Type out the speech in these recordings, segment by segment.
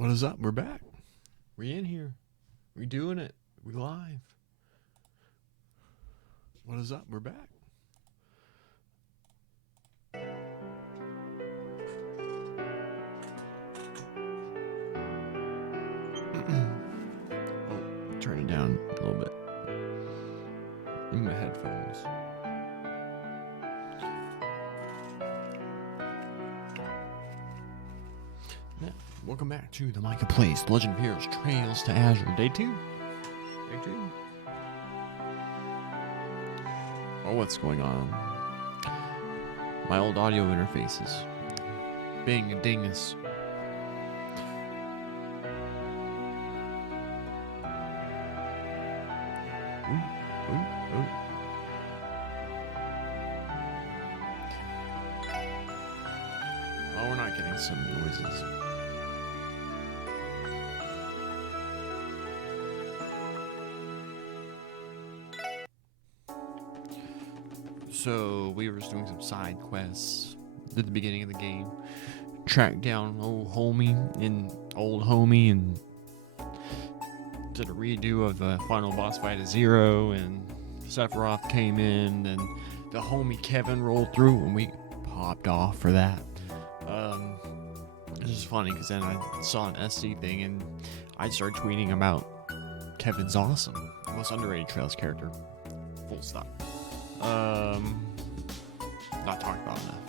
What is up? We're back. We in here. We doing it. We live. What is up? We're back. Oh, turn it down a little bit. In my headphones. Yeah. Welcome back to the Micah Plays Legend of Heroes Trails to Azure. Day 2. Oh, what's going on? My old audio interfaces. Being a dingus. Ooh. Oh, we're not getting some noises. So, we were just doing some side quests at the beginning of the game. Tracked down old homie and did a redo of the final boss fight of Zero, and Sephiroth came in, and the homie Kevin rolled through, and we popped off for that. This is funny, because then I saw an SC thing, and I started tweeting about Kevin's awesome. The most underrated Trails character. Full stop. Not talked about enough.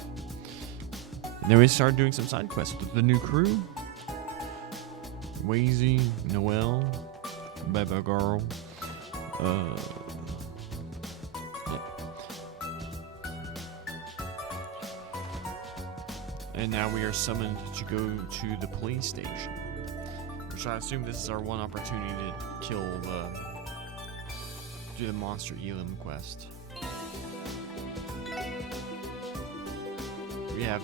And then we started doing some side quests with the new crew. Wazy, Noelle, Beba Girl. Yeah. And now we are summoned to go to the police station. Which I assume this is our one opportunity to do the Monster Elim quest. We have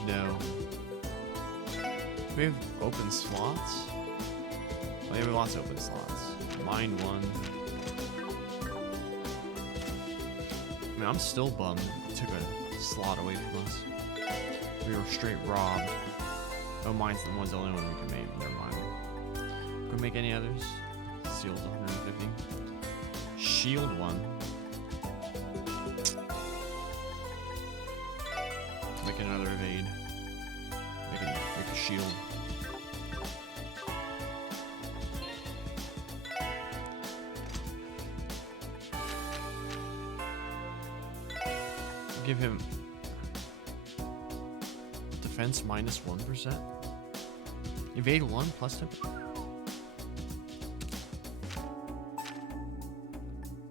we have open slots? Oh, yeah, we have lots of open slots. Mine one. I mean, I'm still bummed it took a slot away from us. We were straight robbed. Oh, mine's the only one we can make. Never mind. Can we make any others? Sealed 150. Shield one. Make another evade. Make a shield. Give him defense minus 1%. Evade 1 plus 10.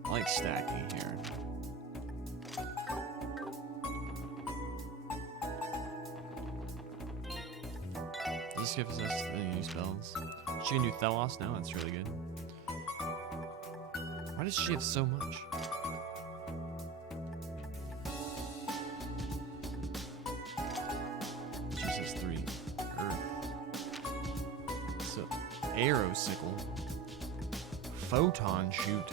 I like stacking here. This gives us the new spells. She can do Thelos now, that's really good. Why does she have so much? She says 3. Earth. So, Arrow Sickle. Photon Shoot.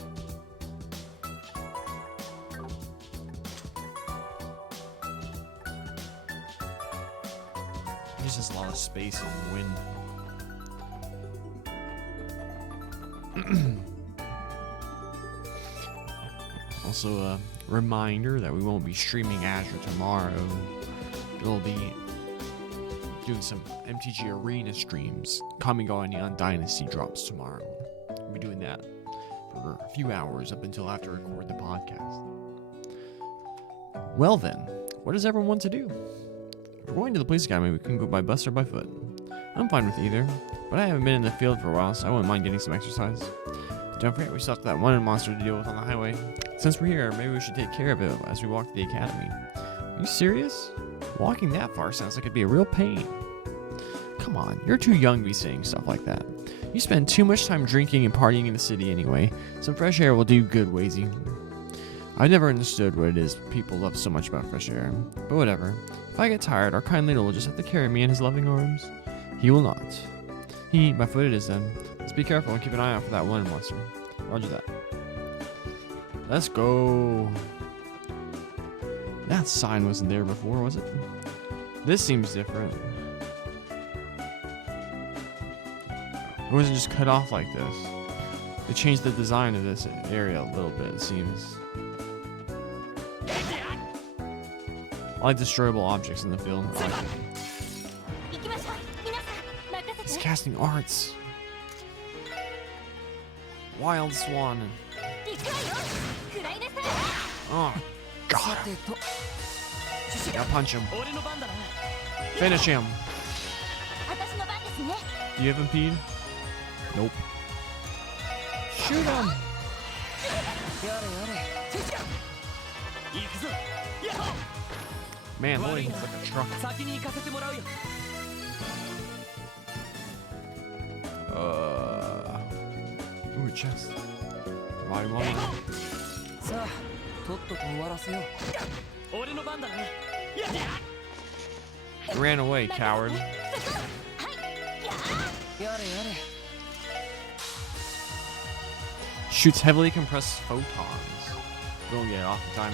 Uses a lot of space and wind. Also, a reminder that we won't be streaming Azure tomorrow. We'll be doing some MTG Arena streams. Kamigawa on Dynasty drops tomorrow. We'll be doing that for a few hours up until after I record the podcast. Well then, what does everyone want to do? If we're going to the police academy, we can go by bus or by foot. I'm fine with either, but I haven't been in the field for a while, so I wouldn't mind getting some exercise. Don't forget we still have that one monster to deal with on the highway. Since we're here, maybe we should take care of it as we walk to the academy. Are you serious? Walking that far sounds like it'd be a real pain. Come on, you're too young to be saying stuff like that. You spend too much time drinking and partying in the city anyway. Some fresh air will do good, Wazy. I've never understood what it is people love so much about fresh air, but whatever. If I get tired, our kind leader will just have to carry me in his loving arms. He will not. My foot it is then. Let's be careful and keep an eye out for that one monster. Roger that. Let's go. That sign wasn't there before, was it? This seems different. It wasn't just cut off like this. They changed the design of this area a little bit, it seems. I like destroyable objects in the field. I like it. He's casting arts. Wild Swan. Oh, got him. Now punch him. Finish him. Do you have impede? Nope. Shoot him. Man, boy, he's like a truck. Ooh, chest. Body one. Ran away, coward. Shoots heavily compressed photons. We'll get it off in time.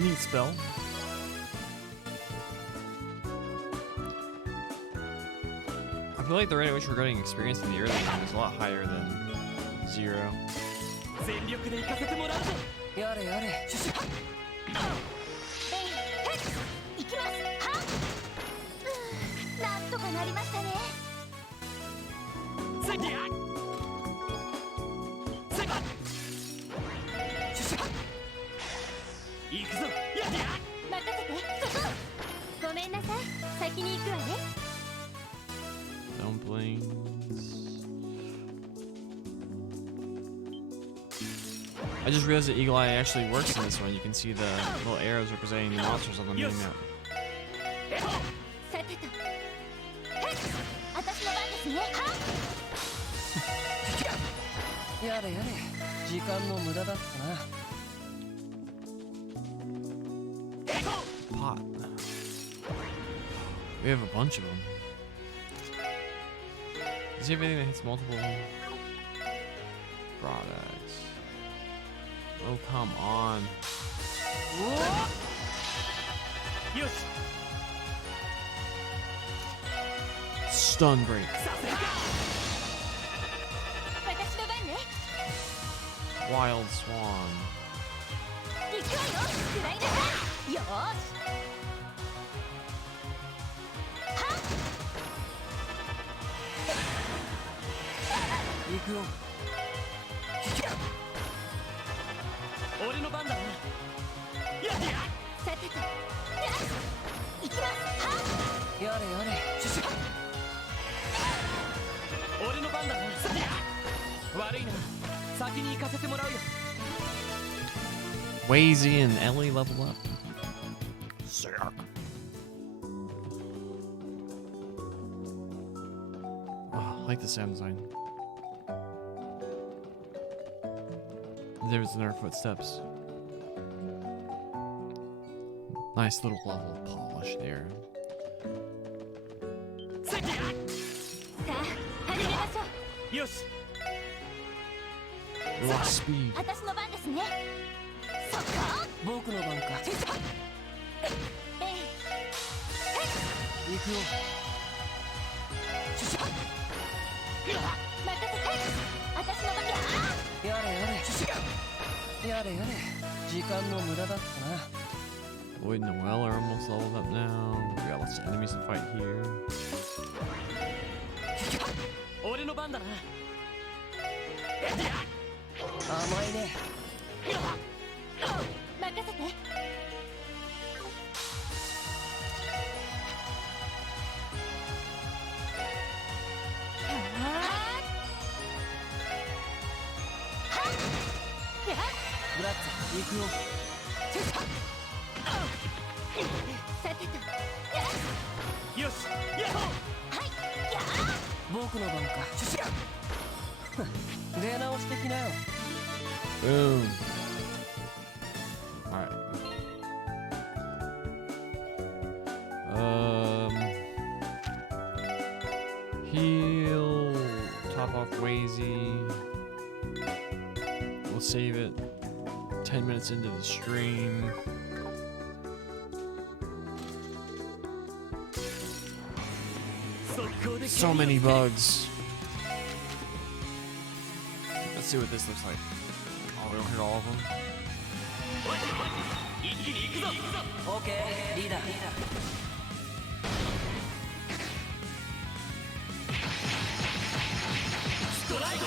Neat spell. I feel like the rate at which we're getting experience in the early game is a lot higher than 0. Dumplings. I just realized that Eagle Eye actually works in this one. You can see the little arrows representing the monsters on the mini map. Pot. We have a bunch of them. Does he have anything that hits multiple products? Oh, come on. Stun break. Wild Swan. Wazy and Ellie level up. Sick. Oh, I like the sound design. There's our footsteps. Nice little level of polish there. We lost speed. Lloyd and Noelle are almost leveled up now. We got lots of enemies to fight here. 僕の番か。出直してきなよ。 Boom. Alright. Heal. Top off Wazy. We'll save it 10 minutes into the stream. So many bugs. Let's see what this looks like. Oh, we don't hit all of them. OK リーダー。ストライク。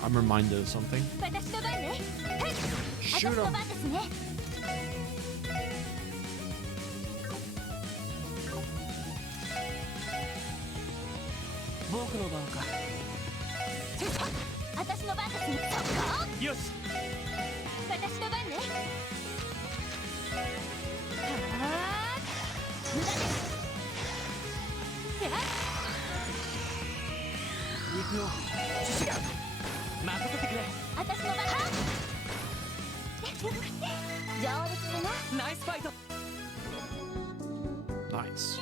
I'm reminded of something. Shoot him. Nice.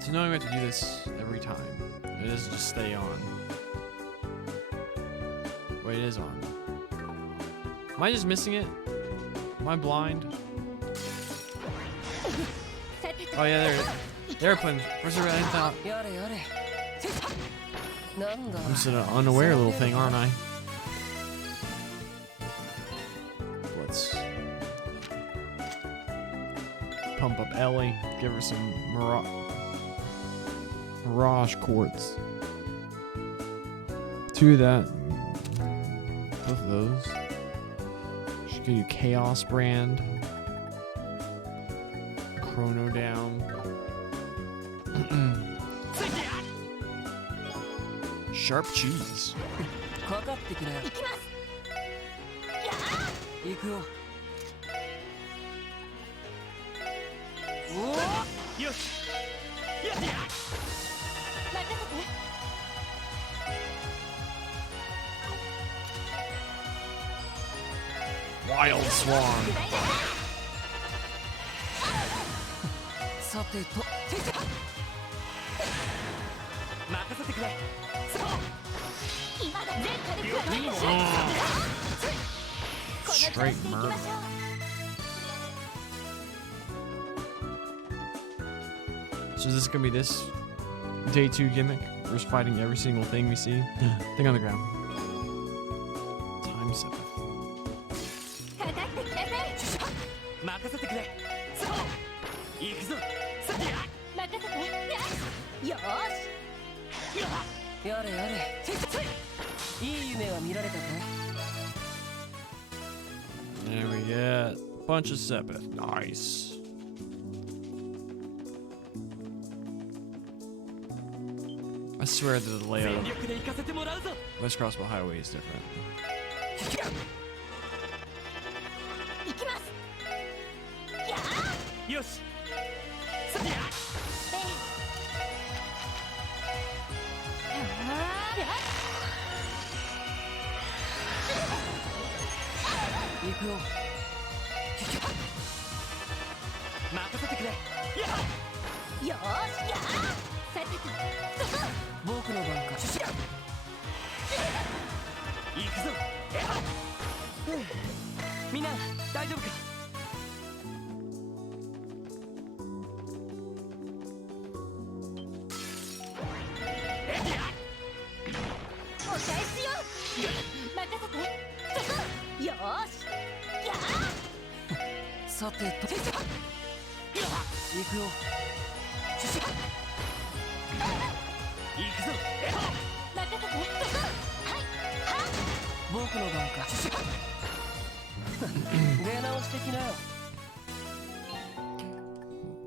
So knowing we have to do this every time. It doesn't just stay on. Wait, it is on. Am I just missing it? Am I blind? Oh yeah, there it is. The airplane. Where's the red top? I'm just an unaware little thing, aren't I? Let's pump up Ellie. Give her some Mirage quartz. 2 of that. Both of those. Should give you Chaos Brand. Chrono down. Sharp cheese. Wild Swarm. Straight murder. So is this gonna be this day 2 gimmick? We're just fighting every single thing we see. Thing on the ground. Time 7. There we get a bunch of Sepith. Nice. I swear that the layout of West Crossbow Highway is different.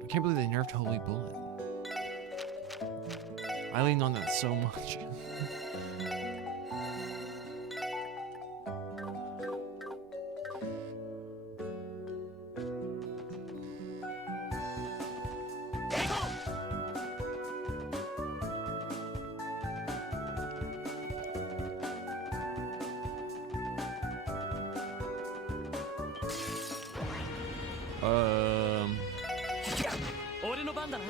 I can't believe they nerfed Holy Bullet. I leaned on that so much. Um. 俺の番だな。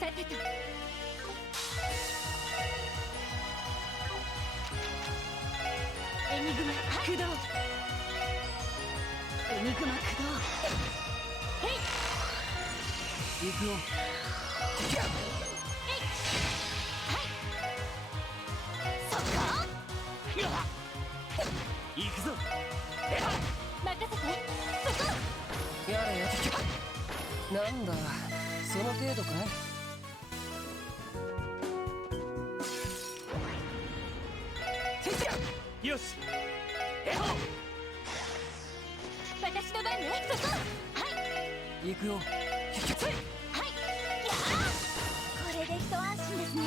さてとエニグマ駆動エニグマ駆動へい行くよ。そこ行くぞ。任せてそこやれやれ。なんだ、その程度かい。よし。私の番ねそこはい行くよ。はいやーこれで一安心ですね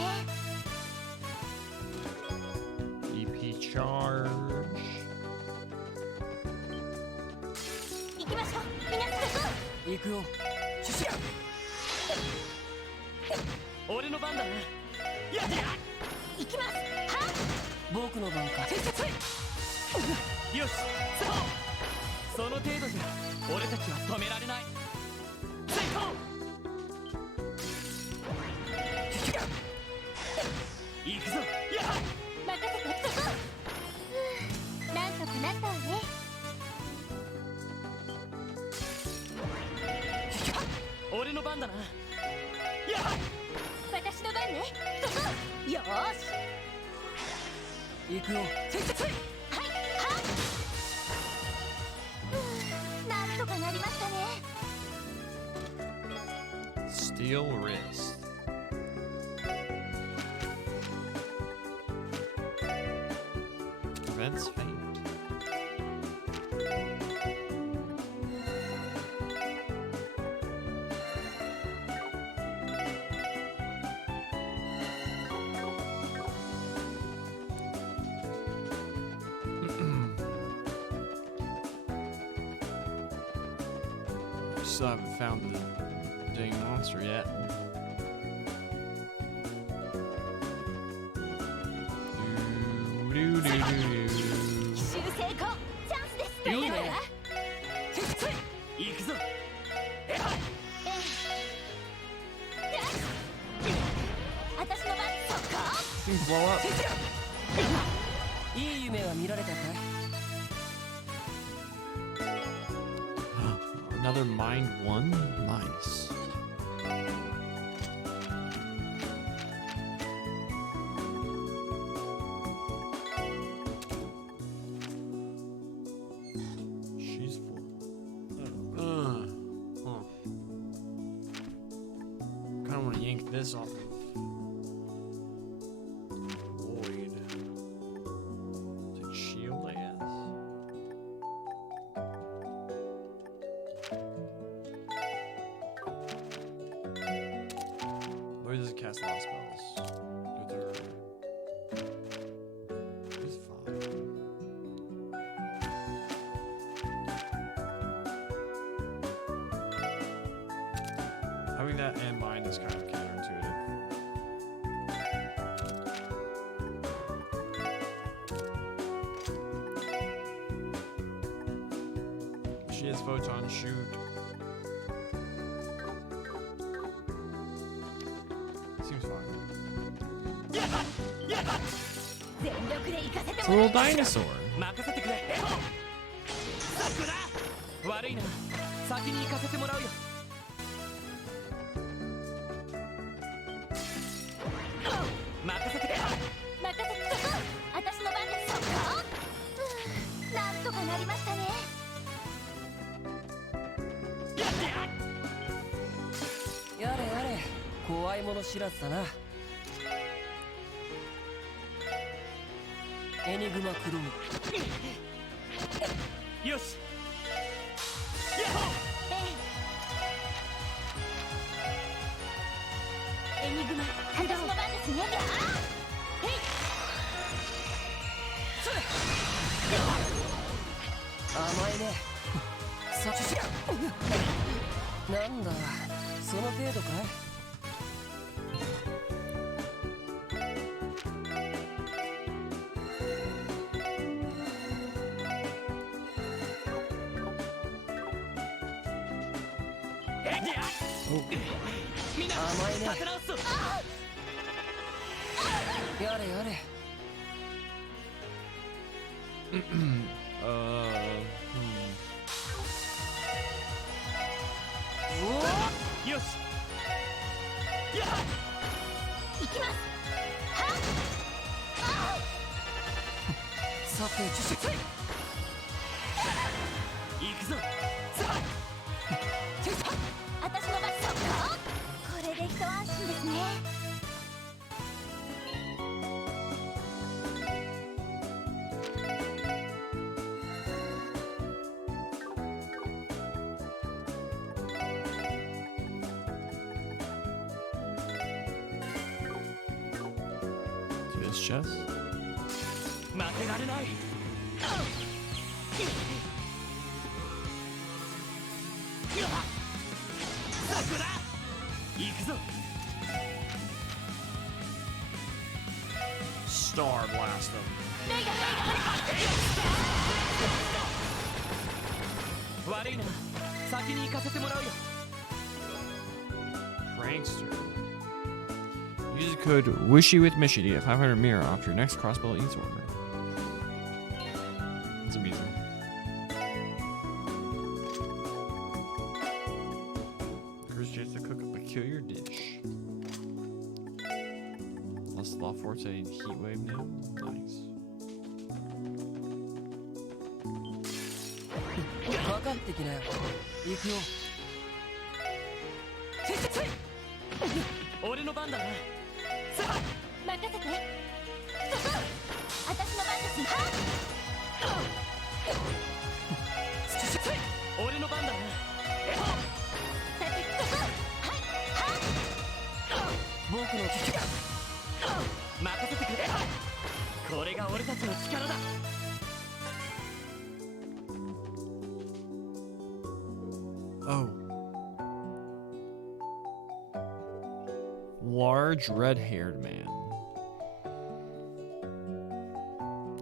EP charge. 行きましょう皆さんそこ行くよ。俺の番だな。行きますは僕の番か。よし。その程度じゃ俺たちは止められない。行くぞ。任せてそこなんとかなったわね俺の番だな。私の番ねそこよーし行くよ。はいはなんとかなりましたね Steel wrist. Prevents faint. Still haven't found the dang monster yet. Do, do, do, do, do. 奇襲成功チャンスですいいね大丈夫だ行くぞ。私の番そこ Things blow up. いい夢は見られたかい。 Another mind one? Nice. She's full. Huh. Kinda wanna yank this off of Void. Take shield, I guess. Where does it cast a lot of spells? With her. It's fine. Having that in mind is kind of counterintuitive. She has photon shoot. Seems fine. 全力で行かせて It's も a ら little いましょう dinosaur. 任せてくれ。悪いな。先に行かせてもらうよ。任せてくれ。任せてそこ私の番ですそこなんとかなりましたねやれやれ。怖いもの知らずだな。エニグマ駆動。よし。その程度かい。みんな立て直すぞ。やれやれ。よし。やっ行きます。はっさて行くぞ。私の番です。これで一安心ですね。Do this chest. 負けられない。そこだ。行くぞ。 Star blast them. 悪いな。先に行かせてもらうよ。 Prankster. Use the code Wishy with Mishy to get 500 mirror off your next crossbow eats order. It's amazing. Cruise chance to cook a peculiar dish. Lost Law Forte and Heat Wave now. Nice. かかってきなよ。行くよ。俺の番だな。任せて。私の番です。はっ俺の番だな。僕の力任せてくれ。これが俺たちの力だ。 Oh. Large red-haired man.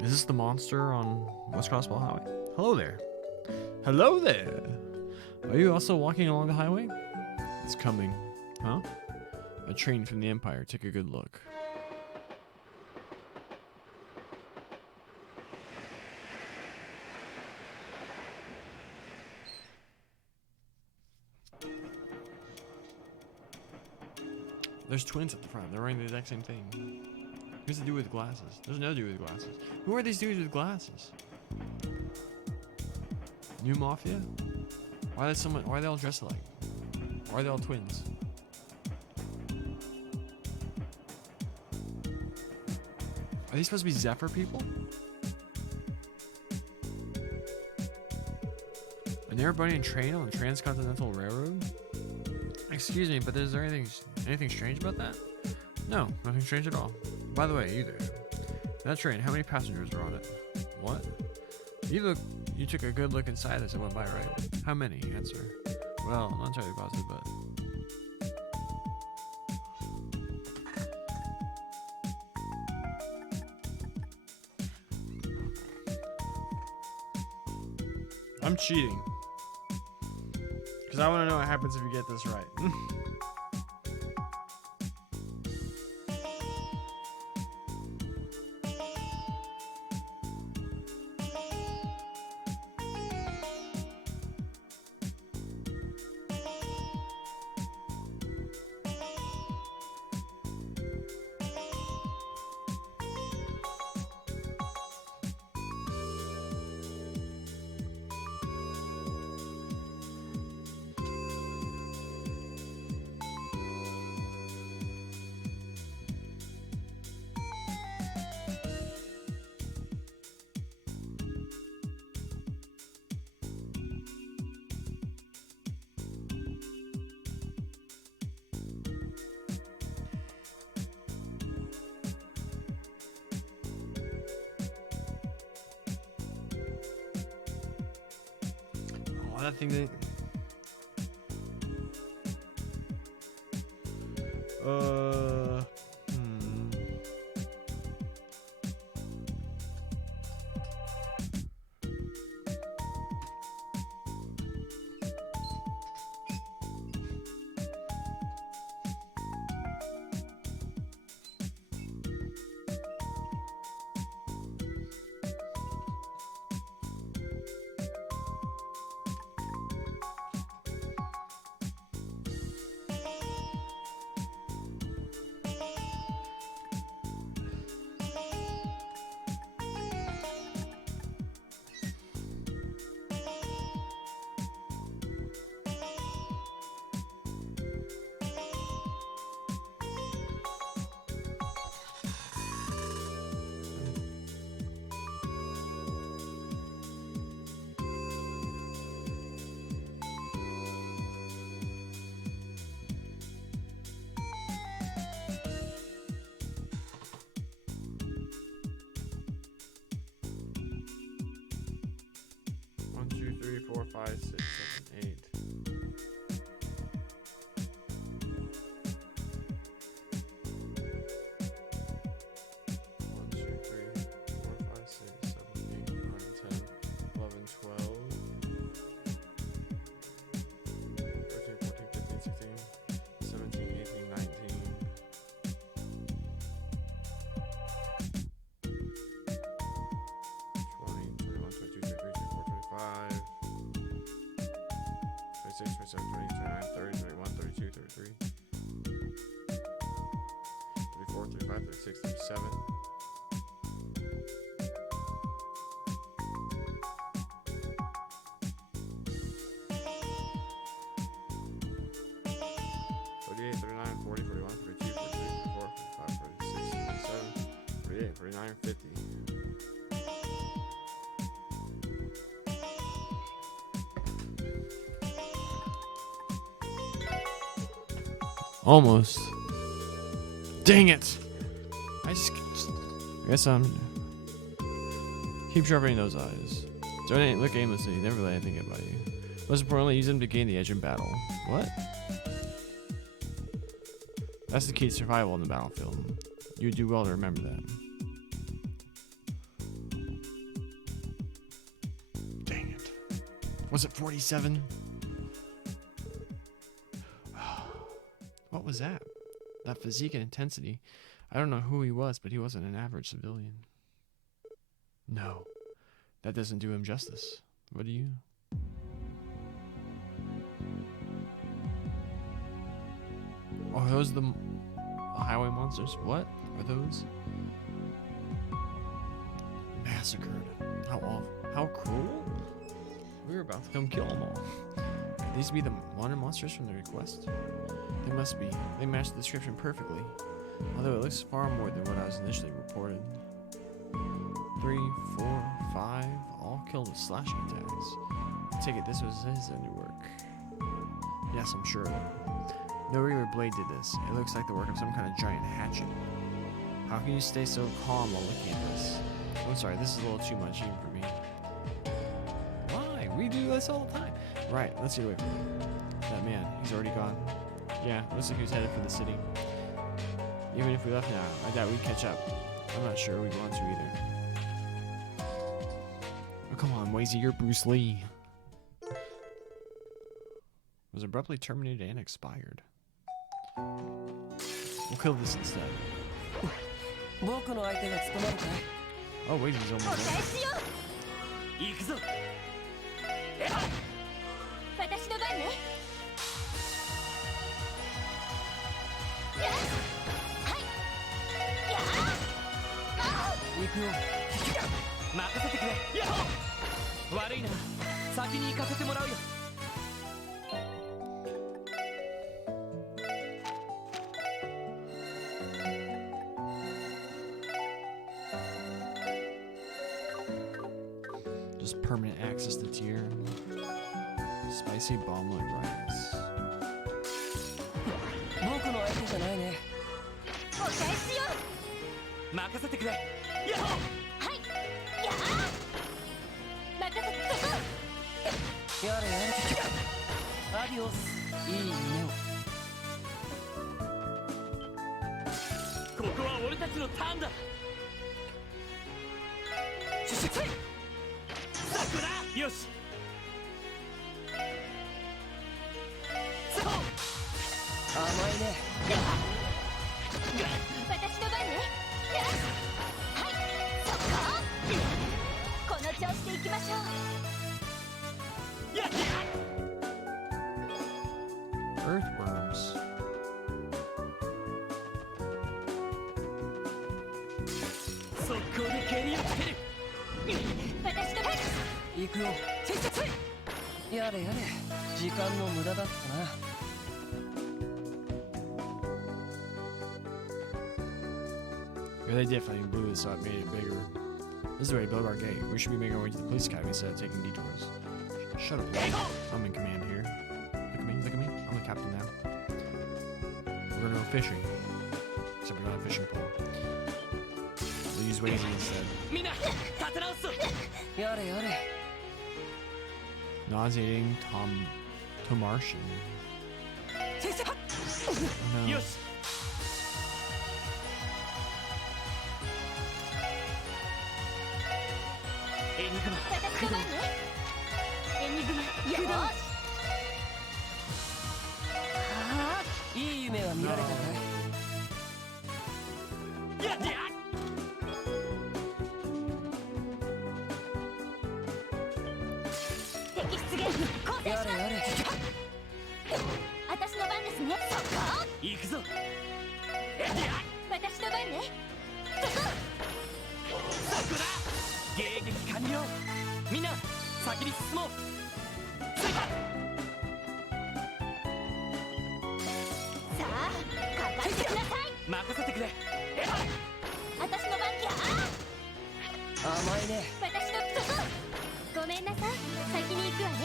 Is this the monster on West Crossbow Highway? Hello there. Hello there. Are you also walking along the highway? It's coming. Huh? A train from the Empire. Take a good look. There's twins at the front. They're wearing the exact same thing. Who's the dude with glasses? There's no dude with glasses. Who are these dudes with glasses? New Mafia? Why are they all dressed alike? Why are they all twins? Are these supposed to be Zephyr people? An airboating train on the Transcontinental Railroad? Excuse me, but is there anything strange about that? No, nothing strange at all. By the way, you there. That train, how many passengers were on it? What? You took a good look inside as it went by, right? How many? Answer. Well, I'm not entirely positive, but... I'm cheating. Because I want to know what happens if you get this right. That thing that... Hmm. One, two, three, four, five, six, seven, eight. One, two, three, four, five, six, 7, 8, 9, 10, 11, 12, 13, 14, 15, 16, 17, 18, 19. 20, 21, 22, 23, 24, 25, 26, 27, 28, 29, 30, 31, 32, 33, 34, 35, 36, 37. 38, 39, 40, 41, 42, 43, 44, 45, 46, 47, 48, 49, 50. Almost. Dang it! I guess I'm. Keep sharpening those eyes. Don't look aimlessly. Never let anything get by you. Most importantly, use them to gain the edge in battle. What? That's the key to survival in the battlefield. You would do well to remember that. Dang it. Was it 47? What was that? That physique and intensity. I don't know who he was, but he wasn't an average civilian. No. That doesn't do him justice. What do you? Oh, are those the highway monsters? What are those? Massacred. How awful. How cruel? We were about to come kill them all. These be the wanted monsters from the request? They must be. They match the description perfectly. Although it looks far more than what I was initially reported. 3, 4, 5, all killed with slashing attacks. I take it this was his handiwork. Yes, I'm sure of it. No regular blade did this. It looks like the work of some kind of giant hatchet. How can you stay so calm while looking at this? I'm sorry, this is a little too much even for me. Why? We do this all the time. Right, let's get away from him. That man, he's already gone. Yeah, looks like he was headed for the city. Even if we left now, I doubt we'd catch up. I'm not sure we'd want to either. Oh, come on, Wazy, you're Bruce Lee. Was abruptly terminated and expired. We'll kill this instead. Oh, Wazy's almost there. 行くぞ。私の番ね。はい。やあ。行くよ。任せてくれ。悪いな。先に行かせてもらうよ。Just permanent access to tier. Spicy bomblet rice. 僕の相手じゃないね。お返しよ。任せてくれ。はい。やあ。任せてくれ。やれやれ。アディオス。いい夢を。ここは俺たちのターンだ。シュシュシュイさあこだよし。そう甘いね。私の番ね。はい、そこ。この調子でいきましょう。やっ Earthworms. 速攻で蹴りをつける。私の番。行くよ。せいせいせいやれやれ、時間の無駄だったな。Yeah, they definitely blew this up, made it bigger. This is the way to build our gate. We should be making our way to the police academy instead of taking detours. Shut up, lady. I'm in command here. Look at me, look at me. I'm the captain now. We're gonna go fishing. Except we don't have a fishing pole. We'll use Wazy instead. みんな立て直すぞ。やれやれ。 Nauseating Tomartian. せいせい Oh, no. よし。エニグマ私の番ね。エニグマ、よーし。いい夢は見られたかい。やっやっ敵出現、構成します。やれやれ。私の番ですね。そこ。行くぞ。私の番ね。そこ。そこだ。迎撃完了。みんな先に進もう。ついた。さあ、かかってください。任せてくれ。私の番きゃ。甘いね。私のそこ。ごめんなさい。先に行くわね。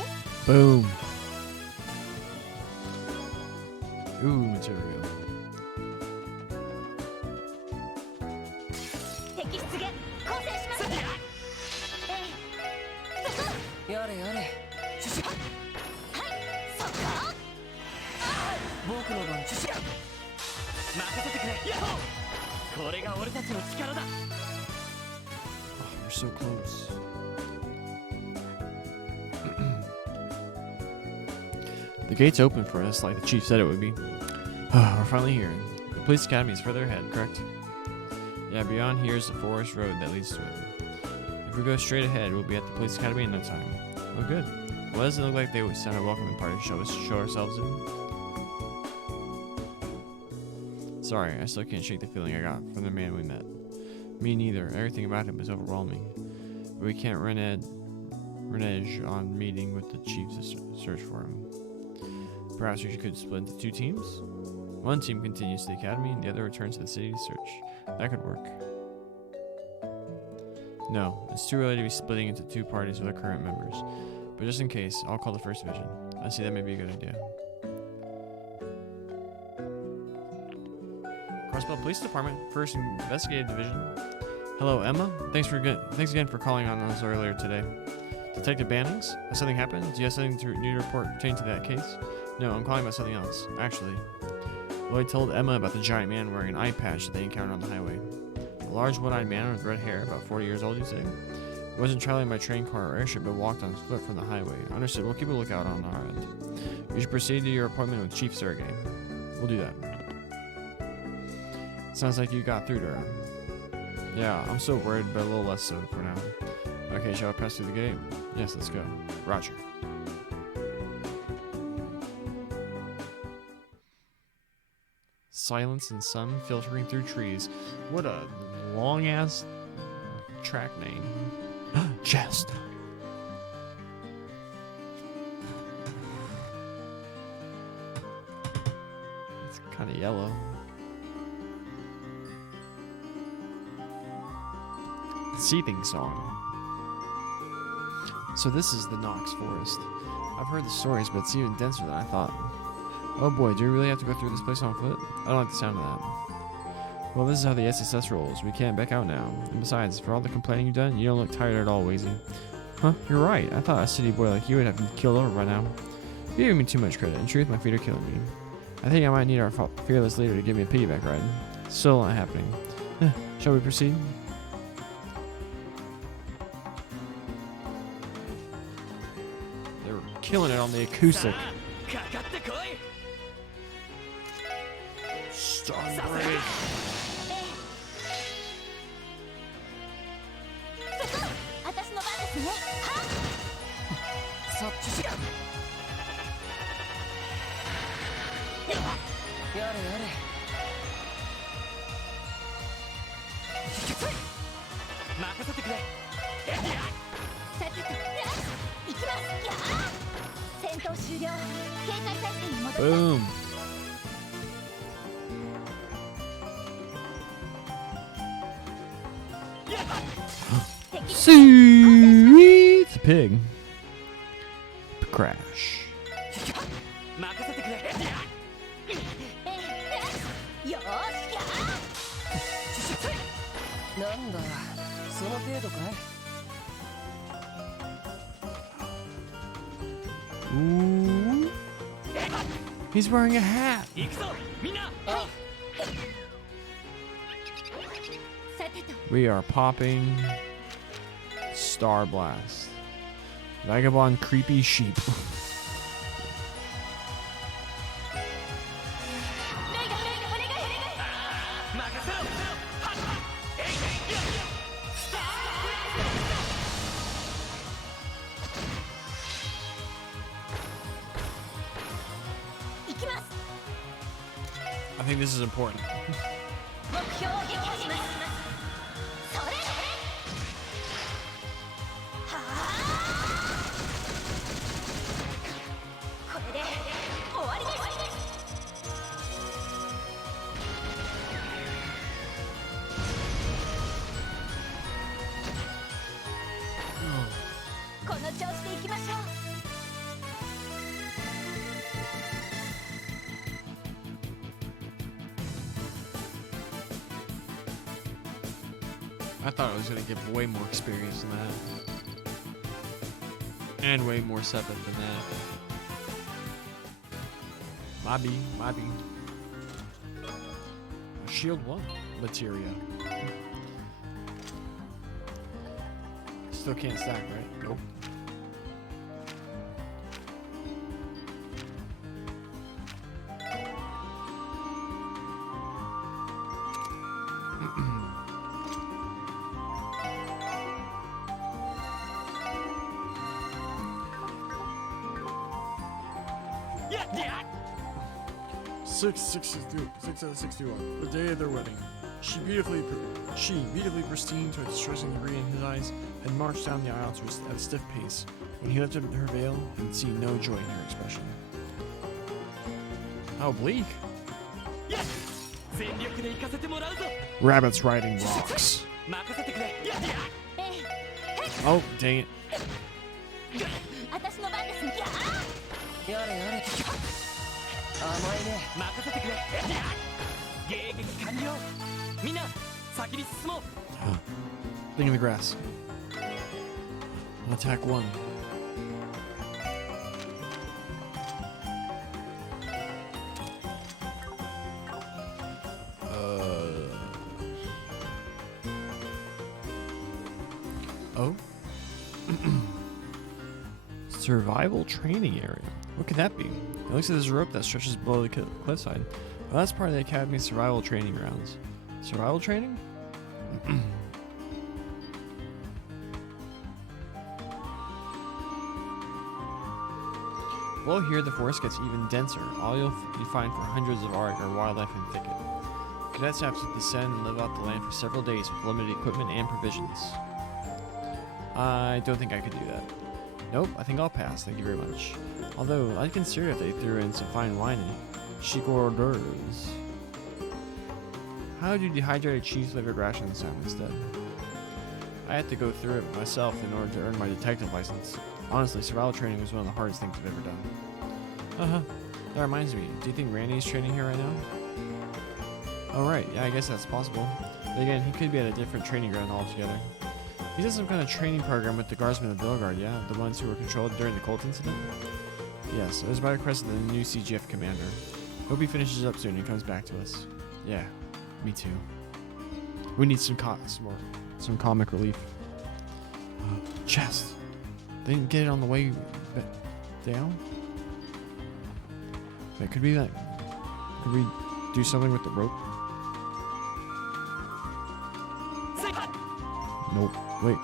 Boom. Ooh, material. 敵出現、構成します。そこ。やれやれ。シュシュ。はい、そこ。僕の番シュシュ。任せてくれ。ヤッホー。これが俺たちの力だ。 Oh, we're so close. The gate's open for us, like the chief said it would be. We're finally here. The police academy is further ahead, correct? Yeah, beyond here is the forest road that leads to it. If we go straight ahead, we'll be at the police academy in no time. Oh, good. Well, doesn't it look like they would send a welcoming party to show ourselves in? Sorry, I still can't shake the feeling I got from the man we met. Me neither. Everything about him is overwhelming. But we can't renege on meeting with the chief to search for him. Perhaps we could split into two teams? One team continues to the academy and the other returns to the city to search. That could work. No, it's too early to be splitting into two parties with our current members. But just in case, I'll call the first division. I see that may be a good idea. Crossbell Police Department, First Investigative Division. Hello, Emma. Thanks again for calling on us earlier today. Detective Bannings, has something happened? Do you have something new to report pertaining to that case? No, I'm calling about something else. Actually, Lloyd told Emma about the giant man wearing an eye patch that they encountered on the highway. A large one-eyed man with red hair, about 40 years old, you say? He wasn't traveling by train, car, or airship, but walked on foot from the highway. Understood. We'll keep a lookout on our end. You should proceed to your appointment with Chief Sergey. We'll do that. Sounds like you got through to her. Yeah, I'm still worried, but a little less so for now. Okay, shall I pass through the gate? Yes, let's go. Roger. Silence and sun filtering through trees. What a long-ass track name. Chest. It's kind of yellow. Seething Song. So this is the Nox Forest. I've heard the stories, but it's even denser than I thought. Oh boy, do we really have to go through this place on foot? I don't like the sound of that. Well, this is how the SSS rolls. We can't back out now. And besides, for all the complaining you've done, you don't look tired at all, Wazy. Huh? You're right. I thought a city boy like you would have been killed over by now. You're giving me too much credit. In truth, my feet are killing me. I think I might need our fearless leader to give me a piggyback ride. Still not happening. Shall we proceed? They're killing it on the acoustic. かかってこい Stormbreak. 私の番ですね。はっそっちやれやれ任せてくれさてと行きますやあ戦闘終了警戒態勢に戻ります Boom. Sweet pig. Crash. 任せてくれよーしやなんだその程度かい Ooh. He's wearing a hat. 行くぞみんなさてと We are popping Star Blast. Vagabond creepy sheep. 任せろ行きます I think this is important. 目標を撃破しますそれはあこれで終わりですこの調子で行きましょう I thought I was going to give way more experience than that. And way more separate than that. Maybe. Shield 1 materia. Still can't stack, right? Nope. Six out of 61. The day of their wedding. She beautifully pristine to a distressing degree in his eyes, had marched down the aisle at a stiff pace. When he lifted her veil, he could see no joy in her expression. How bleak. 全力で行かせてもらうぞ Rabbits riding rocks. 任せてくれ Oh, dang it. 私の番ですねややれやれ甘いね任せてくれ迎撃完了みんな先に進もう Thing in the grass. Attack 1. Oh. Survival training area. What could that be? It looks like there's a rope that stretches below the cliffside. Well, that's part of the Academy's survival training grounds. Survival training? Below here, the forest gets even denser. All you find for hundreds of arc are wildlife and thicket. Cadets have to descend and live off the land for several days with limited equipment and provisions. I don't think I could do that. Nope, I think I'll pass, thank you very much. Although, I'd consider if they threw in some fine wine and chic hors d'oeuvres. How do dehydrated cheese-flavored rations sound instead? I had to go through it myself in order to earn my detective license. Honestly, survival training was one of the hardest things I've ever done. That reminds me, do you think Randy's training here right now? Oh right, yeah, I guess that's possible. But again, he could be at a different training ground altogether. He's in some kind of training program with the guardsmen of Belgard, yeah? The ones who were controlled during the Colt incident? Yes, it was by request of the new CGF commander. Hope he finishes up soon and comes back to us. Yeah. Me too. We need some comic relief. Chest. They didn't get it on the way down. It could be that. Could we do something with the rope? Nope. Wait.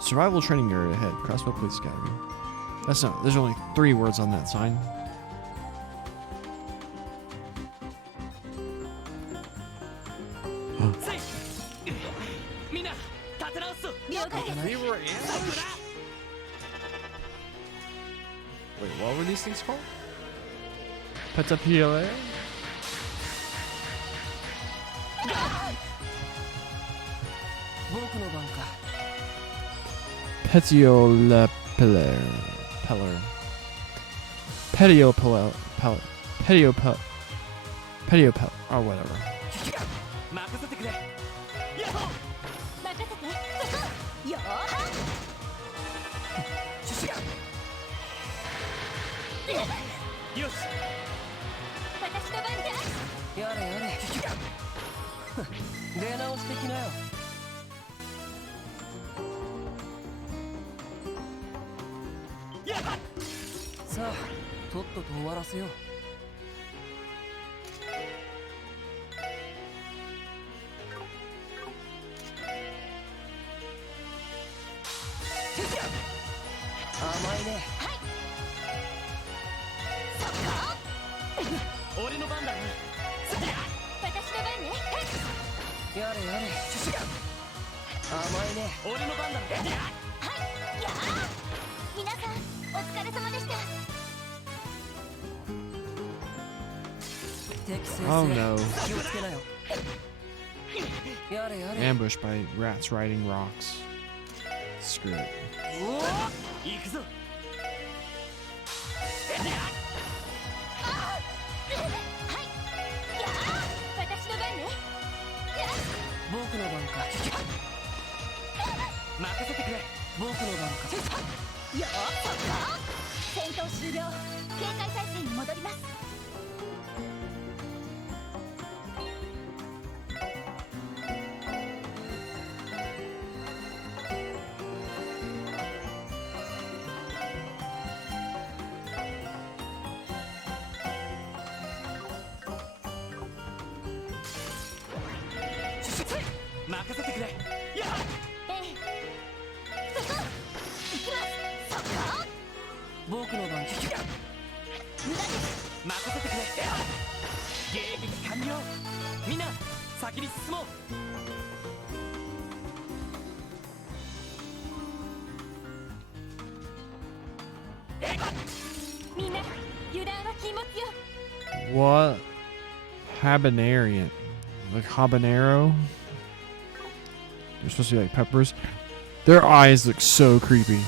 Survival training area ahead. Crossbow Police Academy. That's not. There's only 3 words on that sign. We were ambushed. Wait, what were these things called? Petapile? Petiolepeller. Petiopel. Or whatever. 任せてよよし私の番だ。やれやれ出直してきなよさあとっとと終わらせよう甘いね俺の番だな私の番ね。やれやれ甘いね俺の番だはい。やあ。皆さんお疲れ様でした。適正 Oh no. 気をつけなよやれやれ Ambushed by rats riding rocks. Screw it. おお行くぞ私の番ね。僕の番か任せてくれ僕の番かよそこ。戦闘終了。警戒態勢に戻ります。任せてくれやええ。そこ。行きます。そこ。僕の番か無駄です。任せてくれ迎撃完了みんな先に進もうみんな油断は禁物よ。 What? Habanarian. Like habanero? They're supposed to be like peppers. Their eyes look so creepy.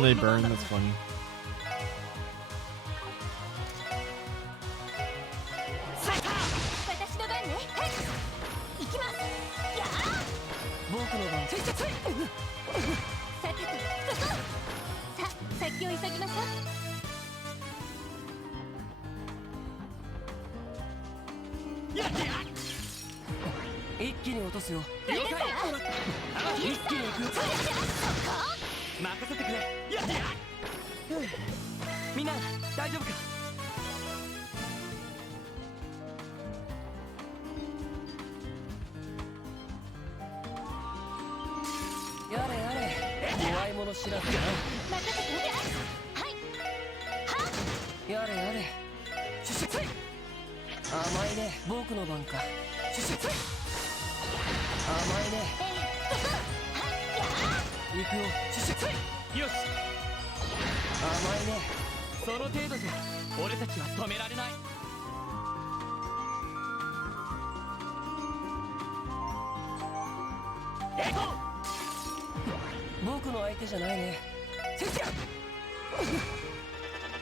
They burn, that's funny. 私の番ね。行きます。やあ。僕の番さてとそこ。さあ先を急ぎましょう。一気に落とすよ了解。一気に行くそれじゃあ任せてくれみんな大丈夫かやれやれ怖いもの知らずだ任せてはい。はっ。やれやれ甘いね僕の番か甘いねそこ。はい。やあ。行くよよし甘いねその程度じゃ俺たちは止められない僕の相手じゃないね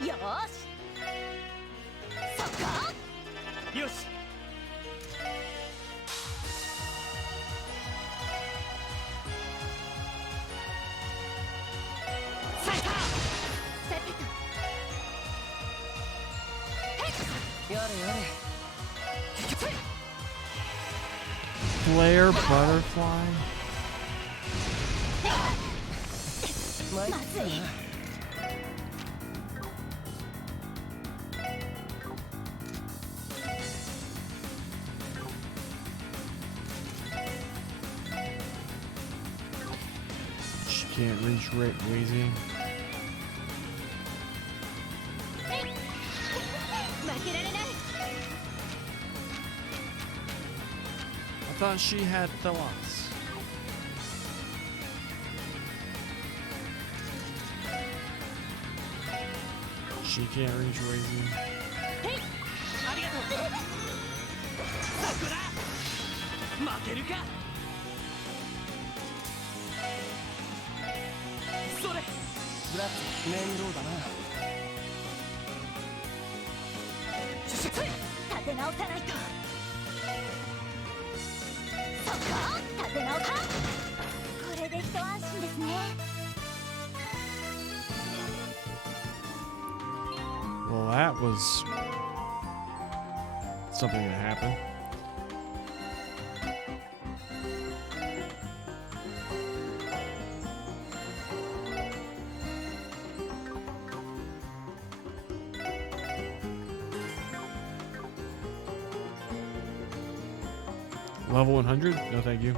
よーし。そこ。よし Flare butterfly. まずい She can't reach Wheezy. 負けられない I thought she had Thelos. She can't reach Wheezy. ありがとうさくら負けるかそれブラッツ面倒だな立て直さないとそこ立て直さこれで一安心ですね Well, that was something that happened. Level 100? No, thank you.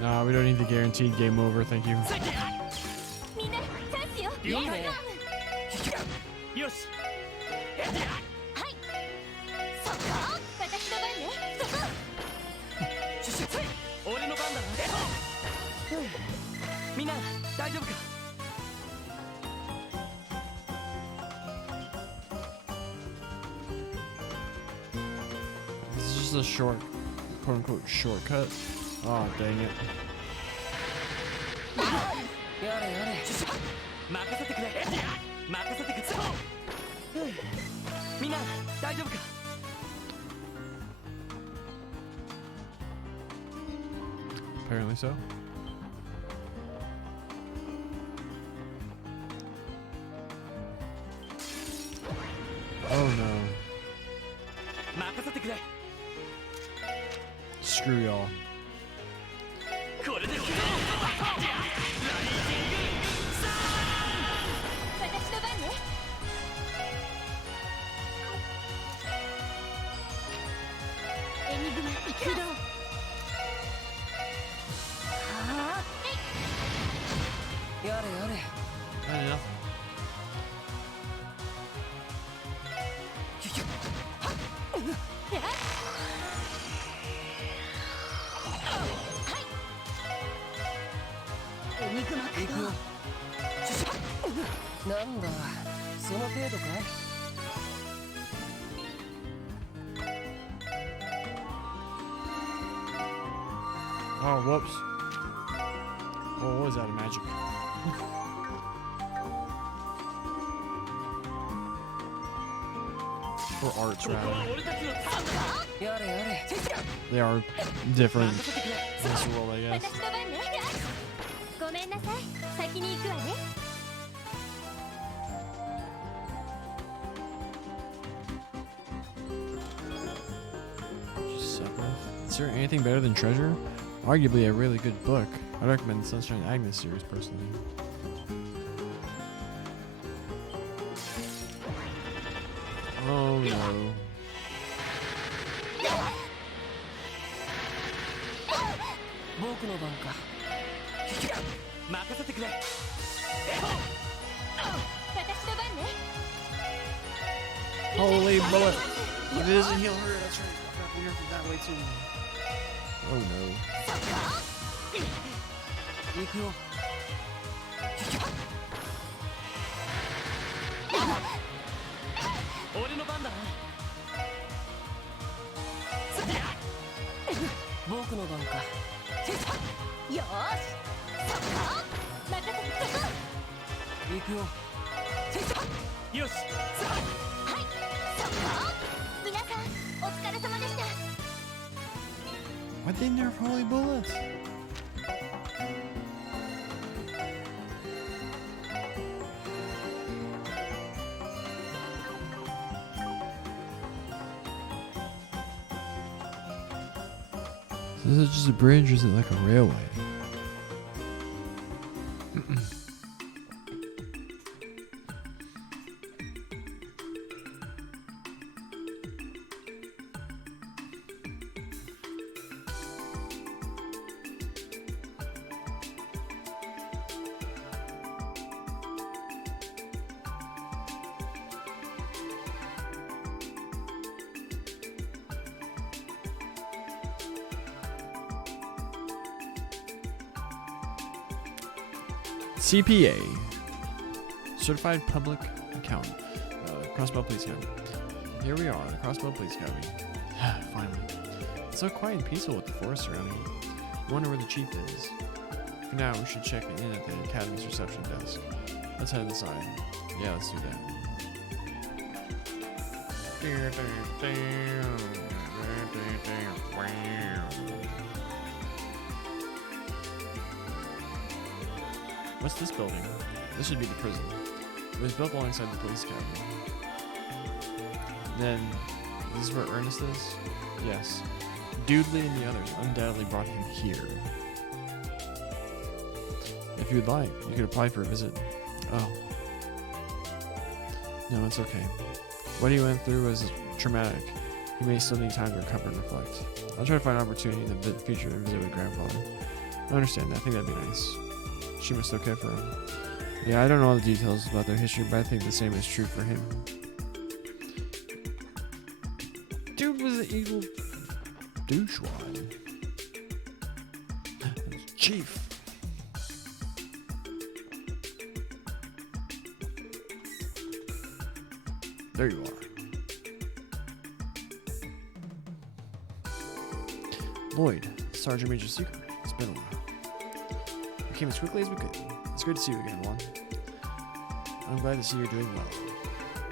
Nah, we don't need the guaranteed game over, thank you. みんなチャンスよいいねよしはいそこ私の番ねそこ俺の番だなみんな大丈夫か This is just a short, quote unquote, shortcut. Oh, dang it. やれやれ任せてくれ任せてくれみんな大丈夫か Apparently so. Oh no. 任せてくれ Screw y'all. これで私の番ねエニグマ起動はやれやれ I know. エニグマ起動なんだその程度かい Oh, whoops. Oh, what was that, a magic? Or arts, ここは rather. 俺たちのターンだやれやれ They are different 任せてくれ in this world, I guess. 私の番ねごめんなさい先に行くわね Just Sephiroth. Is there anything better than Treasure? Arguably a really good book. I recommend the Sunshine Agnes series personally. Oh no. 僕の番か任せてくれ私の番ね Holy bullet! If it doesn't heal her, that's right. I forgot we heard that way too. Oh no. 行くよ俺の番だな僕の番かよーしそこ任せてそこ行くよよしはいそこ皆さんお疲れ様でした Why'd they nerf Holy Bullets? Is it just a bridge or is it like a railway? CPA, Certified Public Accountant, Crossbow Police Academy. Here we are, the Crossbow Police Academy. Finally. It's so quiet and peaceful with the forest surrounding it. I wonder where the chief is. For now, we should check in at the academy's reception desk. Let's head inside. Yeah, let's do that. What's this building? This should be the prison. It was built alongside the police academy. Then, this is where Ernest is? Yes. Doodley and the others undoubtedly brought him here. If you'd like, you could apply for a visit. Oh. No, it's okay. What he went through was traumatic. He may still need time to recover and reflect. I'll try to find an opportunity in the future to visit with grandfather. I understand that. I think that'd be nice. She must okay for him. Yeah, I don't know all the details about their history, but I think the same is true for him. Dude was an evil douchewad. Chief. There you are. Lloyd, Sergeant Major Secret. It's been a while. We came as quickly as we could. It's good to see you again, Juan. I'm glad to see you're doing well.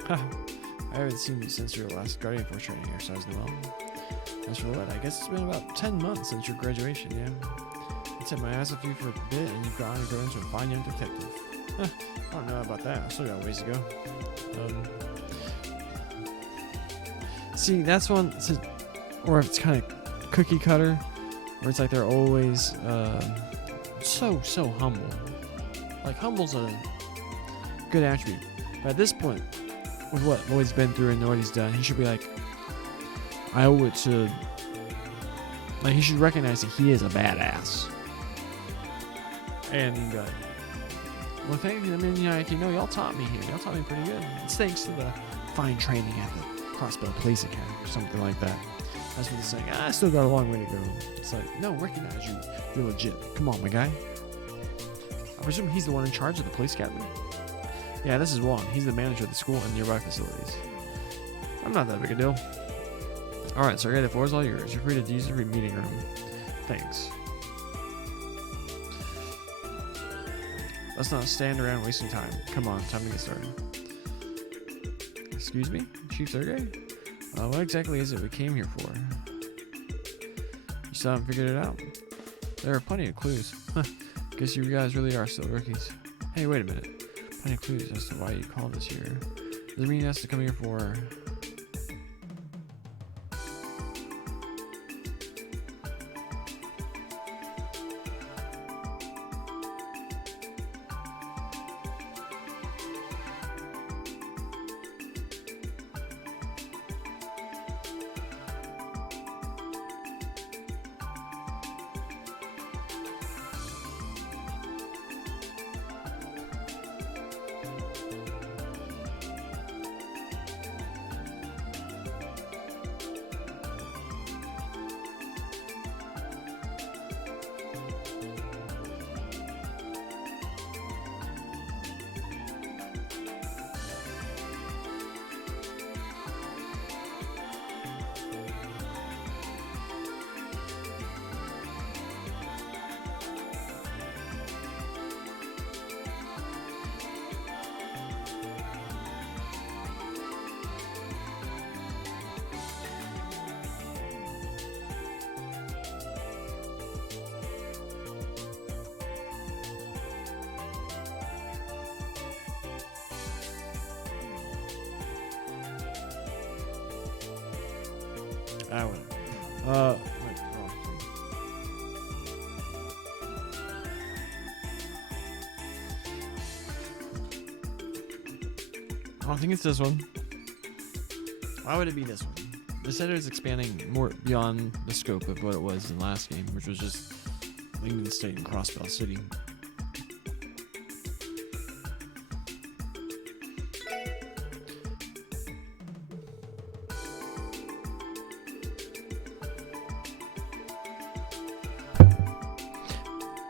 I haven't seen you since your last Guardian Force training exercise, Noel. As for Lloyd, I guess it's been about 10 months since your graduation, yeah? I set my ass off you for a bit, and you've gone and grown into a fine young detective. I don't know about that. I still got a ways to go. See, that's one, or if it's kind of cookie cutter, where it's like they're always so humble. Like, humble's a good attribute. But at this point, with what Lloyd's been through and what he's done, he should be like, I owe it to, like, he should recognize that he is a badass. And be like, well, thank you. I mean, like, y'all taught me here. Y'all taught me pretty good. It's thanks to the fine training at the Crossbow Police Academy or something like that. That's what he's saying. I still got a long way to go. It's like, no, recognize you. You're legit. Come on, my guy. I presume he's the one in charge of the police academy. Yeah, this is Juan. He's the manager of the school and nearby facilities. I'm not that big a deal. Alright, so the floor is all yours. You're free to use the meeting room. Thanks. Let's not stand around wasting time. Come on, time to get started. Excuse me? Chief Sergey? What exactly is it we came here for? You still haven't figured it out? There are plenty of clues. Guess you guys really are still rookies. Hey, wait a minute. Plenty of clues as to why you called us here. Does it mean us to come here for... Wait, wrong. I don't think it's this one. Why would it be this one? They said it was expanding more beyond the scope of what it was in the last game, which was just Lincoln State and Crossbell City.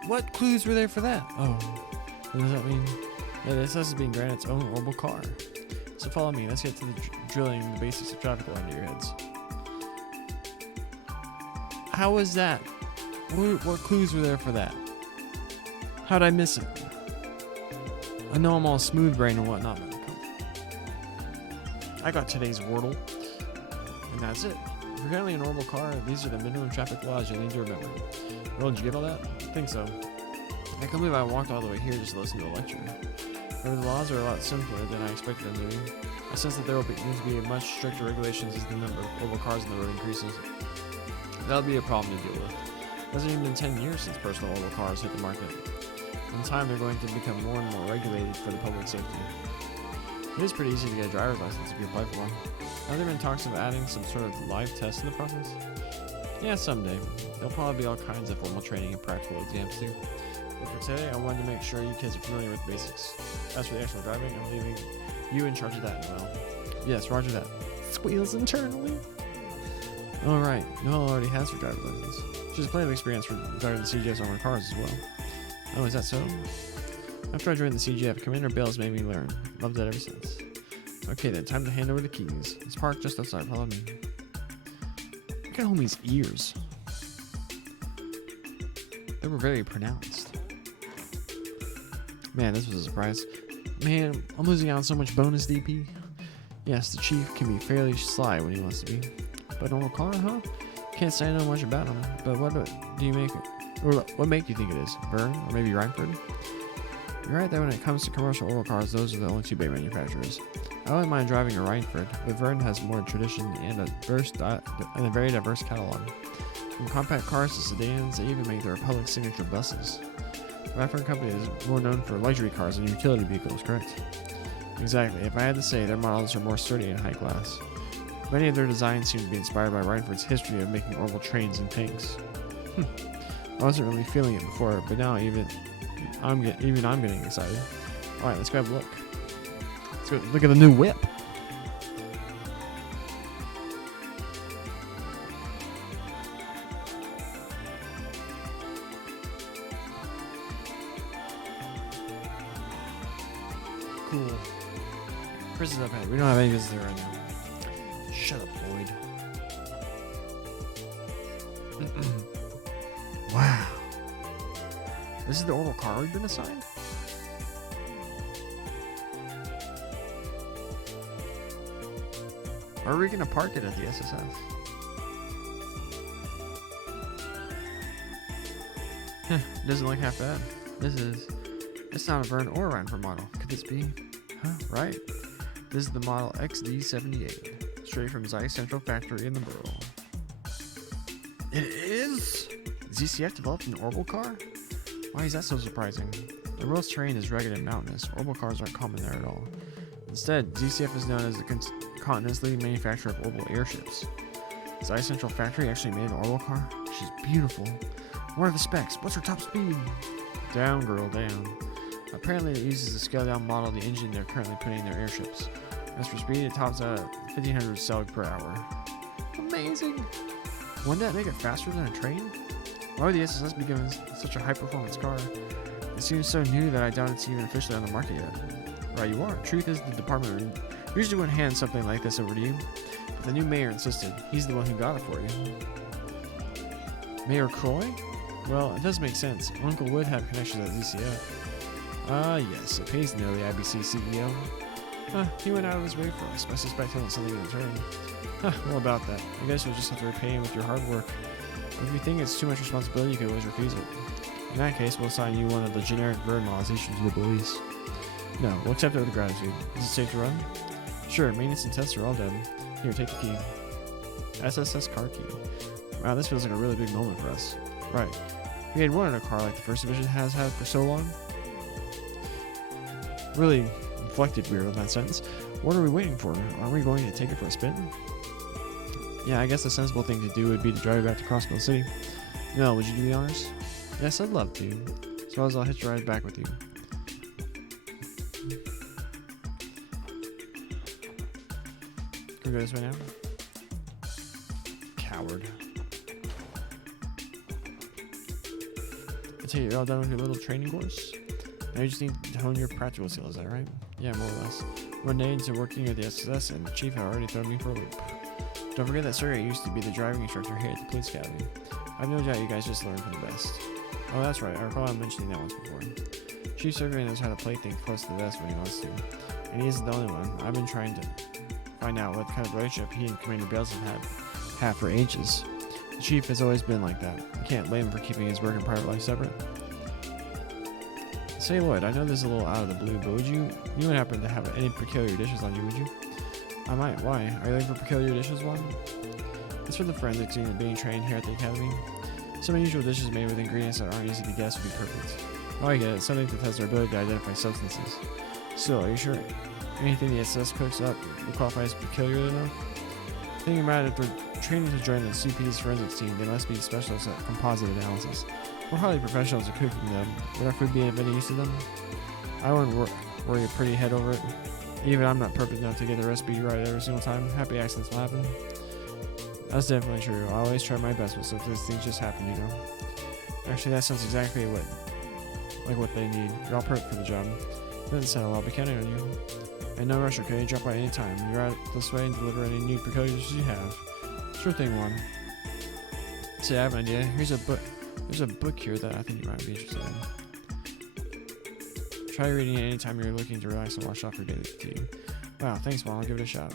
What clues were there for that? Oh, what does that mean? Yeah, this has been granted its own orbital car. So follow me, let's get to the drilling the basics of traffic law into your heads. How was that? What clues were there for that? How'd I miss it? I know I'm all smooth brain and whatnot, but I got today's Wordle. And that's it. If you're currently an orbital car, these are the minimum traffic laws you'll need to remember. Well, did you get all that? I think so. I can't believe I walked all the way here just to listen to a lecture. However, the laws are a lot simpler than I expected them to be. I sense that there will need to be much stricter regulations as the number of orbital cars on the road increases. That'll be a problem to deal with. It hasn't even been 10 years since personal orbital cars hit the market. In time, they're going to become more and more regulated for the public safety. It is pretty easy to get a driver's license if you apply for one. Have there been talks of adding some sort of live test to the process? Yeah, someday. There'll probably be all kinds of formal training and practical exams too. But for today, I wanted to make sure you kids are familiar with the basics. As for the actual driving, I'm leaving you in charge of that, Noel. Yes, roger that. Squeals internally. Alright, Noel already has her driver's license. She has plenty of experience for driving the CGF's armored cars as well. Oh, is that so? After I joined the CGF, Commander Bales made me learn. Loved that ever since. Okay then, time to hand over the keys. It's parked just outside, follow me. Look at homie's ears. They were very pronounced. Man, this was a surprise. Man, I'm losing out on so much bonus DP. Yes, the chief can be fairly sly when he wants to be. But normal car, huh? Can't say I know much about him. But what do you make it? Or what make you think it is? Vern? Or maybe Reinford? You're right that when it comes to commercial oil cars, those are the only two big manufacturers. I wouldn't mind driving a Reinford, but Vern has more tradition and a very diverse catalog. From compact cars to sedans, they even make their Republic signature buses. The Reinford company is more known for luxury cars and utility vehicles, correct? Exactly. If I had to say, their models are more sturdy and high class. Many of their designs seem to be inspired by Reinford's history of making orbital trains and tanks. I wasn't really feeling it before, but now even I'm getting excited. Alright, let's grab a look. Let's go look at the new whip. Cool. Chris is up ahead. We don't have any visitors right now. Shut up, Lloyd. Wow. This is the orbital car we've been assigned? Are we gonna park it at the SSS? Doesn't look half bad. It's not a Vern or a Reinford model. Could this be? Huh, right. This is the model XD78, straight from Zeiss Central Factory in the Burl. It is? ZCF developed an orbital car? Why is that so surprising? The world's terrain is rugged and mountainous. Orbital cars aren't common there at all. Instead, ZCF is known as the continent's leading manufacturer of orbital airships. Zeiss Central Factory actually made an orbital car? She's beautiful. What are the specs? What's her top speed? Down, girl, down. Apparently it uses the scaled-down model of the engine they're currently putting in their airships. As for speed, it tops out at 1500 cell per hour. Amazing! Wouldn't that make it faster than a train? Why would the SSS be given such a high-performance car? It seems so new that I doubt it's even officially on the market yet. Right, you are. Truth is, the department usually wouldn't hand something like this over to you, but the new mayor insisted. He's the one who got it for you. Mayor Croy? Well, it does make sense. Uncle would have connections at ZCF. Ah, yes, it pays to know the IBC CEO. He went out of his way for us. I suspect he'll want something in return. Well, about that. I guess you'll just have to repay him with your hard work. If you think it's too much responsibility, you could always refuse it. In that case, we'll assign you one of the generic Vern models issued to the police. No, we'll accept it with gratitude. Is it safe to run? Sure, maintenance and tests are all done. Here, take the key. SSS car key. Wow, this feels like a really big moment for us. Right. We had wanted a car like the First Division has had for so long. Really inflected weird in that sentence. What are we waiting for? Are we going to take it for a spin? Yeah, I guess the sensible thing to do would be to drive it back to Crossville City. No, would you do the honors? Yes, I'd love to. Suppose I'll hitch a ride back with you. Can we go this way now? Coward. I tell you, you're all done with your little training course? Now you just need to hone your practical skills, is that right? Yeah, more or less. We're into working at the SSS, and the chief had already thrown me for a loop. Don't forget that Sergey used to be the driving instructor here at the police academy. I've no doubt you guys just learned from the best. Oh, that's right. I recall mentioning that once before. Chief Sergey knows how to play things close to the vest when he wants to. And he isn't the only one. I've been trying to find out what kind of relationship he and Commander Bales have for ages. The chief has always been like that. You can't blame him for keeping his work and private life separate. Say Lloyd, I know this is a little out of the blue, but you wouldn't happen to have any peculiar dishes on you, would you? I might. Why? Are you looking for peculiar dishes, one? It's for the forensics unit being trained here at the academy. Some unusual dishes made with ingredients that aren't easy to guess would be perfect. Oh, I get it. Something to test our ability to identify substances. Still, are you sure anything the SS cooks up will qualify as peculiar enough? Thinking about it, if they're training to join the CP's forensics team, they must be specialists at composite analysis. We're hardly professionals at cooking them. Would our food be of any use to them? I wouldn't worry a pretty head over it. Even I'm not perfect enough to get the recipe right every single time. Happy accidents will happen. That's definitely true. I always try my best, but sometimes things just happen, you know. Actually, that sounds exactly what they need. You're all perfect for the job. Doesn't sound I'll be counting on you. And no rush, okay? Drop by any time. You're out this way and deliver any new peculiars you have. Sure thing, one. See, I have an idea. Here's a book. There's a book here that I think you might be interested in. Try reading it anytime you're looking to relax and wash off your daily fatigue. Wow, thanks, Mom. I'll give it a shot.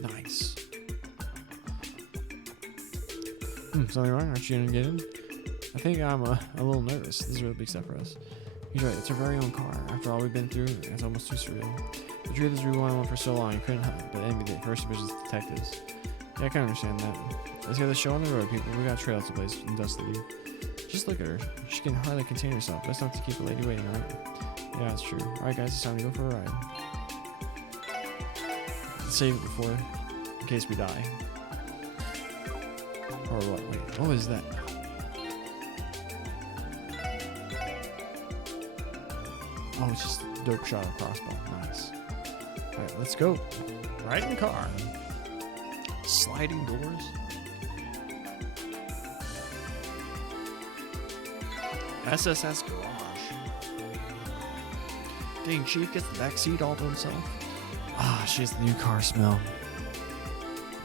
Nice. Something wrong? Aren't you gonna get in? I think I'm a little nervous. This is a really big step for us. He's right. It's our very own car. After all we've been through, it's almost too surreal. The truth is, we wanted one for so long, you couldn't help but envy the first division's detectives. Yeah, I can understand that. Let's get the show on the road, people. We got trails to blaze and dust to do. Just look at her. She can hardly contain herself. Best not to keep a lady waiting, right? Yeah, that's true. Alright, guys, it's time to go for a ride. Let's save it before, in case we die. Or what? Wait, what was that? Oh, it's just a dope shot of crossbow. Nice. Alright, let's go. Ride in the car. Sliding doors. SSS garage. Dang, Chief gets the back seat all to himself. Ah, she has the new car smell.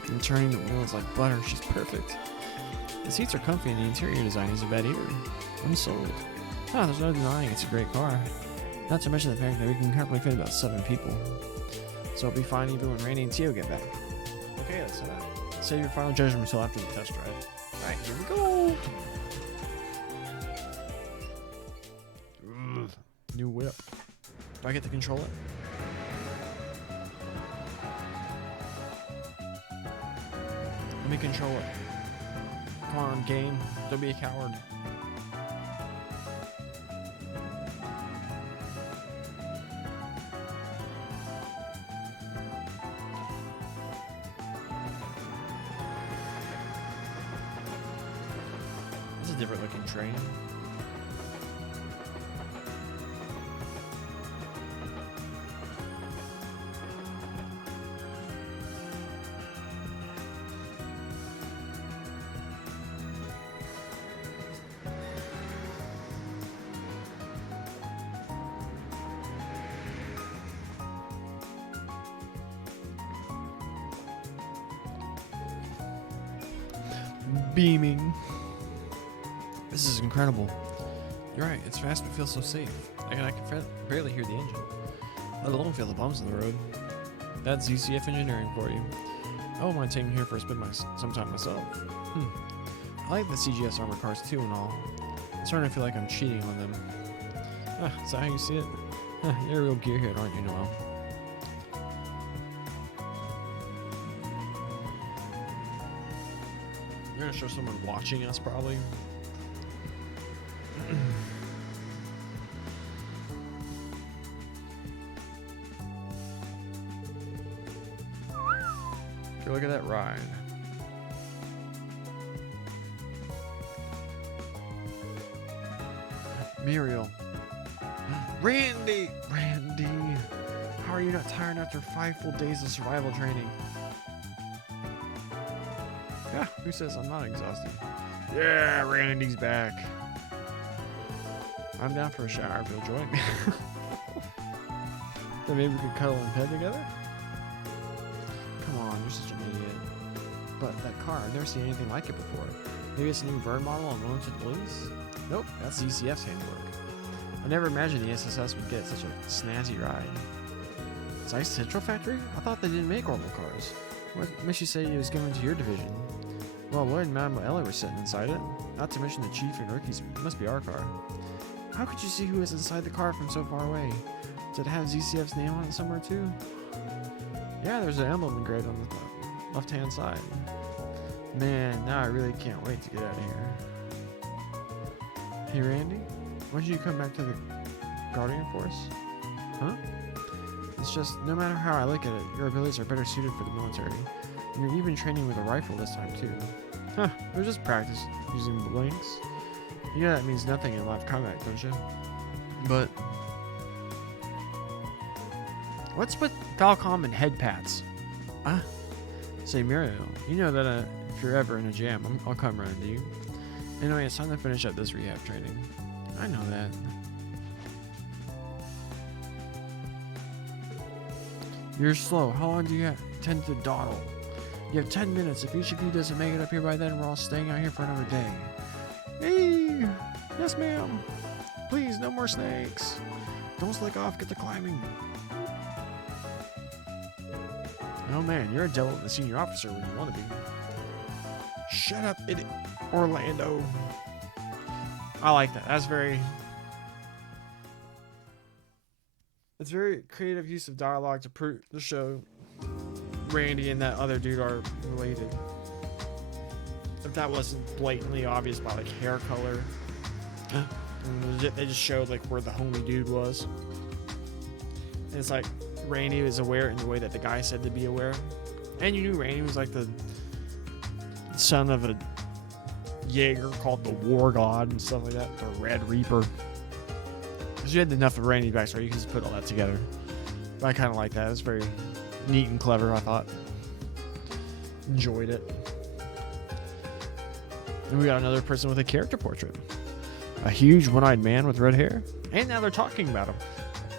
And turning the wheels like butter, she's perfect. The seats are comfy and the interior design isn't bad either. I'm sold. Ah, there's no denying it's a great car. Not to mention the fact that we can comfortably fit about 7 people. So it'll be fine even when Randy and Tio get back. Okay, let's head out. Save your final judgment until after the test drive. Alright, here we go! Ugh. New whip. Do I get to control it? Let me control it. Come on, game. Don't be a coward. This is a different looking train. Beaming. This is incredible. You're right, it's fast but feels so safe. I can barely hear the engine, let alone feel the bumps in the road. That's ZCF engineering for you. I won't mind taking here for a spin sometime myself. I like the CGS armored cars too and all. I'm starting to feel like I'm cheating on them. Is that how you see it? You're a real gearhead, aren't you, Noel? You're gonna show someone watching us, probably. Take a look at that ride. Muriel. Randy! Randy! How are you not tired after 5 full days of survival training? Yeah, who says I'm not exhausted? Yeah, Randy's back. I'm down for a shower if you'll join me. Then maybe we could cuddle and pet together? Come on, you're such an idiot. But that car, I've never seen anything like it before. Maybe it's a new bird model on Loan to the Blues? Nope, that's ZCF's handiwork. I never imagined the SSS would get such a snazzy ride. Is Ice Central Factory? I thought they didn't make orbital cars. What makes you say it was going to your division? Well, Lloyd and Madame Ellie were sitting inside it. Not to mention the Chief and Rookies. Must be our car. How could you see who was inside the car from so far away? Did it have ZCF's name on it somewhere too? Yeah, there's an emblem engraved on the left-hand side. Man, now I really can't wait to get out of here. Hey Randy, when did you come back to the Guardian Force? Huh? It's just, no matter how I look at it, your abilities are better suited for the military. And you're even training with a rifle this time too. Huh, it was just practice using blinks. You know that means nothing in live combat, don't you? But what's with Falcom and head pats? Huh? Say Muriel, you know that if you're ever in a jam, I'll come run into you. Anyway, it's time to finish up this rehab training. I know that. You're slow. How long do you tend to dawdle? You have 10 minutes. If each of you doesn't make it up here by then, we're all staying out here for another day. Hey! Yes, ma'am. Please, no more snakes. Don't slack off. Get to climbing. Oh man, you're a devil of the senior officer when you want to be. Shut up, idiot. Orlando. I like that. That's very... It's very creative use of dialogue to show Randy and that other dude are related. If that wasn't blatantly obvious by like hair color. They just showed like where the homie dude was. And it's like Randy was aware in the way that the guy said to be aware. And you knew Randy was like the son of a Jaeger called the War God and stuff like that. The Red Reaper. Because you had enough of Randy's backstory, you could just put all that together. But I kind of like that. It was very neat and clever, I thought. Enjoyed it. And we got another person with a character portrait. A huge one-eyed man with red hair. And now they're talking about him.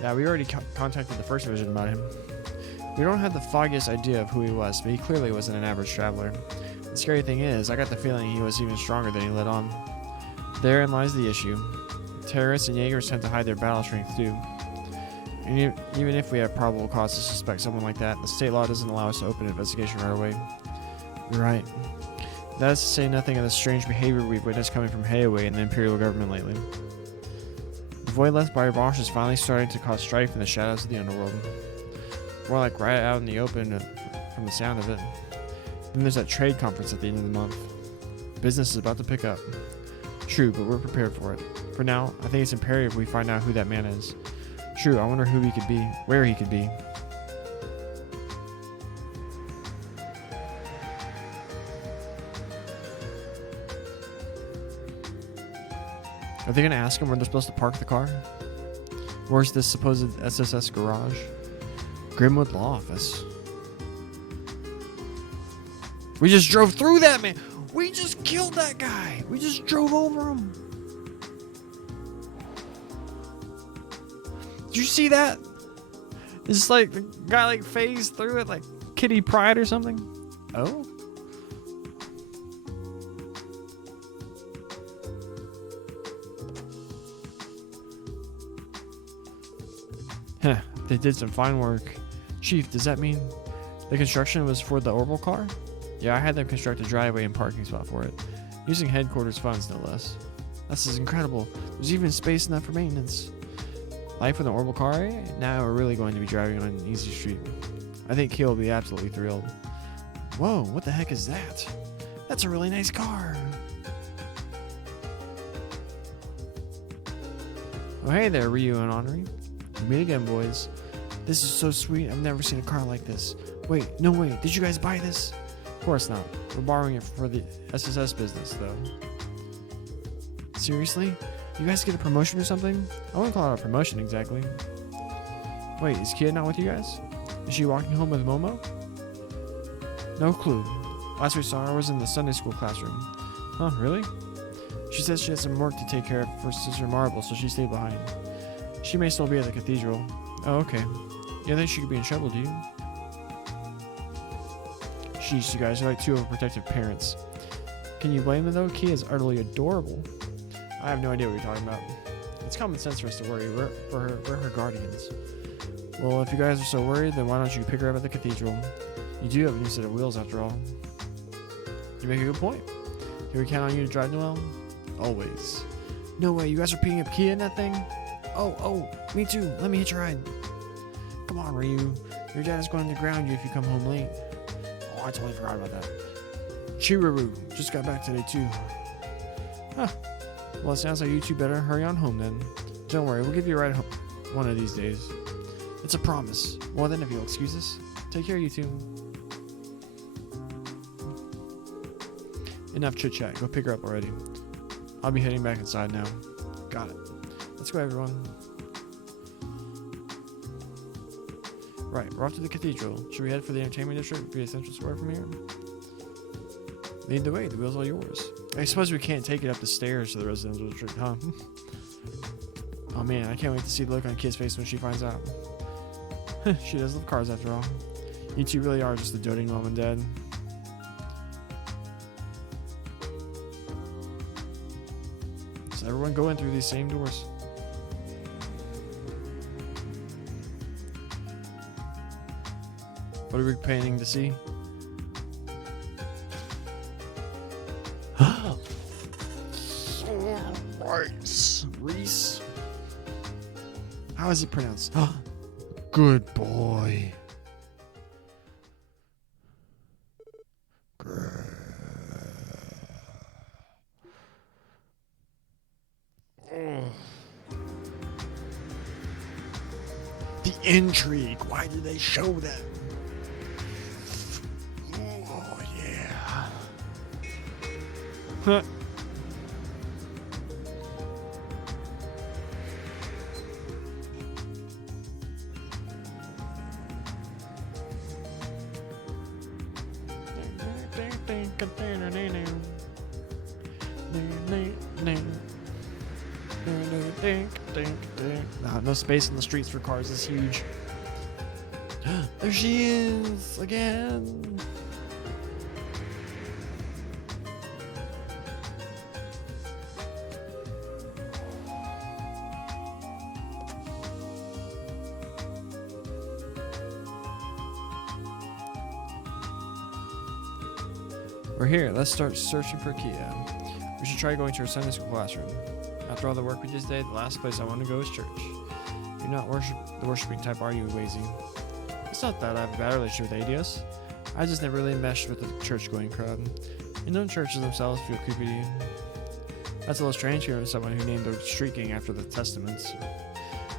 Yeah, we already contacted the first division about him. We don't have the foggiest idea of who he was, but he clearly wasn't an average traveler. The scary thing is, I got the feeling he was even stronger than he let on. Therein lies the issue. Terrorists and Jaegers tend to hide their battle strength too. And even if we have probable cause to suspect someone like that, the state law doesn't allow us to open an investigation right away. You're right. That is to say nothing of the strange behavior we've witnessed coming from Heiaway and the Imperial government lately. The void left by Bosch is finally starting to cause strife in the shadows of the underworld. More like right out in the open from the sound of it. Then there's that trade conference at the end of the month. Business is about to pick up. True, but we're prepared for it. For now, I think it's imperative we find out who that man is. True, I wonder who he could be, where he could be. Are they going to ask him where they're supposed to park the car? Where's this supposed SSS garage? Grimwood Law Office. We just drove through that man. We just killed that guy. We just drove over him. Did you see that? It's like the guy like phased through it like Kitty Pryde or something. Oh. Huh, they did some fine work. Chief, does that mean the construction was for the orbital car? Yeah, I had them construct a driveway and parking spot for it, using headquarters funds no less. This is incredible. There's even space enough for maintenance. Life in the orbital car area? Now we're really going to be driving on an easy street. I think Keel will be absolutely thrilled. Whoa, what the heck is that? That's a really nice car. Oh, hey there, Ryu and Henri. We meet again, boys. This is so sweet. I've never seen a car like this. Wait, no way. Did you guys buy this? Of course not. We're borrowing it for the SSS business, though. Seriously? You guys get a promotion or something? I wouldn't call it a promotion exactly. Wait, is Kia not with you guys? Is she walking home with Momo? No clue. Last we saw her was in the Sunday school classroom. Huh, really? She says she has some work to take care of for Sister Marble, so she stayed behind. She may still be at the cathedral. Oh, okay. You think she could be in trouble, do you? Sheesh, you guys are like two overprotective parents. Can you blame them though? Kia is utterly adorable. I have no idea what you're talking about. It's common sense for us to worry. We're her guardians. Well, if you guys are so worried, then why don't you pick her up at the cathedral? You do have a new set of wheels after all. You make a good point. Can we count on you to drive Noelle? Always. No way, you guys are picking up Kia in that thing? Oh, me too. Let me hitch a ride. Come on, Ryu. Your dad is going to ground you if you come home late. Oh, I totally forgot about that. Chiruru just got back today too. Huh. Well, it sounds like you two better hurry on home then. Don't worry, we'll give you a ride home one of these days. It's a promise. Well then, if you'll excuse us, take care, you two. Enough chit chat. Go pick her up already. I'll be heading back inside now. Got it. Let's go, everyone. Right, we're off to the cathedral. Should we head for the entertainment district via Central Square from here? Lead the way. The wheel's all yours. I suppose we can't take it up the stairs to the residential district, huh? Oh man, I can't wait to see the look on Kid's face when she finds out. She does love cars after all. You two really are just the doting mom and dad. So everyone go in through these same doors. What are we planning to see? Reese. How is it pronounced? Good boy. The intrigue. Why did they show that? Oh, yeah. Huh. No space in the streets for cars is huge. There she is again. We're here. Let's start searching for Kia. We should try going to her Sunday school classroom. After all the work we did today, the last place I want to go is church. You're not the worshiping type, are you, Wazy? It's not that I have a bad relationship with ADS. I just never really meshed with the church-going crowd. And no churches themselves feel creepy to you. That's a little strange hearing someone who named their street gang after the Testaments.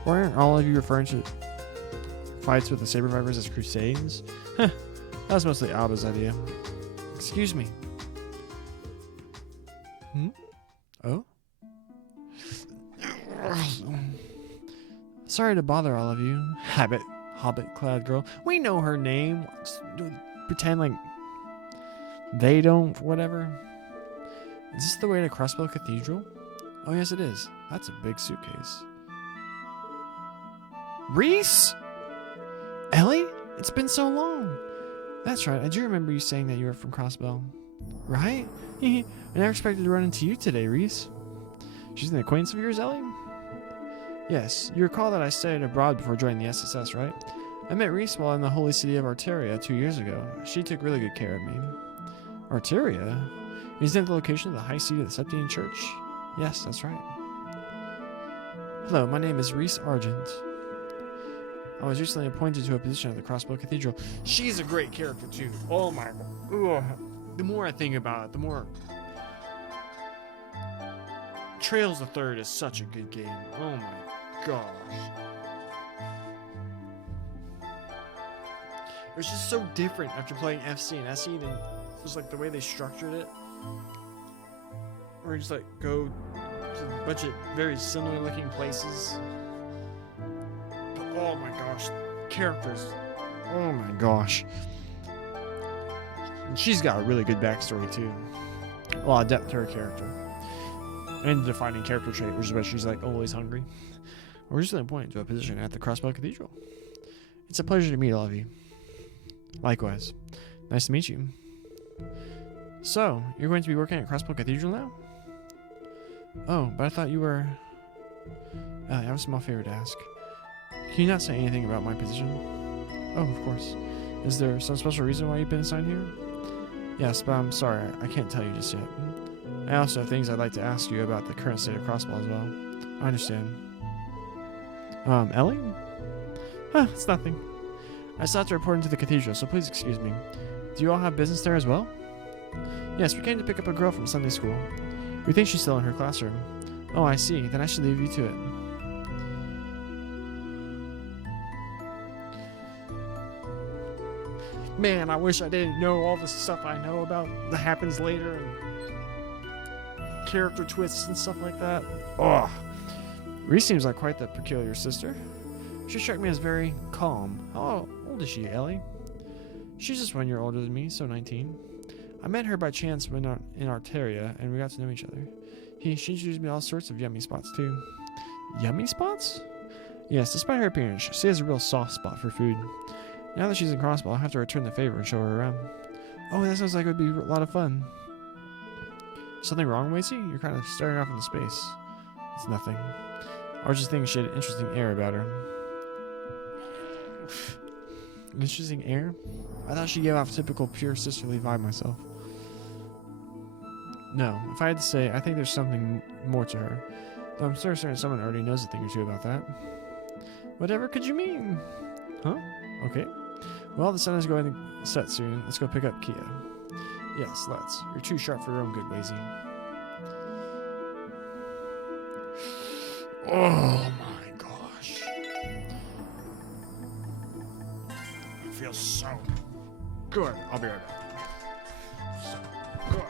Weren't all of you referring to fights with the Saber Vipers as crusades? That was mostly Alba's idea. Excuse me. Oh? Sorry to bother all of you. Hobbit-clad girl. We know her name. Pretend like they don't, whatever. Is this the way to Crossbow Cathedral? Oh, yes, it is. That's a big suitcase. Reese? Ellie? It's been so long. That's right. I do remember you saying that you were from Crossbow. Right? I never expected to run into you today, Reese. She's an acquaintance of yours, Ellie? Yes. You recall that I studied abroad before joining the SSS, right? I met Reese while in the holy city of Arteria 2 years ago. She took really good care of me. Arteria? Isn't that the location of the high seat of the Septian Church? Yes, that's right. Hello, my name is Reese Argent. I was recently appointed to a position at the Crossbow Cathedral. She's a great character, too. Oh my god. The more I think about it, the more... Trails the Third is such a good game. Oh my gosh. was just so different after playing FC and SE than just like the way they structured it. Where you just like go to a bunch of very similar looking places. But oh my gosh, characters. Oh my gosh. And she's got a really good backstory too. A lot of depth to her character. And the defining character trait, which is why she's like always hungry. We're just appointed to a position at the Crossbow Cathedral. It's a pleasure to meet all of you. Likewise. Nice to meet you. So, you're going to be working at Crossbow Cathedral now? Oh, but I thought you were... I have a small favor to ask. Can you not say anything about my position? Oh, of course. Is there some special reason why you've been assigned here? Yes, but I'm sorry, I can't tell you just yet. I also have things I'd like to ask you about the current state of Crossbow as well. I understand. Ellie? Huh, it's nothing. I still have to report into the cathedral, so please excuse me. Do you all have business there as well? Yes, we came to pick up a girl from Sunday school. We think she's still in her classroom. Oh, I see. Then I should leave you to it. Man, I wish I didn't know all the stuff I know about that happens later and character twists and stuff like that. Oh, Reese seems like quite the peculiar sister. She struck me as very calm. How old is she, Ellie? She's just 1 year older than me, so 19. I met her by chance when in Arteria, and we got to know each other. She introduced me to all sorts of yummy spots, too. Yummy spots? Yes, despite her appearance, she has a real soft spot for food. Now that she's in Crossbow, I'll have to return the favor and show her around. Oh, that sounds like it would be a lot of fun. Something wrong, Wacy? You're kind of staring off into space. It's nothing. I was just thinking she had an interesting air about her. Interesting air? I thought she gave off a typical pure sisterly vibe myself. No, if I had to say, I think there's something more to her. Though I'm sure certain someone already knows a thing or two about that. Whatever could you mean? Huh? Okay. Well, the sun is going to set soon. Let's go pick up Kia. Yes, let's. You're too sharp for your own good, Wazy. Oh my gosh. It feels so good. I'll be right back. So good.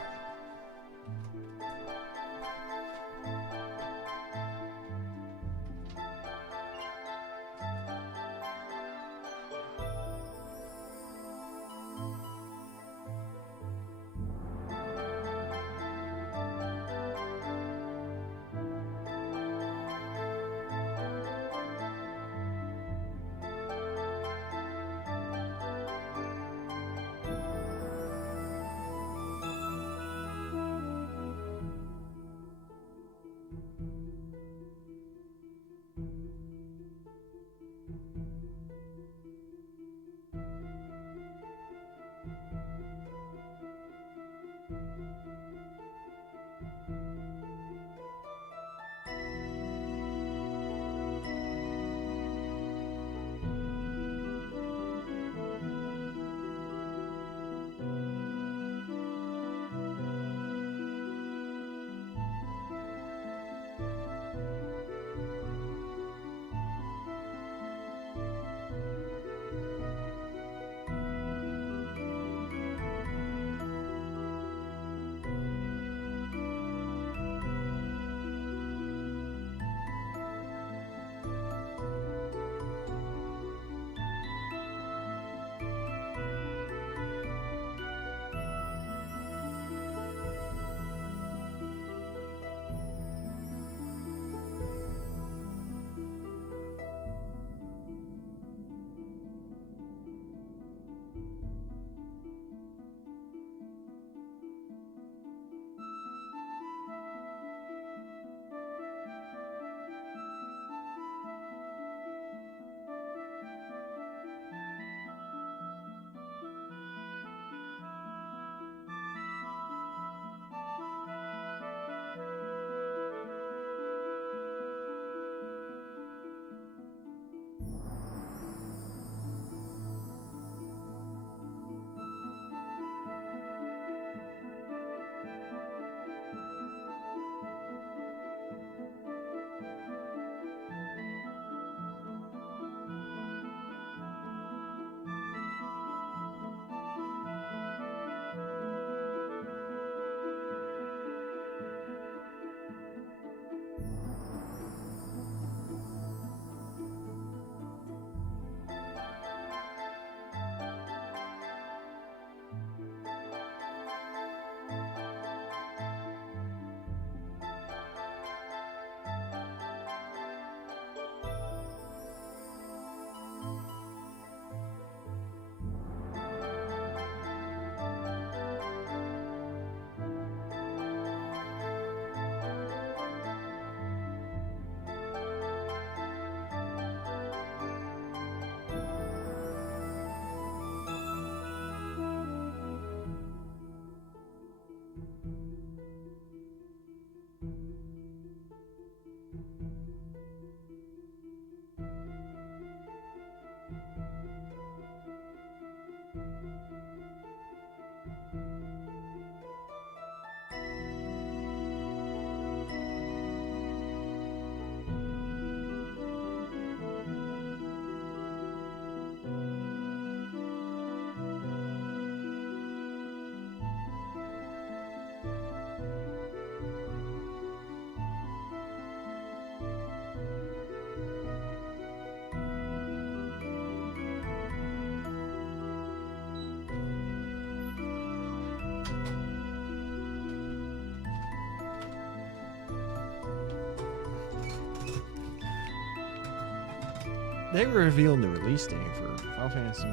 They revealed the release date for Final Fantasy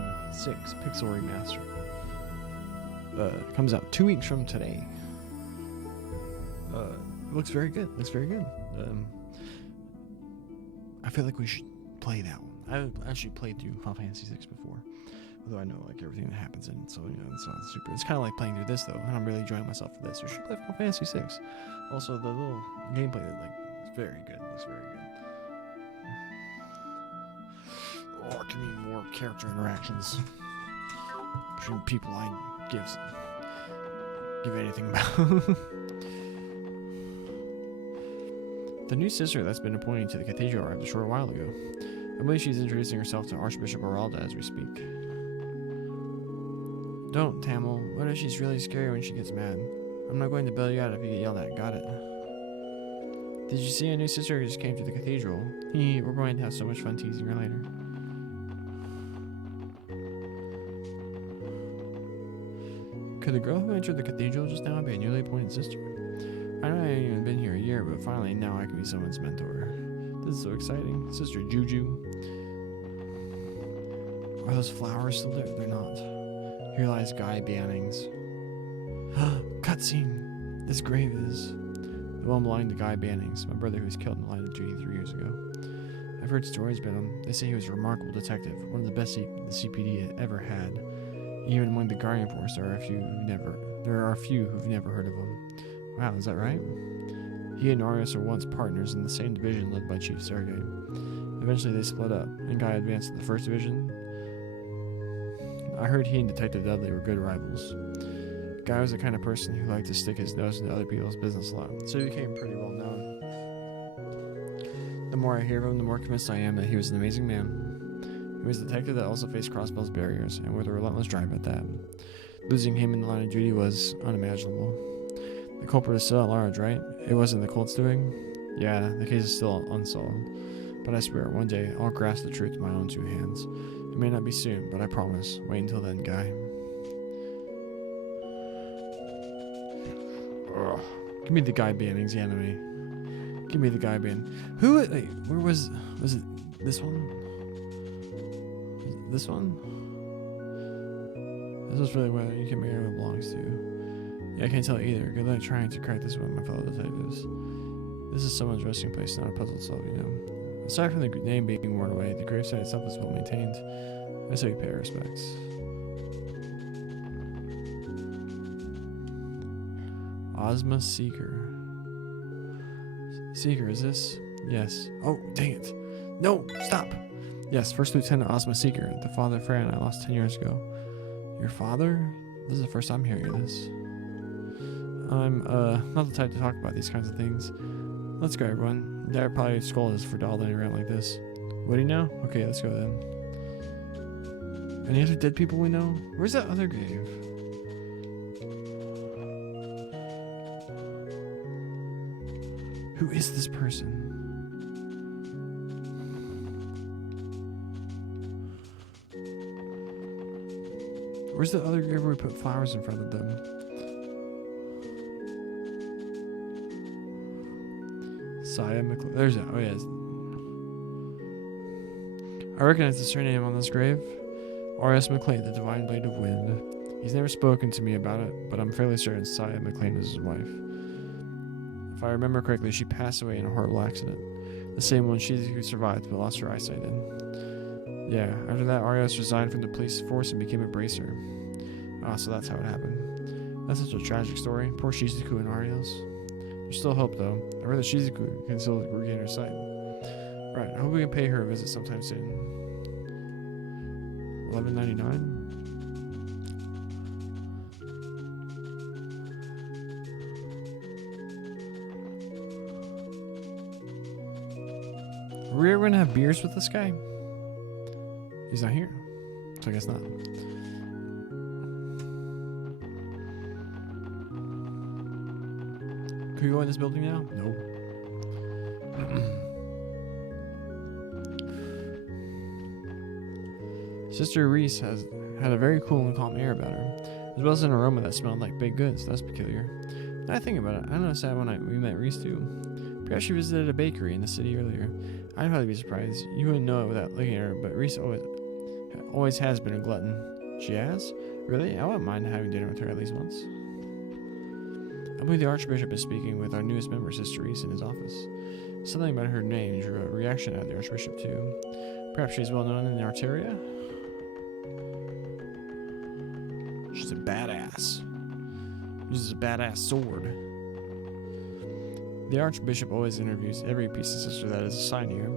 VI Pixel Remaster. Comes out 2 weeks from today. Looks very good. I feel like we should play that one. I've actually played through Final Fantasy VI before, although I know like everything that happens in it, so it's not super. It's kind of like playing through this though, and I'm really enjoying myself for this. We should play Final Fantasy VI. Also, the little gameplay it's very good. Looks very good. Oh, give me more character interactions between people I give anything about. The new sister that's been appointed to the cathedral arrived a short while ago. I believe she's introducing herself to Archbishop Oralda as we speak. Don't, Tamil. What if she's really scary when she gets mad? I'm not going to bail you out if you get yelled at. Got it? Did you see a new sister who just came to the cathedral? We're going to have so much fun teasing her later. Could the girl who entered the cathedral just now be a newly appointed sister? I know I haven't even been here a year, but finally now I can be someone's mentor. This is so exciting. Sister Juju. Are those flowers still there? They're not. Here lies Guy Bannings. Cutscene. This grave is the one belonging to Guy Bannings, my brother who was killed in the line of duty 3 years ago. I've heard stories about him. They say he was a remarkable detective, one of the best the CPD had ever had. Even among the Guardian Force, there are a few who've never heard of him. Wow, is that right? He and Arius were once partners in the same division led by Chief Sergei. Eventually they split up, and Guy advanced to the 1st Division. I heard he and Detective Dudley were good rivals. Guy was the kind of person who liked to stick his nose into other people's business a lot, so he became pretty well known. The more I hear of him, the more convinced I am that he was an amazing man. He was a detective that also faced Crossbell's barriers, and with a relentless drive at that. Losing him in the line of duty was unimaginable. The culprit is still at large, right? It wasn't the cult's doing? Yeah, the case is still unsolved. But I swear, one day, I'll grasp the truth in my own 2 hands. It may not be soon, but I promise. Wait until then, Guy. Ugh. Give me the Guy Bannings anime. Give me the Guy Ban. Wait, where was it this one? This one? This is really what you can marry who it belongs to. Yeah, I can't tell either. Good luck trying to crack this one, my fellow detectives. This is someone's resting place, not a puzzle to solve, you know. Aside from the name being worn away, the gravesite itself is well maintained. I say we pay our respects. Ozma Seeker. Seeker, is this? Yes. Oh, dang it. No, stop. Yes, First Lieutenant Ozma Seeker, the father of Fran I lost 10 years ago. Your father? This is the first time hearing of this. I'm, not the type to talk about these kinds of things. Let's go, everyone. Dad probably scold us for dawdling around like this. What do you know? Okay, let's go then. Any other dead people we know? Where's that other grave? Who is this person? Where's the other grave where we put flowers in front of them? Saya McLean. There's that. Oh, yeah. I recognize the surname on this grave. R.S. McLean, the Divine Blade of Wind. He's never spoken to me about it, but I'm fairly certain Saya McLean was his wife. If I remember correctly, she passed away in a horrible accident. The same one who survived but lost her eyesight in. Yeah, after that, R.S. resigned from the police force and became a bracer. Ah, so that's how it happened. That's such a tragic story. Poor Shizuku and Arios. There's still hope, though. I read that Shizuku can still regain her sight. Right, I hope we can pay her a visit sometime soon. $11.99? Are we ever going to have beers with this guy? He's not here, so I guess not. Can we go in this building now? No. Sister Reese had a very cool and calm air about her, as well as an aroma that smelled like baked goods. That's peculiar. Now I think about it, I noticed that when we met Reese too. Perhaps she visited a bakery in the city earlier. I'd probably be surprised. You wouldn't know it without looking at her, but Reese always has been a glutton. She has? Really? I wouldn't mind having dinner with her at least once. I believe the Archbishop is speaking with our newest member, Sister Reese, in his office. Something about her name drew a reaction out of the Archbishop, too. Perhaps she's well known in the Arteria? She's a badass. Uses a badass sword. The Archbishop always interviews every priest and sister that is assigned here.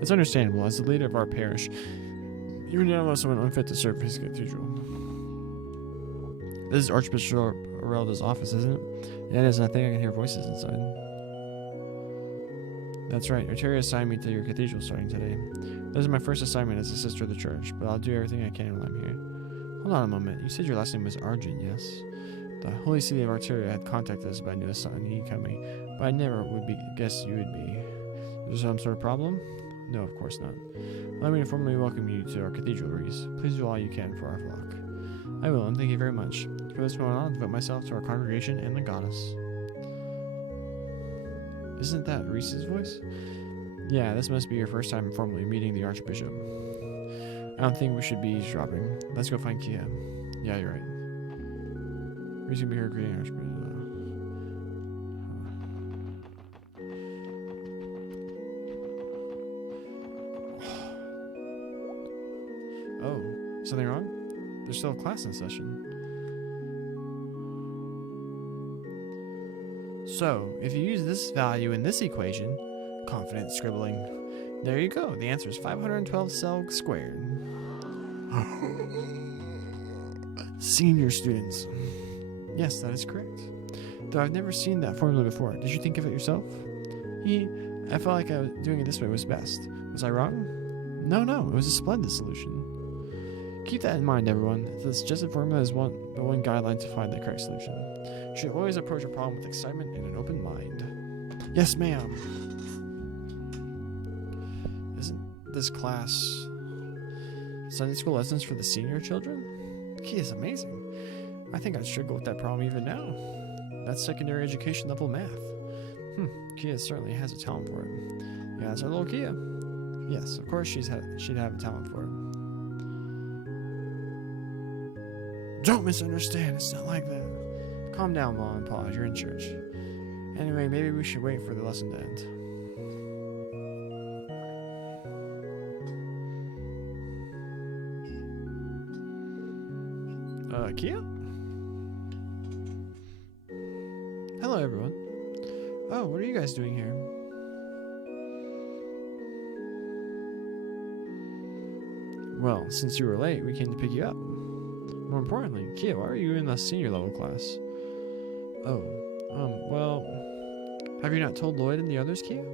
It's understandable. As the leader of our parish, you would not know someone unfit to serve his cathedral. This is Archbishop Aurelda's office, isn't it? Yeah, it is. I think I can hear voices inside. That's right. Arteria assigned me to your cathedral starting today. This is my first assignment as a sister of the church, but I'll do everything I can while I'm here. Hold on a moment. You said your last name was Arjun, yes? The Holy City of Arteria had contacted us about a new assignee coming, but I never would guess you would be. Is there some sort of problem? No, of course not. Let me formally welcome you to our cathedral, Reese. Please do all you can for our flock. I will, and thank you very much. For this moment, I'll devote myself to our congregation and the goddess. Isn't that Reese's voice? Yeah, this must be your first time formally meeting the Archbishop. I don't think we should be eavesdropping. Let's go find Kia. Yeah, you're right. Reese will be here greeting Archbishop. Oh, something wrong? There's still a class in session. So, if you use this value in this equation, confident scribbling, there you go. The answer is 512 cell squared. Senior students. Yes, that is correct. Though I've never seen that formula before. Did you think of it yourself? I felt like doing it this way was best. Was I wrong? No, it was a splendid solution. Keep that in mind, everyone. The suggested formula is one guideline to find the correct solution. You should always approach a problem with excitement and an open mind. Yes, ma'am. Isn't this class Sunday school lessons for the senior children? Key is amazing. I think I'd struggle with that problem even now. That's secondary education level math. Kia certainly has a talent for it. Yeah, that's our little Kia. Yes, of course she'd have a talent for it. Don't misunderstand, it's not like that. Calm down, Mom and Pa, you're in church. Anyway, maybe we should wait for the lesson to end. Kia? Hello, everyone. Oh, what are you guys doing here? Well, since you were late, we came to pick you up. More importantly, Kia, why are you in the senior level class? Oh, well, have you not told Lloyd and the others, Kia?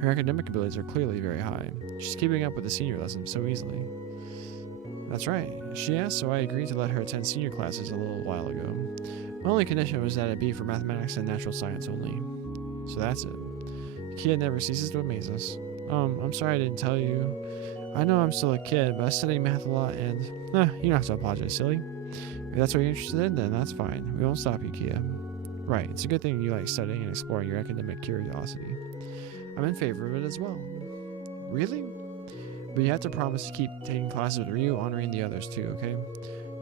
Her academic abilities are clearly very high. She's keeping up with the senior lessons so easily. That's right. She asked, so I agreed to let her attend senior classes a little while ago. My only condition was that it be for mathematics and natural science only. So that's it. Kia never ceases to amaze us. I'm sorry I didn't tell you. I know I'm still a kid, but I study math a lot and... you don't have to apologize, silly. If that's what you're interested in, then that's fine. We won't stop you, Kia. Right, it's a good thing you like studying and exploring your academic curiosity. I'm in favor of it as well. Really? But you have to promise to keep taking classes with Ryu, Henri, and the others too, okay?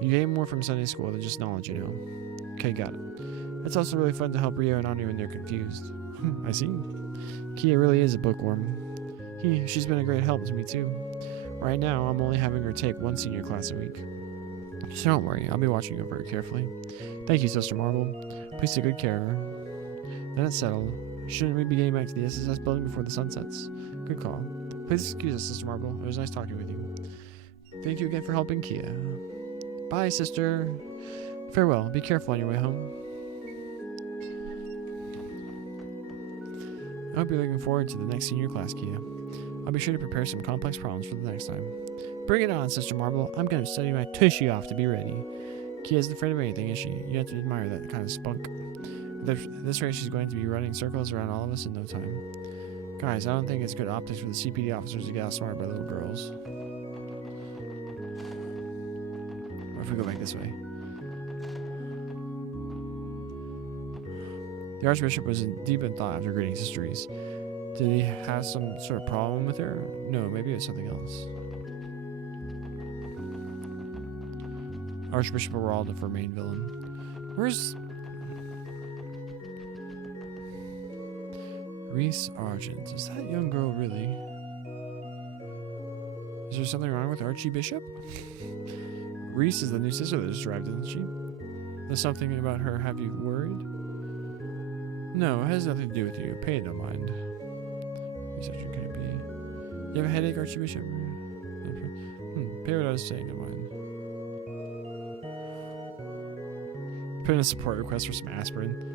You gain more from Sunday school than just knowledge, you know. Okay, got it. It's also really fun to help Ryu and Henri when they're confused. I see. Kia really is a bookworm. She's been a great help to me too. Right now, I'm only having her take one senior class a week. So don't worry, I'll be watching over her carefully. Thank you, Sister Marble. Please take good care of her. Then it's settled. Shouldn't we be getting back to the SSS building before the sun sets? Good call. Please excuse us, Sister Marble. It was nice talking with you. Thank you again for helping Kia. Bye, sister. Farewell. Be careful on your way home. I hope you're looking forward to the next senior class, Kia. I'll be sure to prepare some complex problems for the next time. Bring it on, Sister Marble. I'm going to study my tushy off to be ready. Kia isn't afraid of anything, is she? You have to admire that kind of spunk. At this rate, she's going to be running circles around all of us in no time. Guys, I don't think it's good optics for the CPD officers to get outsmarted by little girls. Or if we go back this way. The Archbishop was deep in thought after greeting Sister Reese. Did he have some sort of problem with her? No, maybe it was something else. Archbishop Geralda for main villain. Where's Reese Argent? Is that young girl really? Is there something wrong with Archbishop? Reese is the new sister that just arrived, isn't she? There's something about her have you worried? No, it has nothing to do with you. Pay it no mind. Reese Argent, could it be? You have a headache, Archbishop? Pay what I was saying, no mind. Put in a support request for some aspirin.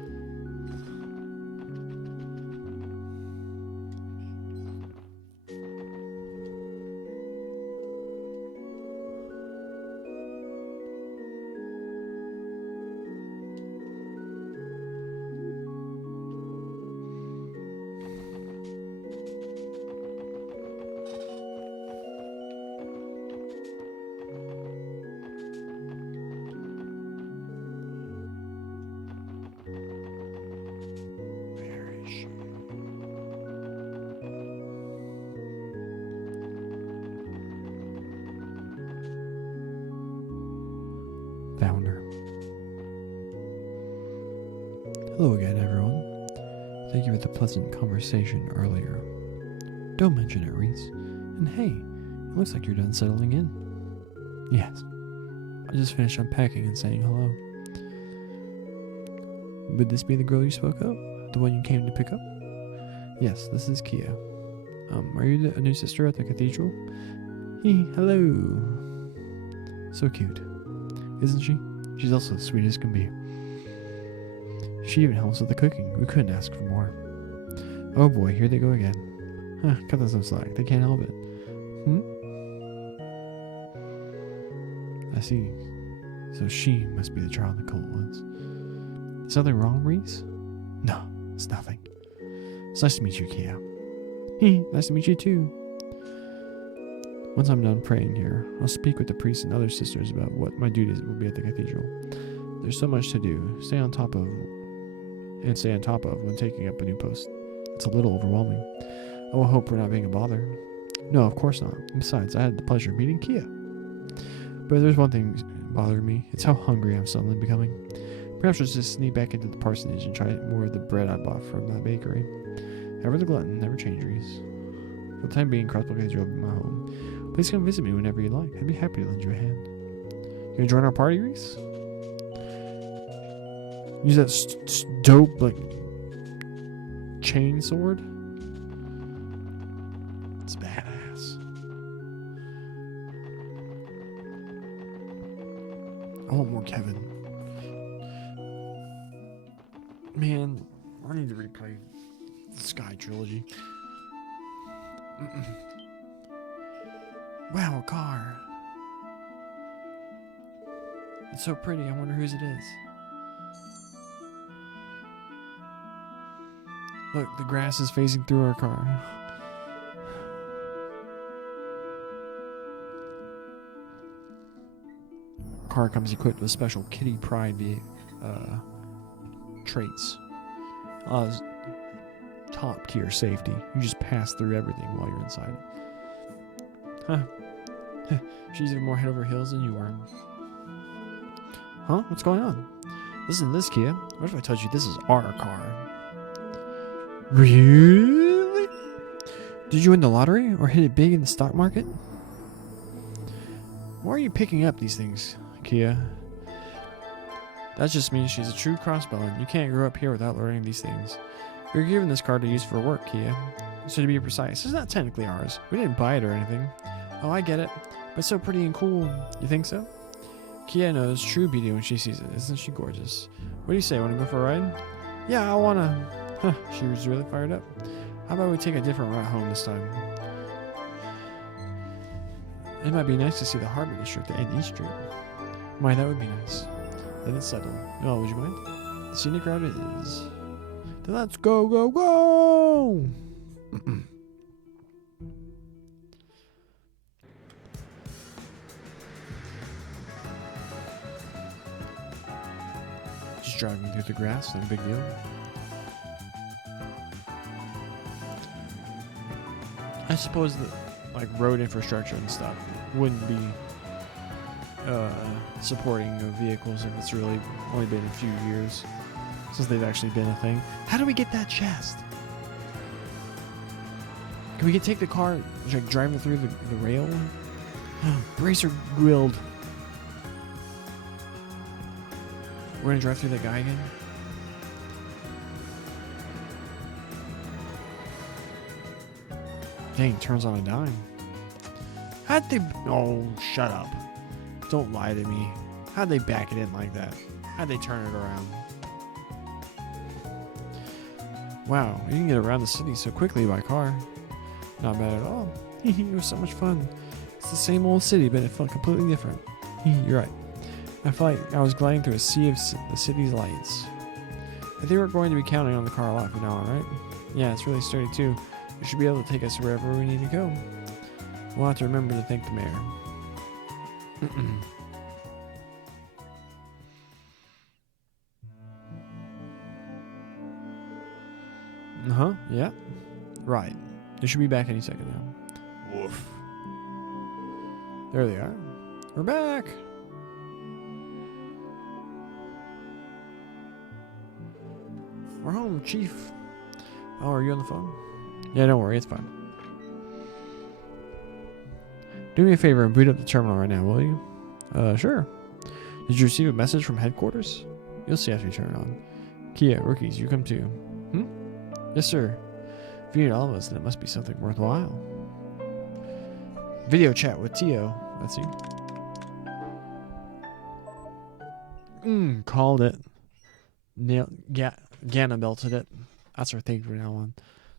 Found her. Hello again, everyone. Thank you for the pleasant conversation earlier. Don't mention it, Reese. And hey, it looks like you're done settling in. Yes. I just finished unpacking and saying hello. Would this be the girl you spoke of? The one you came to pick up? Yes, this is Kia. Are you a new sister at the cathedral? Hello. So cute. Isn't she? She's also as sweet as can be. She even helps with the cooking. We couldn't ask for more. Oh boy, here they go again. Cut them some slack. They can't help it. I see. So she must be the child the cult was. Is something wrong, Reese? No, it's nothing. It's nice to meet you, Kia. Nice to meet you too. Once I'm done praying here, I'll speak with the priests and other sisters about what my duties will be at the cathedral. There's so much to do. Stay on top of when taking up a new post. It's a little overwhelming. I will hope we're not being a bother. No, of course not. Besides, I had the pleasure of meeting Kia. But there's one thing bothering me. It's how hungry I'm suddenly becoming. Perhaps I'll just sneak back into the parsonage and try more of the bread I bought from that bakery. Ever the glutton, never change, Reese. For the time being, Crossbow Cathedral will be my home. Please come visit me whenever you like. I'd be happy to lend you a hand. You gonna join our party, Reese? Use that dope, chain sword? It's badass. I want more Kevin. Man, I need to replay the Sky trilogy. Wow, a car. It's so pretty. I wonder whose it is. Look, the grass is phasing through our car. Car comes equipped with special Kitty Pryde traits. Top tier safety. You just pass through everything while you're inside. Huh. She's even more head over heels than you are. Huh? What's going on? Listen to this, Kia. What if I told you this is our car? Really? Did you win the lottery or hit it big in the stock market? Why are you picking up these things, Kia? That just means she's a true crossbowman. You can't grow up here without learning these things. You're given this car to use for work, Kia. So to be precise, it's not technically ours. We didn't buy it or anything. Oh, I get it. But it's so pretty and cool. You think so? Kia knows true beauty when she sees it. Isn't she gorgeous? What do you say? Want to go for a ride? Yeah, I want to. She was really fired up. How about we take a different route home this time? It might be nice to see the harbor district at East Street. Why, that would be nice. Then it's settled. Oh, would you mind? The scenic route it is. Then let's go, go, go! Just driving through the grass, no big deal. suppose that like road infrastructure and stuff wouldn't be supporting of vehicles if it's really only been a few years since they've actually been a thing. How do we get that chest? Can we take the car, like drive it through the rail? Bracer grilled. We're gonna drive through that guy again. Dang, turns on a dime. How'd they... Oh, shut up. Don't lie to me. How'd they back it in like that? How'd they turn it around? Wow, you can get around the city so quickly by car. Not bad at all. It was so much fun. It's the same old city, but it felt completely different. You're right. I felt like I was gliding through a sea of the city's lights. I think we're going to be counting on the car a lot from now on, right? Yeah, it's really sturdy too. It should be able to take us wherever we need to go. We'll have to remember to thank the mayor. Uh-huh, yeah. Right. They should be back any second now. Woof. There they are. We're back! We're home, Chief. Oh, are you on the phone? Yeah, don't worry, it's fine. Do me a favor and boot up the terminal right now, will you? Sure. Did you receive a message from headquarters? You'll see after you turn it on. Kia, rookies, you come too. Hmm? Yes, sir. If you need all of us, then it must be something worthwhile. Video chat with Tio. Let's see. Called it. Nailed. Ganna belted it. That's our thing from now on.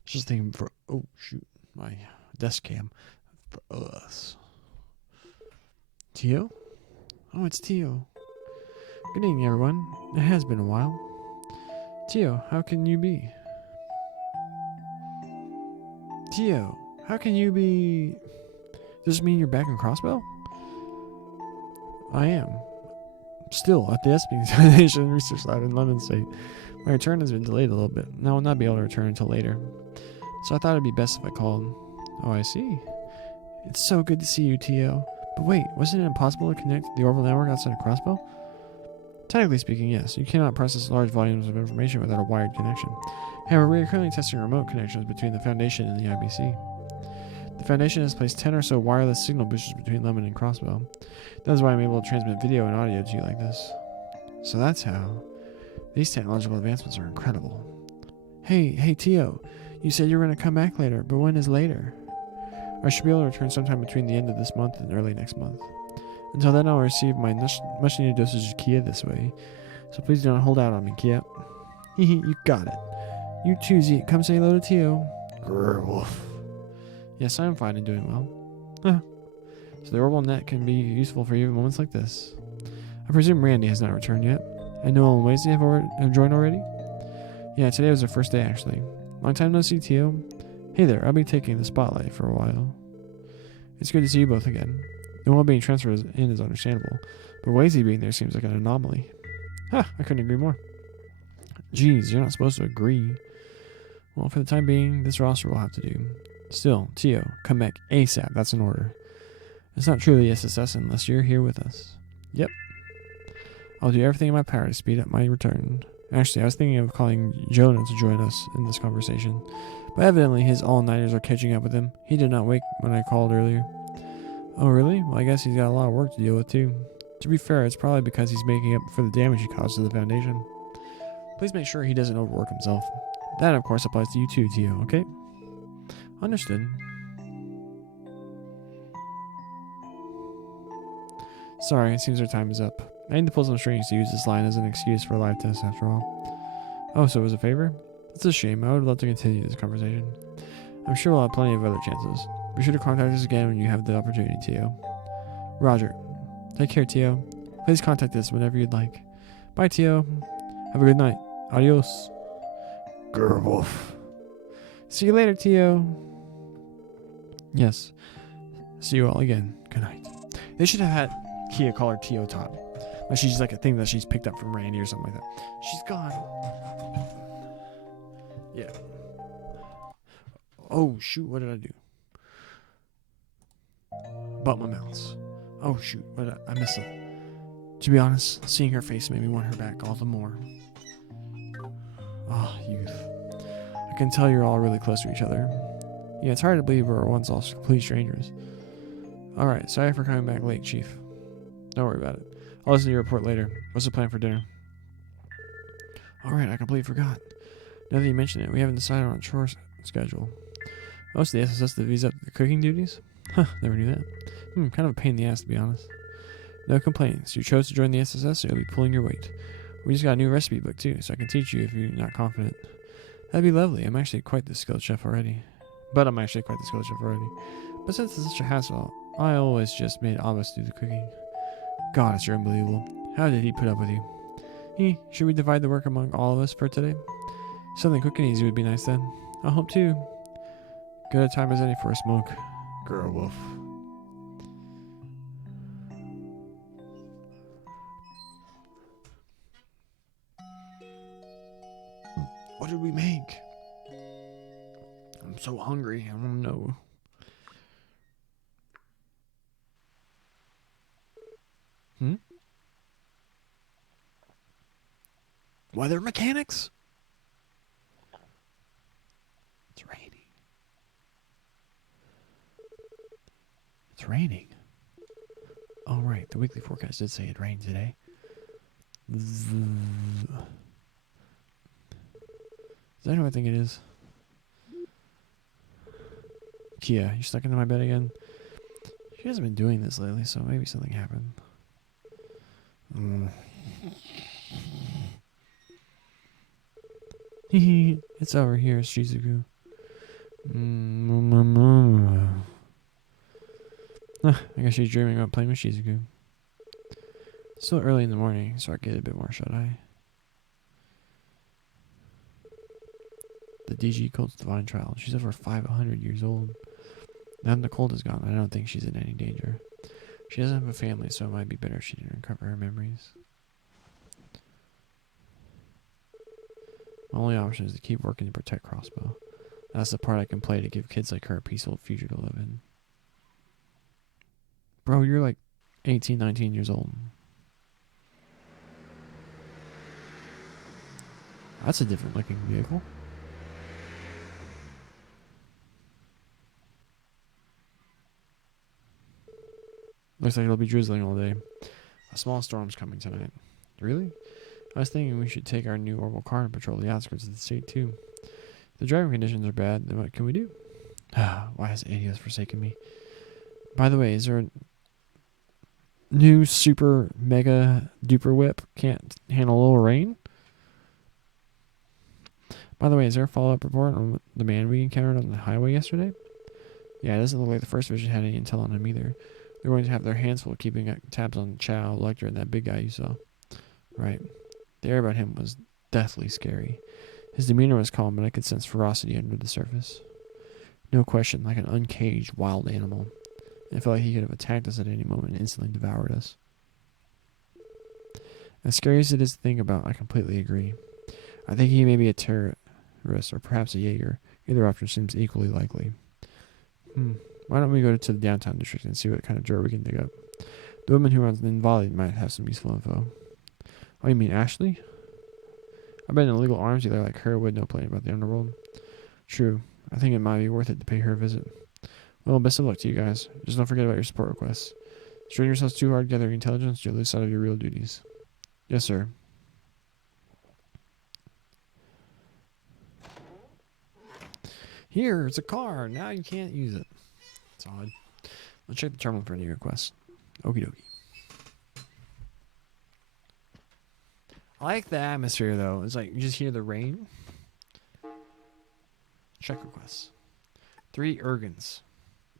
Just thinking for... Oh, shoot. My desk cam. For us. Tio? Oh, it's Tio. Good evening, everyone. It has been a while. Tio, how can you be? Tio, how can you be... Does this mean you're back in Crossbow? I am. Still at the Espionage Research Lab in London State. My return has been delayed a little bit, and I will not be able to return until later. So I thought it'd be best if I called. Oh, I see. It's so good to see you, Tio. But wait, wasn't it impossible to connect the orbital network outside of Crossbow? Technically speaking, yes. You cannot process large volumes of information without a wired connection. However, we are currently testing remote connections between the Foundation and the IBC. The Foundation has placed 10 or so wireless signal boosters between Lemon and Crossbow. That is why I'm able to transmit video and audio to you like this. So that's how. These technological advancements are incredible. Hey, Tio. You said you were going to come back later, but when is later? I should be able to return sometime between the end of this month and early next month. Until then, I'll receive my much needed dosage of Kia this way. So please don't hold out on me, Kia. You got it. You too, Zeke. Come say hello to Tio. Grr, wolf. Yes, I'm fine and doing well. So the orbital net can be useful for you in moments like this. I presume Randy has not returned yet. And Noel and Wasey have joined already? Yeah, today was our first day, actually. Long time no see, Tio. Hey there, I'll be taking the spotlight for a while. It's good to see you both again. Noel being transferred in is understandable, but Wasey being there seems like an anomaly. I couldn't agree more. Geez, you're not supposed to agree. Well, for the time being, this roster will have to do. Still, Tio, come back ASAP, that's an order. It's not truly SSS unless you're here with us. Yep. I'll do everything in my power to speed up my return. Actually, I was thinking of calling Jonah to join us in this conversation, but evidently his all-nighters are catching up with him. He did not wake when I called earlier. Oh, really? Well, I guess he's got a lot of work to deal with, too. To be fair, it's probably because he's making up for the damage he caused to the Foundation. Please make sure he doesn't overwork himself. That, of course, applies to you too, Tio, okay? Understood. Sorry, it seems our time is up. I need to pull some strings to use this line as an excuse for a live test, after all. Oh, so it was a favor? That's a shame. I would love to continue this conversation. I'm sure we'll have plenty of other chances. Be sure to contact us again when you have the opportunity, Tio. Roger. Take care, Tio. Please contact us whenever you'd like. Bye, Tio. Have a good night. Adios. Gerwolf. See you later, Tio. Yes. See you all again. Good night. They should have had Kia call her Tio Tot. Like she's like a thing that she's picked up from Randy or something like that. She's gone. Yeah. Oh, shoot. What did I do? But my mouse. Oh shoot, I missed it. To be honest, seeing her face made me want her back all the more. Ah, youth. I can tell you're all really close to each other. Yeah, it's hard to believe we were once all complete strangers. Alright, sorry for coming back late, Chief. Don't worry about it. I'll listen to your report later. What's the plan for dinner? Alright, I completely forgot. Now that you mention it, we haven't decided on a chore schedule. Most of the SSS divvies up the cooking duties? Huh, never knew that. Kind of a pain in the ass, to be honest. No complaints. You chose to join the SSS, so you'll be pulling your weight. We just got a new recipe book, too, so I can teach you if you're not confident. That'd be lovely. I'm actually quite the skilled chef already. But since it's such a hassle, I always just made Abbas do the cooking. God, it's unbelievable. How did he put up with you? Should we divide the work among all of us for today? Something quick and easy would be nice then. I hope too. Good a time as any for a smoke. Girl wolf. What did we make? I'm so hungry. I want to know. Weather mechanics? It's raining. It's raining. Oh, right. The weekly forecast did say it rained today. Is that who I think it is? Kia, you stuck into my bed again? She hasn't been doing this lately, so maybe something happened. It's over here, Shizuku. I guess she's dreaming about playing with Shizuku. It's still early in the morning, so I get a bit more shut-eye. The DG Colt's Divine Trial. She's over 500 years old. Now that the cold is gone, I don't think she's in any danger. She doesn't have a family, so it might be better if she didn't recover her memories. My only option is to keep working to protect Crossbow. That's the part I can play to give kids like her a peaceful future to live in. Bro, you're like 18, 19 years old. That's a different looking vehicle. Looks like it'll be drizzling all day. A small storm's coming tonight. Really? I was thinking we should take our new orbital car and patrol the outskirts of the state too. If the driving conditions are bad, then what can we do? Why has Adios forsaken me? By the way, is there a new super mega duper whip can't handle a little rain? By the way, is there a follow-up report on the man we encountered on the highway yesterday? Yeah, it doesn't look like the first vision had any intel on him either. They're going to have their hands full keeping tabs on Chow, Lecter, and that big guy you saw. Right. The air about him was deathly scary. His demeanor was calm, but I could sense ferocity under the surface. No question, like an uncaged wild animal. It felt like he could have attacked us at any moment and instantly devoured us. As scary as it is to think about, I completely agree. I think he may be a terrorist or perhaps a Jaeger. Either option seems equally likely. Why don't we go to the downtown district and see what kind of dirt we can dig up? The woman who runs the Invali might have some useful info. Oh, you mean Ashley? I bet an illegal arms dealer like her would know plenty about the underworld. True. I think it might be worth it to pay her a visit. Well, best of luck to you guys. Just don't forget about your support requests. Strain yourselves too hard gathering intelligence, you'll lose sight of your real duties. Yes, sir. Here, it's a car. Now you can't use it. It's odd. Let's check the terminal for any requests. Okie dokie. I like the atmosphere, though. It's like you just hear the rain. Check requests. 3 Ergens.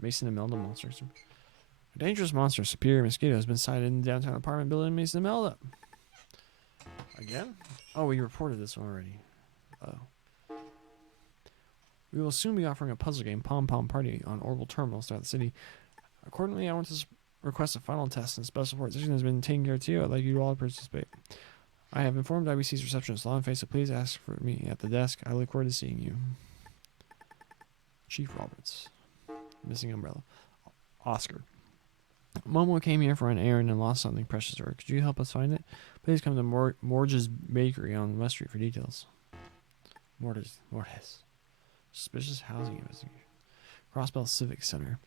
Mason Imelda monsters. A dangerous monster, Superior Mosquito, has been sighted in the downtown apartment building in Mason Imelda. Again? Oh, we reported this one already. Oh. We will soon be offering a puzzle game, Pom Pom Party, on orbital terminals throughout the city. Accordingly, I want to request a final test, and special support session has been taken care of too. I'd like you all to participate. I have informed IBC's receptionist, Law and Face, so please ask for me at the desk. I look forward to seeing you. Chief Roberts. Missing umbrella. Oscar. Momo came here for an errand and lost something precious to her. Could you help us find it? Please come to Morge's Bakery on West Street for details. Mortis. Suspicious housing investigation. Crossbell Civic Center.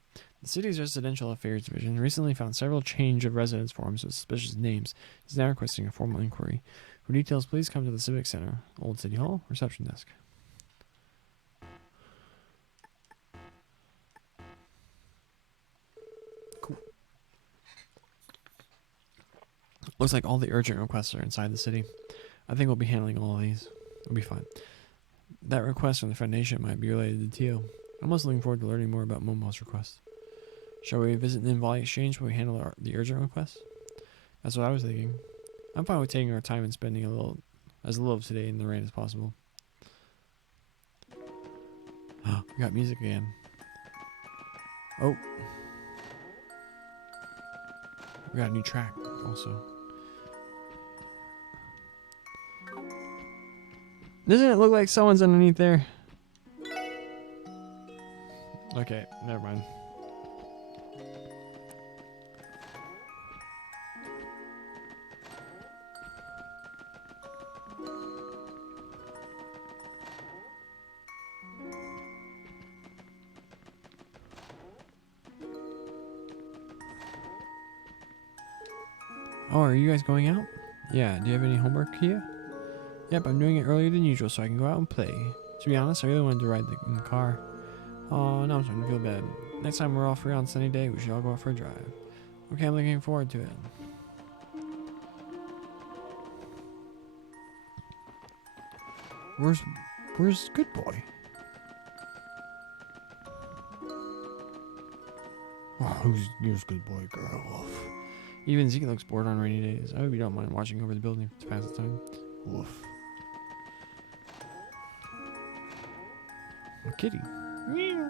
The city's Residential Affairs Division recently found several change of residence forms with suspicious names. It is now requesting a formal inquiry. For details, please come to the Civic Center, Old City Hall, reception desk. Cool. Looks like all the urgent requests are inside the city. I think we'll be handling all of these. We'll be fine. That request from the Foundation might be related to Tio. I'm most looking forward to learning more about Momo's request. Shall we visit the Invali Exchange when we handle the urgent requests? That's what I was thinking. I'm fine with taking our time and spending as little of today in the rain as possible. We got music again. Oh. We got a new track also. Doesn't it look like someone's underneath there? Okay, never mind. Oh, are you guys going out? Yeah, do you have any homework here? Yep, I'm doing it earlier than usual so I can go out and play. To be honest, I really wanted to ride in the car. Oh, now I'm starting to feel bad. Next time we're all free on sunny day, we should all go out for a drive. Okay, I'm looking forward to it. Where's Good Boy? Oh, who's Good Boy, girl? Woof. Even Zeke looks bored on rainy days. I hope you don't mind watching over the building to pass the time. Woof. A kitty. Meow.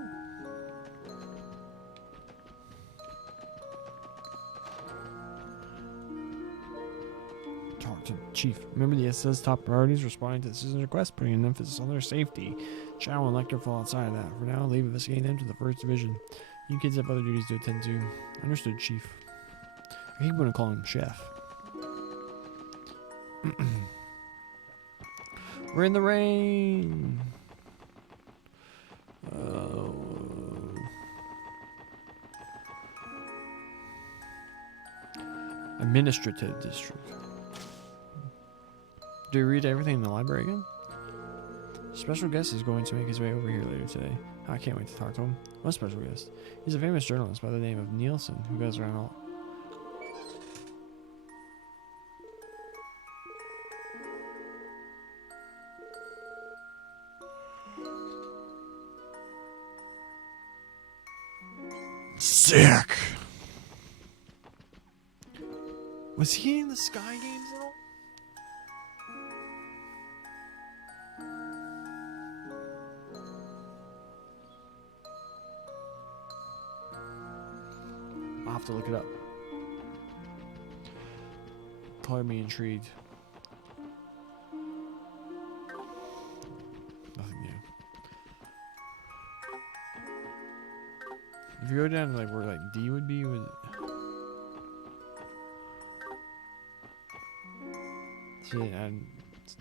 Talk to the chief. Remember the SS's top priorities: responding to the citizen's request, putting an emphasis on their safety. Chow and Lecter fall outside of that. For now, leave investigating them to the first division. You kids have other duties to attend to. Understood, chief. I keep going to call him chef. We're in the rain. Administrative district. Do we read everything in the library again? Special guest is going to make his way over here later today. I can't wait to talk to him. What special guest? He's a famous journalist by the name of Nielsen who goes around all... Sick! Was he in the Sky Games at all? I'll have to look it up. Color me intrigued. Nothing new. If you go down to like where like D would be, would see it add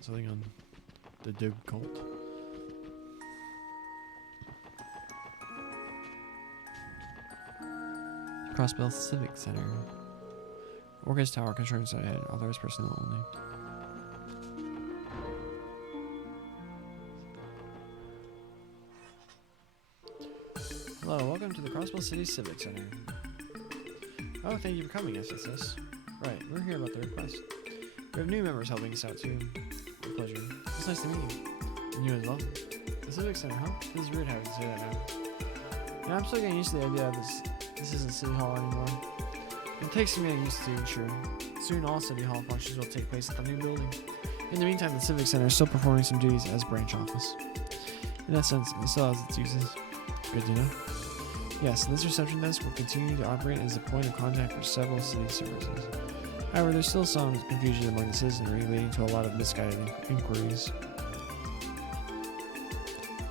something on the Doug cult. Crossbell Civic Center. Orcas Tower, construction site ahead. Authorized personnel only. Hello, welcome to the Crossbell City Civic Center. Oh, thank you for coming, SSS. Right, we're here about the request. We have new members helping us out too. A pleasure. It's nice to meet you. And you as well. The Civic Center, huh? This is weird having to say that now. And I'm still getting used to the idea of this isn't City Hall anymore. It takes some getting used to, sure. Soon all City Hall functions will take place at the new building. In the meantime, the Civic Center is still performing some duties as branch office. In that sense, it still has its uses. Good to know. Yes, this reception desk will continue to operate as a point of contact for several city services. However, there's still some confusion among the citizenry, leading to a lot of misguided inquiries.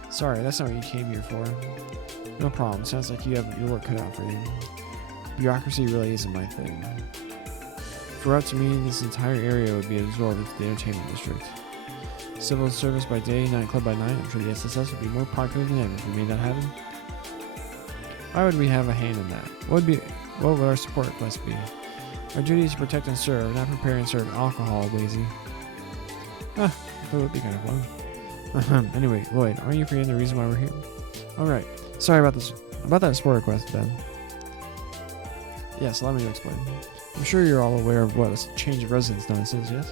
Sorry, that's not what you came here for. No problem. Sounds like you have your work cut out for you. Bureaucracy really isn't my thing. If it were up to me, this entire area would be absorbed into the entertainment district. Civil service by day, nightclub by night. I'm sure the SSS would be more popular than ever if we made that happen. Why would we have a hand in that? What would our support request be? Our duty is to protect and serve, not prepare and serve alcohol, lazy. That would be kind of fun. Anyway, Lloyd, aren't you forgetting the reason why we're here? Alright, sorry about that support request, Ben. Yes, allow me to explain. I'm sure you're all aware of what a change of residence notice is, yes?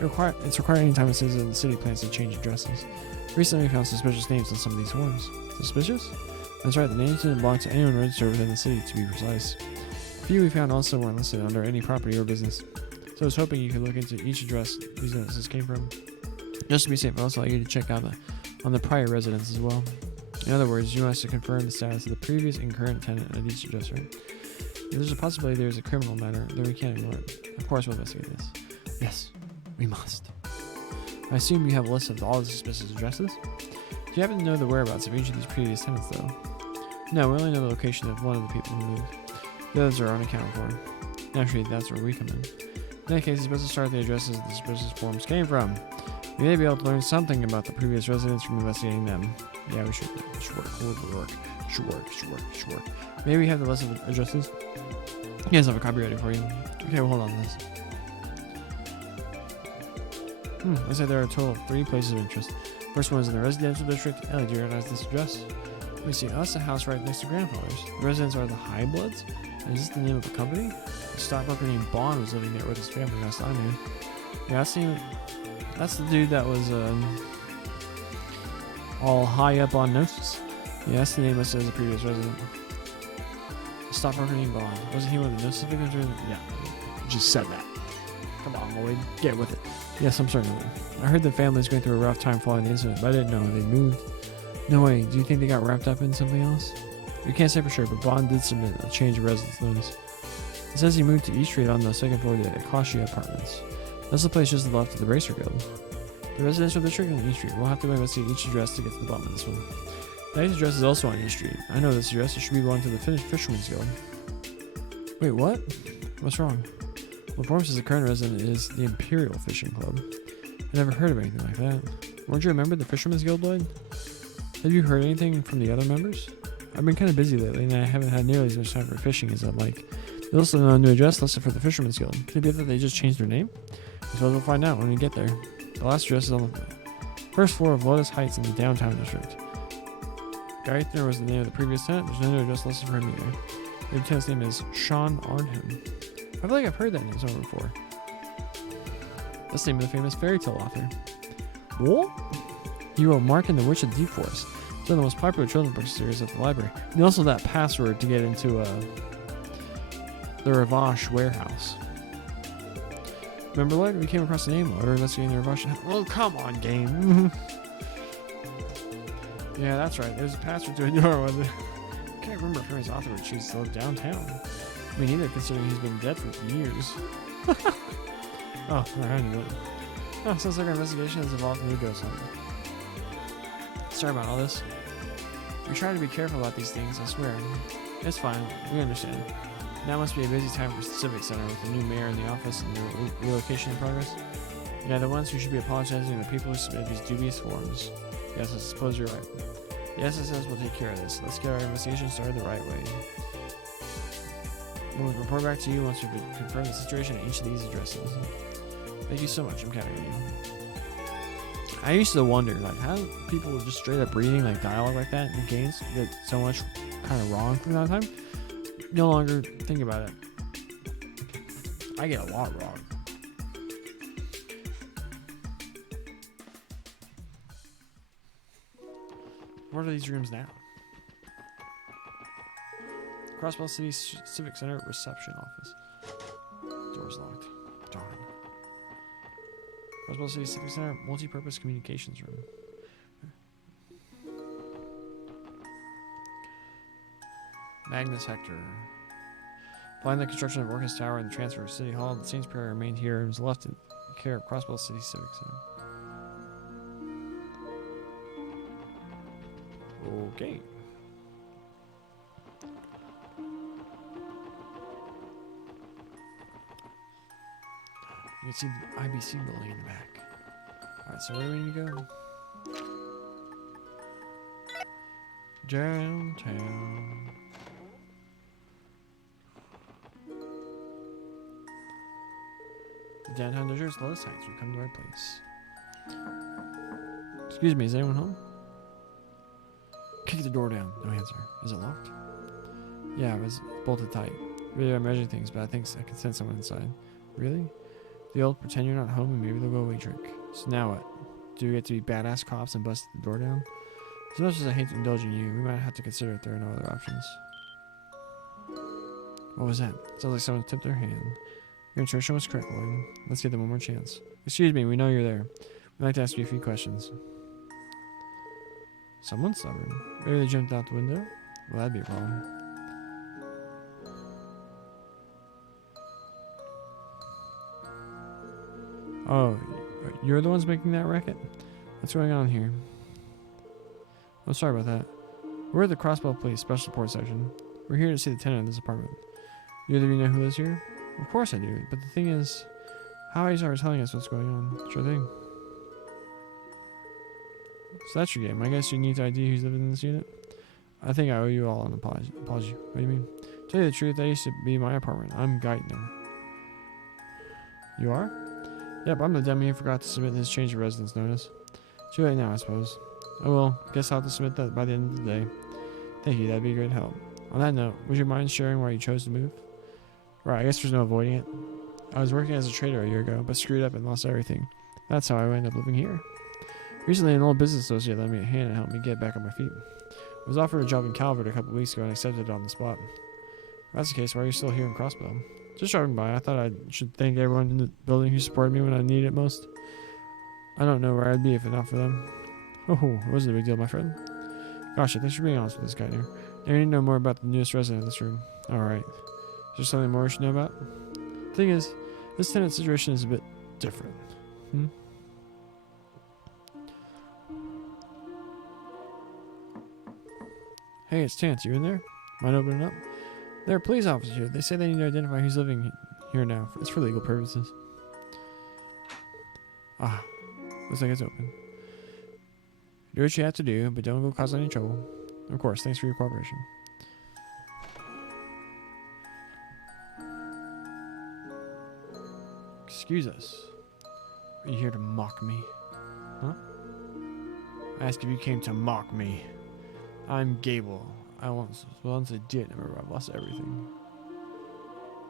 It's required anytime a citizen of the city plans to change addresses. Recently, we found suspicious names on some of these forms. Suspicious? That's right, the names didn't belong to anyone registered within the city, to be precise. A few we found also weren't listed under any property or business. So I was hoping you could look into each address these notices came from. Just to be safe, I'll also allow you to check out on the prior residence as well. In other words, you want us to confirm the status of the previous and current tenant at each address, right? If there's a possibility there's a criminal matter, then we can't ignore it. Of course we'll investigate this. Yes, we must. I assume you have a list of all the suspicious addresses? Do you happen to know the whereabouts of each of these previous tenants, though? No, we only know the location of one of the people who moved. The others are unaccounted for. Naturally, that's where we come in. In that case, it's best to start with the addresses the suspicious forms came from. We may be able to learn something about the previous residents from investigating them. Yeah, we should. Should work. Maybe we have the list of addresses? Yes, I have a copy ready for you. Okay, well, hold on this. Looks like there are a total of 3 places of interest. First one is in the residential district. Ellie, do you recognize this address? Let me see. Oh, that's the house right next to Grandfather's. The residents are the High Bloods? And is this the name of the company? A stockbroker named Bond was living there with his family last I knew. Yeah, that's the dude that was all high up on Gnosis. Yeah, that's the name listed as a previous resident. A stockbroker named Bond. Wasn't he one of the Gnosis victims? Yeah, just said that. Come on, Lloyd. Get with it. Yes, I'm certain of it. I heard the family is going through a rough time following the incident, but I didn't know they moved. No way. Do you think they got wrapped up in something else? We can't say for sure, but Bond did submit a change of residence notice. It says he moved to East Street on the second floor of the Akashi Apartments. That's the place just to the left of the Racer Guild. The residential district on East Street. We'll have to investigate each address to get to the bottom of this one. The next address is also on East Street. I know this address. It should be belong to the Fisherman's Guild. Wait, what? What's wrong? Well, informs says the current resident is the Imperial Fishing Club. I never heard of anything like that. Weren't you a member of the Fisherman's Guild, Lloyd? Have you heard anything from the other members? I've been kind of busy lately, and I haven't had nearly as much time for fishing as I'd like. They also know a new address listed for the Fisherman's Guild. Could it be that they just changed their name? I suppose we'll find out when we get there. The last address is on the first floor of Lotus Heights in the downtown district. Geithner was the name of the previous tenant. There's no new address listed for him either. The tenant's name is Sean Arnhem. I feel like I've heard that name somewhere before. That's the name of the famous fairy tale author. What? He wrote Mark and the Witch of the Deep Forest. It's one of the most popular children's book series at the library. And also that password to get into the Ravache warehouse. Remember, Lloyd? We came across the name while we were investigating the Ravache. Oh, come on, game. Yeah, that's right. There's a password to a door. I can't remember if his author would choose to live downtown. I mean, either considering he's been dead for years. Oh, I knew it. Oh, sounds like our investigation has evolved into a ghost hunting. Sorry about all this. We try to be careful about these things, I swear. It's fine. We understand. Now must be a busy time for the Civic Center with the new mayor in the office and the relocation in progress. Yeah, the ones who should be apologizing are the people who submitted these dubious forms. Yes, I suppose you're right. The SSS will take care of this. Let's get our investigation started the right way. We'll report back to you once we've confirmed the situation at each of these addresses. Thank you so much. I'm counting on you. I used to wonder, like, how people just straight up reading like dialogue like that in games get so much kind of wrong from that time. No longer think about it. I get a lot wrong. What are these rooms now? Crossbell City Civic Center reception office. Door's locked. Darn. Crossbell City Civic Center multi-purpose communications room. Magnus Hector. Following the construction of Orcus Tower and the transfer of City Hall, the Saints Prayer remained here and was left in care of Crossbell City Civic Center. You can see the IBC building in the back. Alright, so where do we need to go? Downtown. The downtown district is lowest heights. We come to the right place. Excuse me, is anyone home? Kick the door down. No answer. Is it locked? Yeah, it was bolted tight. Really, I'm measuring things, but I think I can sense someone inside. Really? The old pretend you're not home and maybe they'll go away trick. So now what? Do we get to be badass cops and bust the door down? As much as I hate to indulge in you, we might have to consider if there are no other options. What was that? Sounds like someone tipped their hand. Your intuition was correct, Lloyd. Let's give them one more chance. Excuse me, we know you're there. We'd like to ask you a few questions. Someone's stubborn. Maybe they jumped out the window? Well, that'd be a problem. Oh, you're the ones making that racket? What's going on here? I'm sorry about that. We're at the Crossbow Police Special Support Section. We're here to see the tenant of this apartment. Do either of you know who lives here? Of course I do, but the thing is, how Azure is telling us what's going on. Sure thing. So that's your game. I guess you need to ID who's living in this unit? I think I owe you all an apology. What do you mean? To tell you the truth, that used to be my apartment. I'm Geithner. You are? Yep, I'm the dummy who forgot to submit his change of residence notice. Too late now, I suppose. Oh well, guess I'll have to submit that by the end of the day. Thank you, that'd be a great help. On that note, would you mind sharing why you chose to move? Right, I guess there's no avoiding it. I was working as a trader a year ago, but screwed up and lost everything. That's how I ended up living here. Recently, an old business associate lent me a hand and helped me get back on my feet. I was offered a job in Calvert a couple weeks ago and accepted it on the spot. If that's the case, why are you still here in Crossbow? Just driving by. I thought I should thank everyone in the building who supported me when I needed it most. I don't know where I'd be if not for them. Oh, it wasn't a big deal, my friend. Gosh, thanks for being honest with this guy here. Now you need to know more about the newest resident of this room. Alright. Is there something more we should know about? The thing is, this tenant situation is a bit different. Hey, it's Chance. You in there? Mind opening up? There are police officers here. They say they need to identify who's living here now. It's for legal purposes. Ah, looks like it's open. Do what you have to do, but don't go cause any trouble. Of course, thanks for your cooperation. Excuse us. Are you here to mock me? Huh? I asked if you came to mock me. I'm Gable. I once a did, but I've lost everything.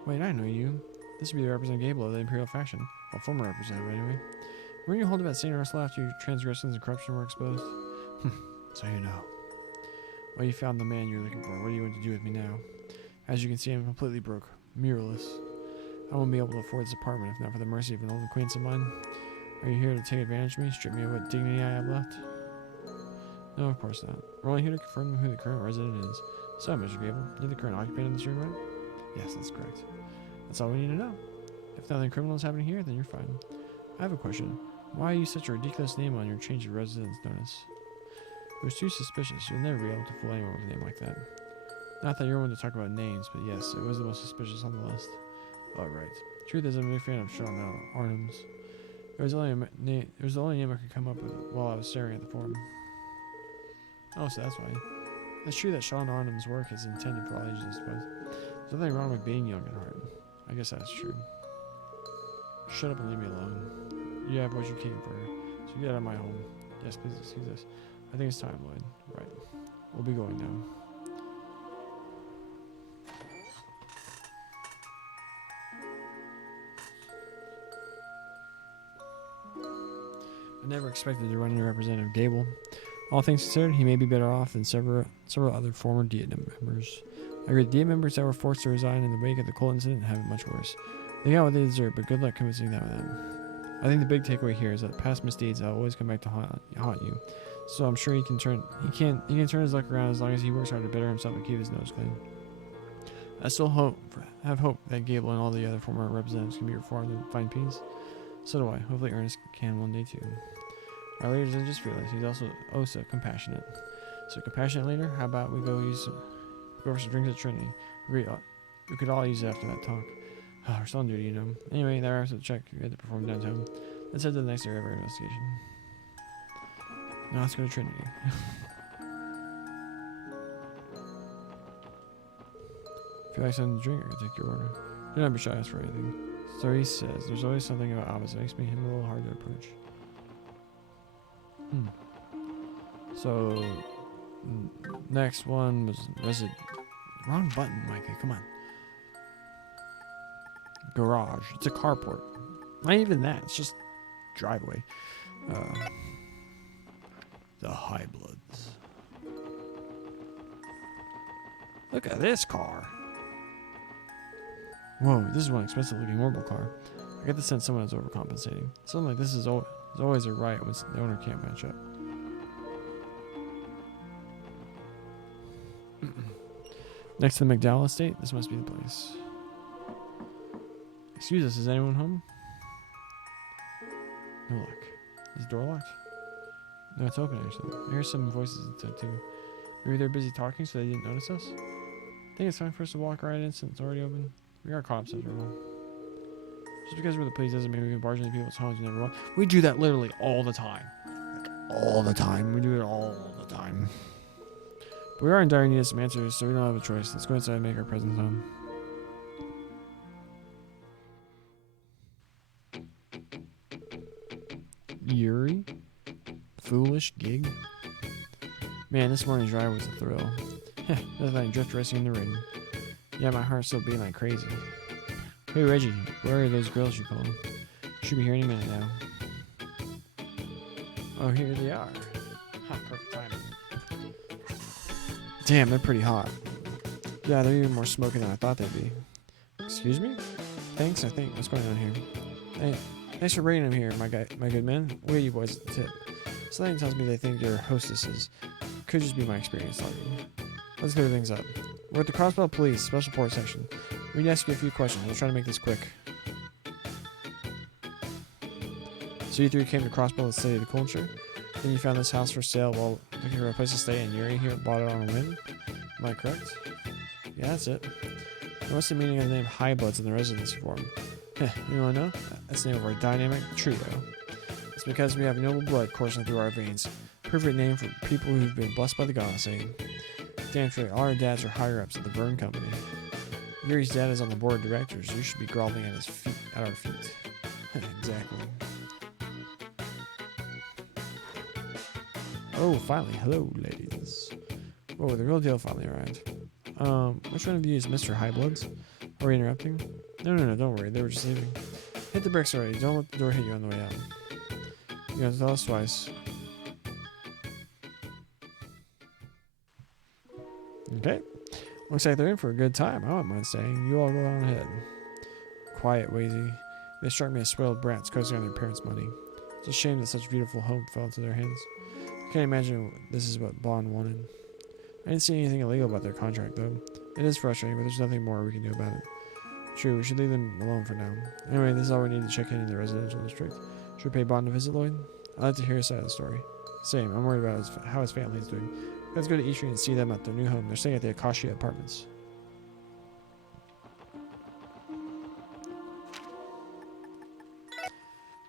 Wait, I know you. This would be the representative Gable of the Imperial faction. Well, former representative, anyway. Weren't you holding about St. Ursula after your transgressions and corruption were exposed? So you know. Well, you found the man you're looking for. What do you want to do with me now? As you can see, I'm completely broke. Mirrorless. I won't be able to afford this apartment if not for the mercy of an old acquaintance of mine. Are you here to take advantage of me? Strip me of what dignity I have left? No, of course not. We're only here to confirm who the current resident is. So, Mr. Gable, you're the current occupant of this room, right? Yes, that's correct. That's all we need to know. If nothing criminal is happening here, then you're fine. I have a question. Why use such a ridiculous name on your change of residence notice? It was too suspicious. You'll never be able to fool anyone with a name like that. Not that you're one to talk about names, but yes, it was the most suspicious on the list. Oh, right. Truth is, I'm a big fan of Sean Arnham's. It was the only name I could come up with while I was staring at the form. Oh, so that's why. It's true that Sean Arnham's work is intended for all ages, I suppose. There's nothing wrong with being young at heart. I guess that's true. Shut up and leave me alone. You have what you came for, so get out of my home. Yes, please excuse us. I think it's time, Lloyd. Right. We'll be going now. I never expected to run into Representative Gable. All things considered, he may be better off than several other former Diet members. I agree, Diet members that were forced to resign in the wake of the Colt incident have it much worse. They got what they deserve, but good luck convincing them. I think the big takeaway here is that past misdeeds will always come back to haunt you. So I'm sure he can turn his luck around as long as he works hard to better himself and keep his nose clean. I still have hope that Gable and all the other former representatives can be reformed and find peace. So do I. Hopefully Ernest can one day too. Our leader doesn't just fearless, he's also so compassionate. So compassionate leader, how about we go for some drinks at Trinity? We could all use it after that talk. We're still on duty, you know. Anyway, that wraps up the check we had to perform downtown. Let's head to the next area of our investigation. Now let's go to Trinity. If you like something to drink, I can take your order. Do not be shy, ask for anything. So he says, there's always something about Abbas that makes me him a little hard to approach. So, next one was wrong button, Micah, come on. Garage. It's a carport. Not even that, it's just driveway. The High Bloods. Look at this car. Whoa, this is one expensive looking mobile car. I get the sense someone is overcompensating. Something like this is always a riot when the owner can't match up. Next to the McDowell estate, this must be the place. Excuse us, is anyone home? No luck. Is the door locked? No, it's open actually. I hear some voices inside too. Maybe they're busy talking so they didn't notice us? I think it's time for us to walk right in since it's already open. We are cops after all. Just because we're the police doesn't mean we can barge into people's homes and never want. We do that literally all the time. Like, all the time. We do it all the time. But we are in dire need of some answers, so we don't have a choice. Let's go inside and make our presence known. Yuri? Foolish gig? Man, this morning's ride was a thrill. Nothing like drift racing in the rain. Yeah, my heart's still beating like crazy. Hey Reggie, where are those girls you called? Should be here any minute now. Oh, here they are. Perfect timing. Damn, they're pretty hot. Yeah, they're even more smoky than I thought they'd be. Excuse me? Thanks, I think. What's going on here? Hey, thanks for bringing them here, my good man. Where are you boys at the tip? Something tells me they think you're hostesses. Could just be my experience talking. Let's clear things up. We're at the Crossbell Police Special Port Section. We need to ask you a few questions. We'll try to make this quick. So you three came to Crossbell to study the culture. Then you found this house for sale while looking for a place to stay, and Yuri here bought it on a whim. Am I correct? Yeah, that's it. And what's the meaning of the name High Bloods in the residency form? You want to know? That's the name of our dynamic trio. It's because we have noble blood coursing through our veins. Perfect name for people who've been blessed by the gods, eh? Damn straight, all our dads are higher ups at the Burn Company. Yuri's dad is on the board of directors. You should be groveling at our feet. Exactly. Oh, finally. Hello, ladies. Whoa, the real deal finally arrived. Which one of you is Mr. Highbloods? Are we interrupting? No, don't worry. They were just leaving. Hit the bricks already. Don't let the door hit you on the way out. You have to tell us twice. Okay. Looks like they're in for a good time. I wouldn't mind staying. You all go on ahead. Quiet, Wazy. They struck me as spoiled brats coasting on their parents' money. It's a shame that such a beautiful home fell into their hands. I can't imagine this is what Bond wanted. I didn't see anything illegal about their contract, though. It is frustrating, but there's nothing more we can do about it. True, we should leave them alone for now. Anyway, this is all we need to check in the residential district. Should we pay Bond a visit, Lloyd? I'd like to hear his side of the story. Same, I'm worried about how his family is doing. Let's go to East Street and see them at their new home. They're staying at the Akashia Apartments.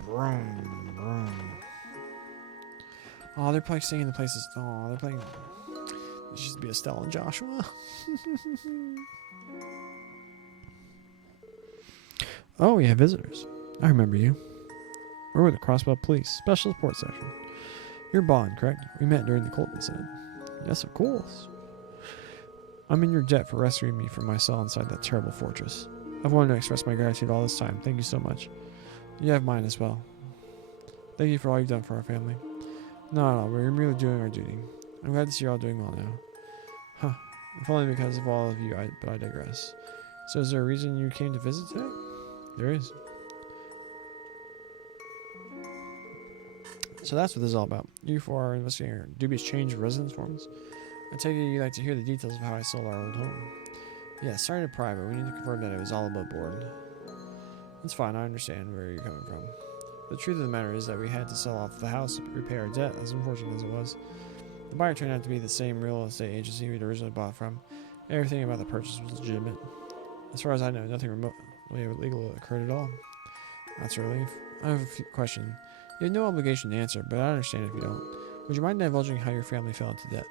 Vroom, vroom. Oh, they're probably staying in the places. Oh, they're playing. It should be Estelle and Joshua. Oh, we have visitors. I remember you. We're with the Crossbell Police Special Support Section. You're Bond, correct? We met during the Colt incident. Yes, of course. I'm in your debt for rescuing me from my cell inside that terrible fortress. I've wanted to express my gratitude all this time. Thank you so much. You have mine as well. Thank you for all you've done for our family. No, we're merely doing our duty. I'm glad to see you're all doing well now. Huh. If only because of all of you, but I digress. So is there a reason you came to visit today? There is. So that's what this is all about. You four are investigating our dubious change of residence forms. I take it you'd like to hear the details of how I sold our old home. Yeah, sorry to pry, but we need to confirm that it was all above board. It's fine, I understand where you're coming from. The truth of the matter is that we had to sell off the house to repay our debt, as unfortunate as it was. The buyer turned out to be the same real estate agency we'd originally bought from. Everything about the purchase was legitimate. As far as I know, Will you illegal occurred at all? That's a relief. I have a question. You have no obligation to answer, but I understand if you don't. Would you mind divulging how your family fell into debt?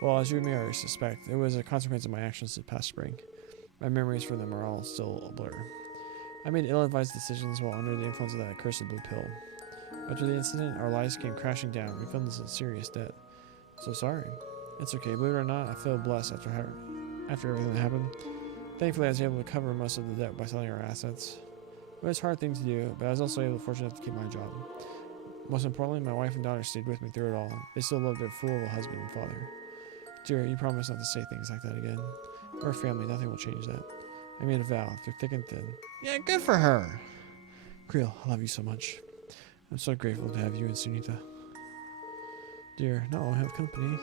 Well, as you may already suspect, it was a consequence of my actions this past spring. My memories for them are all still a blur. I made ill-advised decisions while under the influence of that accursed blue pill. After the incident, our lives came crashing down. We fell into serious debt. So sorry. It's okay. Believe it or not, I feel blessed after everything that happened. Thankfully, I was able to cover most of the debt by selling our assets. It was a hard thing to do, but I was also fortunate to keep my job. Most importantly, my wife and daughter stayed with me through it all. They still love their fool of a husband and father. Dear, you promise not to say things like that again. We're a family. Nothing will change that. I made a vow through thick and thin. Yeah, good for her. Creel, I love you so much. I'm so grateful to have you and Sunita. Dear, not all have company.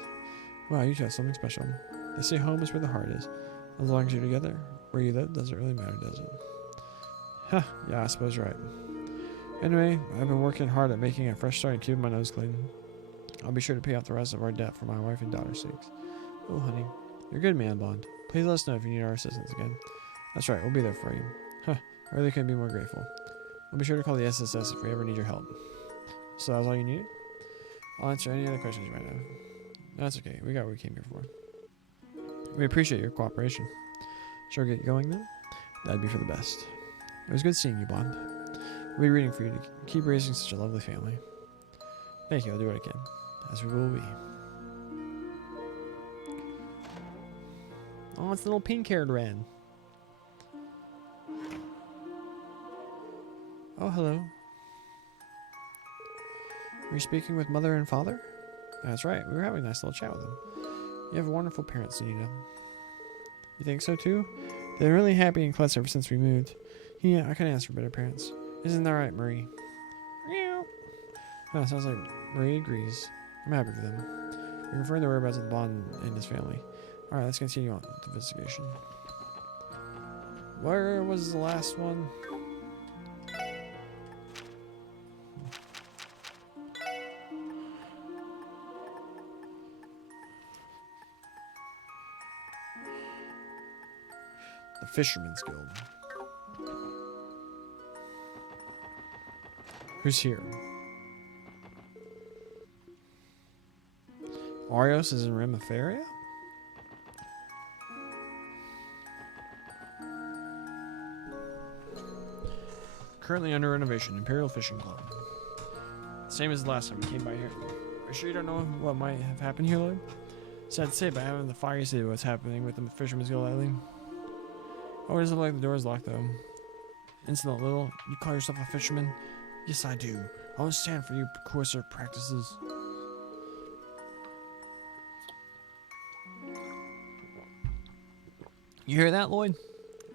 Wow, you two have something special. They say home is where the heart is. As long as you're together, where you live doesn't really matter, does it? Huh, yeah, I suppose you're right. Anyway, I've been working hard at making a fresh start and keeping my nose clean. I'll be sure to pay off the rest of our debt for my wife and daughter's sakes. Oh, honey, you're a good man, Bond. Please let us know if you need our assistance again. That's right, we'll be there for you. Huh, I really couldn't be more grateful. We'll be sure to call the SSS if we ever need your help. So that was all you needed? I'll answer any other questions you might have. That's okay, we got what we came here for. We appreciate your cooperation. Sure get going then? That'd be for the best. It was good seeing you, Bond. We'll be rooting for you to keep raising such a lovely family. Thank you, I'll do what I can. As we will be. Oh, it's the little pink-haired Ren. Oh, hello. Were you speaking with Mother and Father? That's right, we were having a nice little chat with them. You have wonderful parents, Sunita. You think so too? They're really happy and close ever since we moved. Yeah, I couldn't ask for better parents. Isn't that right, Marie? Meow. Oh, sounds like Marie agrees. I'm happy for them. We confirmed the whereabouts of Bond and his family. Alright, let's continue on with the investigation. Where was the last one? The Fisherman's Guild. Who's here? Arios is in Remiferia? Currently under renovation, Imperial Fishing Club. Same as the last time we came by here. Are you sure you don't know what might have happened here, Lloyd? Sad to say, but I haven't the foggiest idea what's happening with the Fisherman's Guild lately. Oh, it doesn't look like the door is locked though. Insolent little, you call yourself a fisherman? Yes, I do. I won't stand for you coarser practices. You hear that, Lloyd?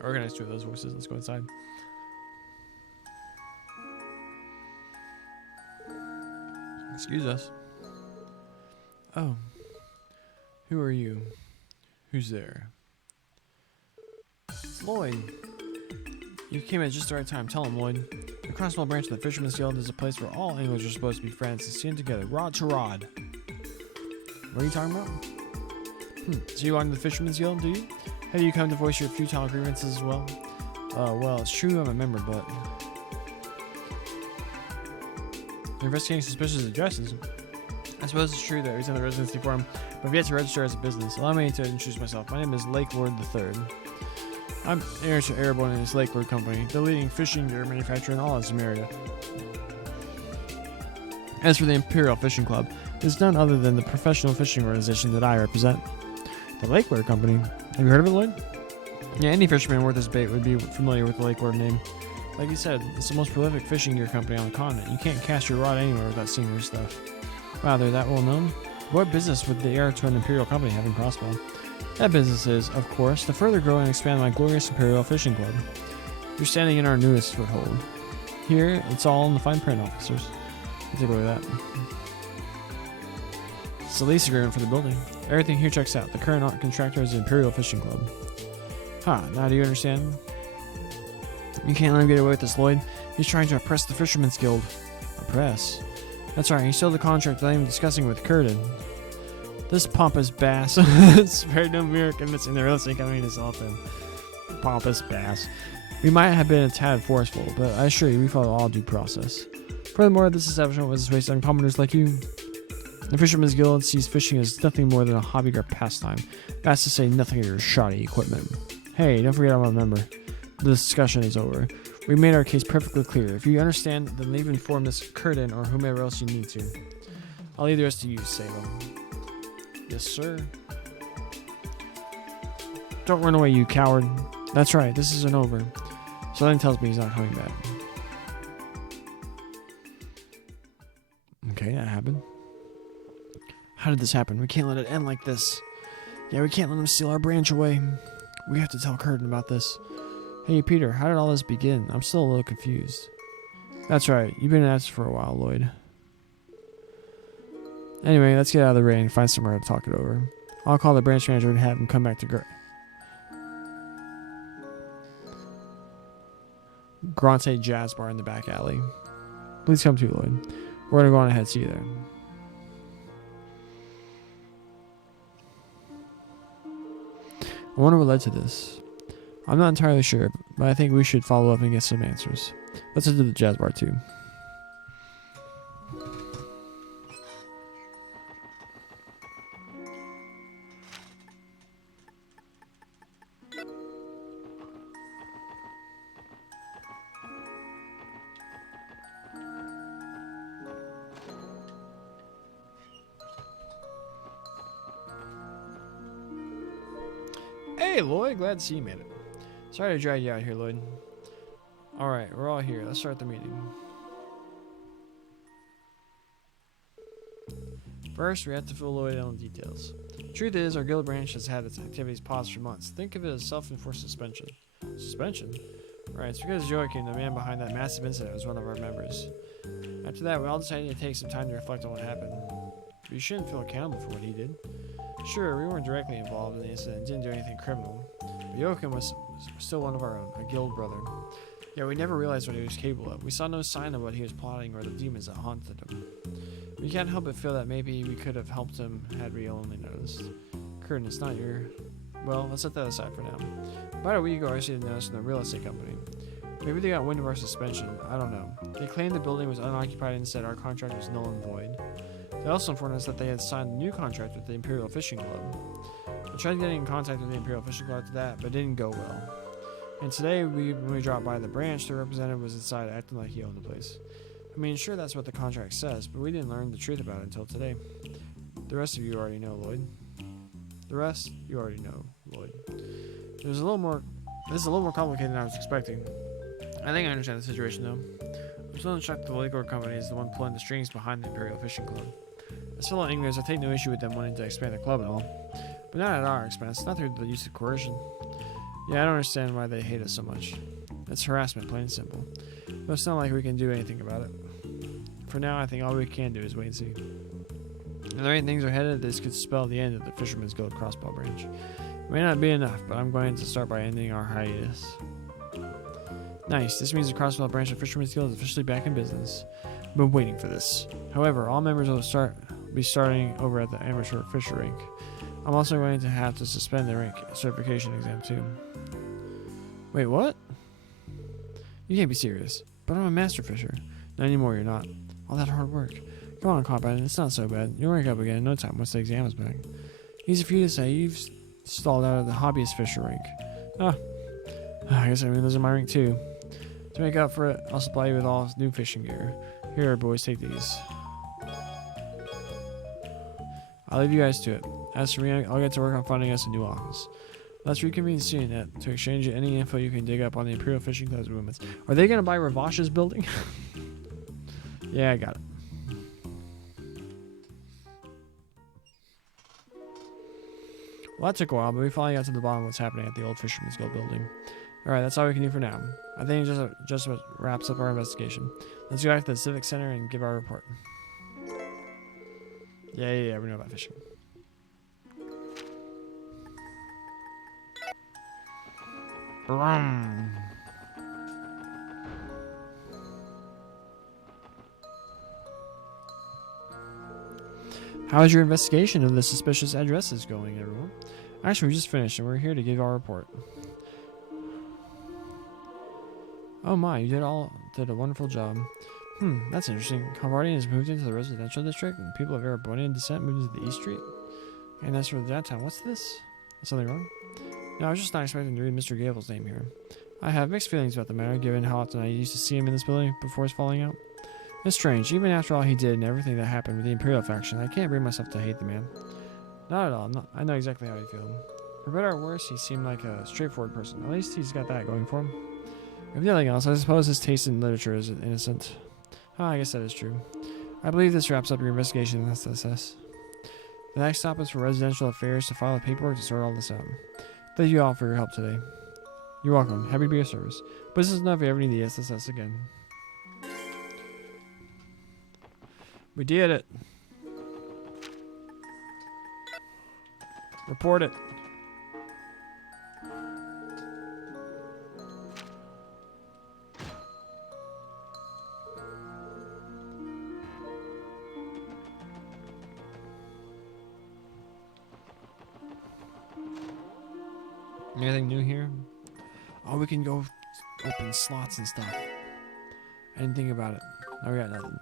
Organize two of those voices. Let's go inside. Excuse us. Oh. Who are you? Who's there? It's Lloyd. You came at just the right time. Tell him, Lloyd. The Crossbow branch of the Fisherman's Guild is a place where all anglers are supposed to be friends and stand together, rod to rod. What are you talking about? So you belong to the Fisherman's Guild, do you? Have you come to voice your futile grievances as well? Well, it's true I'm a member, but... You're investigating suspicious addresses. I suppose it's true that we sent the residency form, but I've yet to register as a business. Allow me to introduce myself. My name is Lake Lord III. I'm heir to Airborne and his Lake Lord Company, the leading fishing gear manufacturer in all of Samaria. As for the Imperial Fishing Club, it's none other than the professional fishing organization that I represent. The Lake Lord Company. Have you heard of it, Lloyd? Yeah, any fisherman worth his bait would be familiar with the Lake Lord name. Like you said, it's the most prolific fishing gear company on the continent. You can't cast your rod anywhere without seeing their stuff. Wow, they're that well known? What business would the heir to an Imperial company have in Crossbow? That business is, of course, to further grow and expand my glorious Imperial Fishing Club. You're standing in our newest foothold. Here, it's all in the fine print, officers. Take a look at that. It's the lease agreement for the building. Everything here checks out. The current art contractor is the Imperial Fishing Club. Now do you understand? You can't let him get away with this, Lloyd. He's trying to oppress the Fisherman's Guild. Oppress? That's right, he stole the contract without even discussing with Curtin. This pompous bass spared no mere convincing the real estate company to sell to him. Pompous bass. We might have been a tad forceful, but I assure you we follow all due process. Furthermore, this establishment was raised on commoners like you. The Fisherman's Guild sees fishing as nothing more than a hobby or pastime. That's to say nothing of your shoddy equipment. Hey, don't forget I'm a member. The discussion is over. We made our case perfectly clear. If you understand, then leave inform Miss Curtin or whomever else you need to. I'll leave the rest to you, Salem. Yes, sir. Don't run away, you coward. That's right, this isn't over. Something tells me he's not coming back. Okay, that happened. How did this happen? We can't let it end like this. Yeah, we can't let him steal our branch away. We have to tell Curtin about this. Hey, Peter, how did all this begin? I'm still a little confused. That's right. You've been at this for a while, Lloyd. Anyway, let's get out of the rain and find somewhere to talk it over. I'll call the branch manager and have him come back to Grante Jazz Bar in the back alley. Please come too, Lloyd. We're going to go on ahead. See you there. I wonder what led to this. I'm not entirely sure, but I think we should follow up and get some answers. Let's head to the jazz bar too. Hey, Lloyd. Glad to see you made it. Sorry to drag you out here, Lloyd. Alright, we're all here. Let's start the meeting. First, we have to fill Lloyd in on the details. The truth is, our guild branch has had its activities paused for months. Think of it as self-enforced suspension. Suspension? Right, it's because Joachim, the man behind that massive incident, was one of our members. After that, we all decided to take some time to reflect on what happened. But you shouldn't feel accountable for what he did. Sure, we weren't directly involved in the incident and didn't do anything criminal, but Joachim was still one of our own, a guild brother. Yet we never realized what he was capable of. We saw no sign of what he was plotting or the demons that haunted him. We can't help but feel that maybe we could have helped him had we only noticed. Curtin, it's not your... Well, let's set that aside for now. About a week ago, I received a notice from the real estate company. Maybe they got wind of our suspension. I don't know. They claimed the building was unoccupied and said our contract was null and void. They also informed us that they had signed a new contract with the Imperial Fishing Club. I tried getting in contact with the Imperial Fishing Club after that, but it didn't go well. And today, when we dropped by the branch, the representative was inside acting like he owned the place. I mean, sure, that's what the contract says, but we didn't learn the truth about it until today. The rest of you already know, Lloyd. The rest, you already know, Lloyd. This is a little more complicated than I was expecting. I think I understand the situation, though. I'm still in shock that the liquor company is the one pulling the strings behind the Imperial Fishing Club. As fellow English, I take no issue with them wanting to expand the club and all, but not at our expense, not through the use of coercion. Yeah, I don't understand why they hate us so much. It's harassment, plain and simple. But it's not like we can do anything about it. For now, I think all we can do is wait and see. If the right things are headed, this could spell the end of the Fisherman's Guild Crossbow branch. It may not be enough, but I'm going to start by ending our hiatus. Nice, this means the Crossbow branch of Fisherman's Guild is officially back in business. I've been waiting for this. However, all members will be starting over at the amateur fisher rink. I'm also going to have to suspend the rink certification exam too. Wait, what? You can't be serious. But I'm a master fisher. Not anymore, you're not. All that hard work. Go on, Combat, it's not so bad. You'll rank up again in no time once the exam is back. Easy for you to say. You've stalled out of the hobbyist fisher rink. I guess I'm losing my rink too. To make up for it, I'll supply you with all new fishing gear. Here, boys, take these. I'll leave you guys to it. As for me, I'll get to work on finding us a new office. Let's reconvene soon to exchange any info you can dig up on the Imperial Fishing Club's movements. Are they going to buy Ravash's building? Yeah, I got it. Well, that took a while, but we finally got to the bottom of what's happening at the old Fisherman's Guild building. Alright, that's all we can do for now. I think it just wraps up our investigation. Let's go back to the Civic Center and give our report. Yeah, we know about fishing. How is your investigation of the suspicious addresses going, everyone? Actually, we just finished and we're here to give our report. Oh my, you did a wonderful job. That's interesting. Havarti has moved into the residential district, and people of Erebonian descent moved into the East Street. And that's for the downtown. What's this? Is something wrong? No, I was just not expecting to read Mr. Gable's name here. I have mixed feelings about the matter, given how often I used to see him in this building before his falling out. It's strange, even after all he did and everything that happened with the Imperial faction, I can't bring myself to hate the man. Not at all. No, I know exactly how you feel. For better or worse, he seemed like a straightforward person. At least he's got that going for him. If nothing else, I suppose his taste in literature is innocent. Oh, I guess that is true. I believe this wraps up your investigation in SSS. The next stop is for residential affairs to file the paperwork to sort all this out. Thank you all for your help today. You're welcome. Happy to be of service. But this is enough if you ever need the SSS again. We did it. Report it. Anything new here? Oh, we can go open slots and stuff. I didn't think about it. No, we got nothing.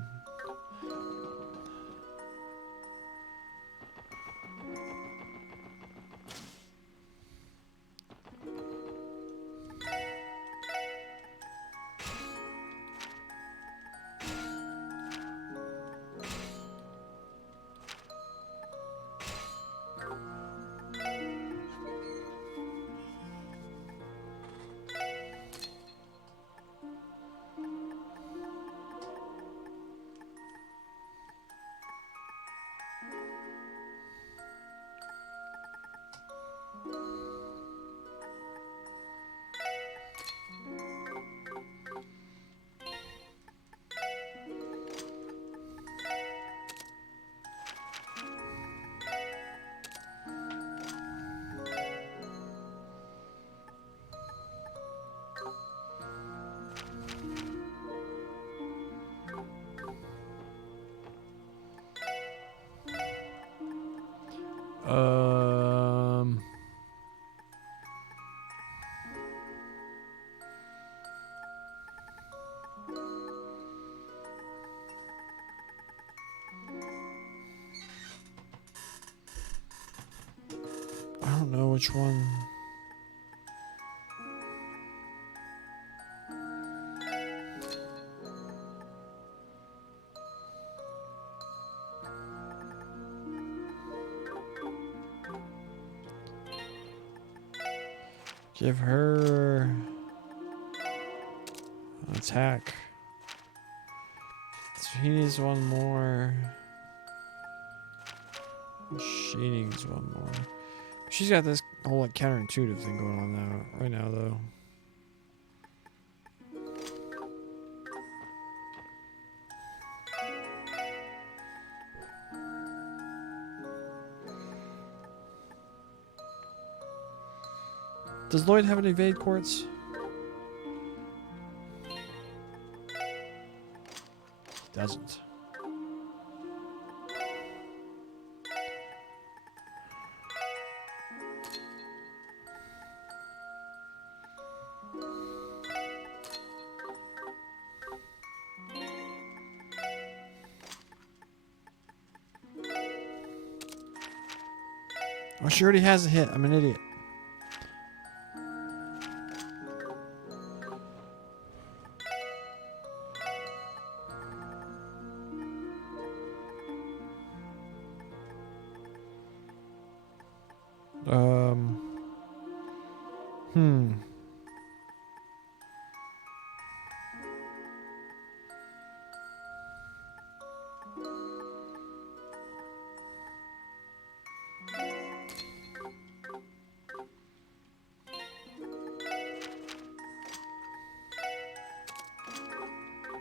I don't know which one. Give her an attack. So he needs one more. She needs one more. She's got this whole like counterintuitive thing going on now, right now though. Does Lloyd have an evade quartz? Doesn't. Oh, she already has a hit. I'm an idiot.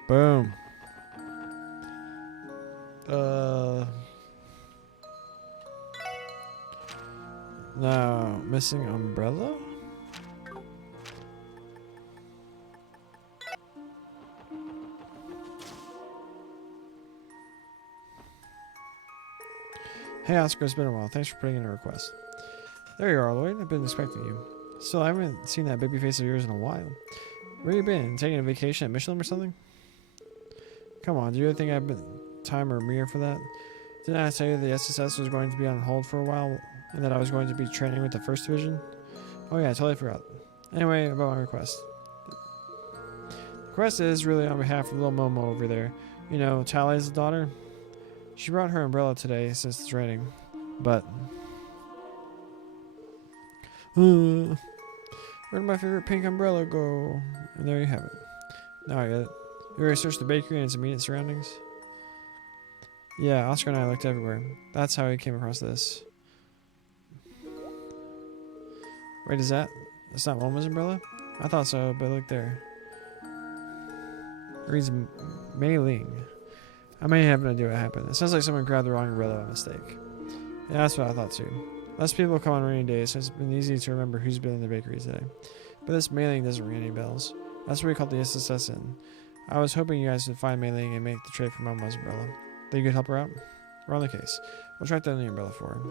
Boom. Now, missing umbrella? Hey Oscar, it's been a while. Thanks for putting in a request. There you are, Lloyd. I've been expecting you. Still, I haven't seen that baby face of yours in a while. Where you been? Taking a vacation at Michelin or something? Come on, do you really think I've been time or mere for that? Didn't I tell you the SSS was going to be on hold for a while and that I was going to be training with the 1st Division? Oh yeah, I totally forgot. Anyway, about my request. The request is really on behalf of little Momo over there. You know, Tally's daughter. She brought her umbrella today since it's raining. But... where'd my favorite pink umbrella go? And there you have it. Now I get it. You already searched the bakery and its immediate surroundings? Yeah, Oscar and I looked everywhere. That's how we came across this. Wait, is that? That's not Momo's umbrella? I thought so, but look there. It reads Mei Ling. I may have no idea what happened. It sounds like someone grabbed the wrong umbrella by mistake. Yeah, that's what I thought too. Less people come on rainy days, so it's been easy to remember who's been in the bakery today. But this Mei Ling doesn't ring any bells. That's what we called the SSS in. I was hoping you guys would find Mei Ling and make the trade for Momo's umbrella. Think you could help her out? We're on the case. We'll track down the umbrella for her.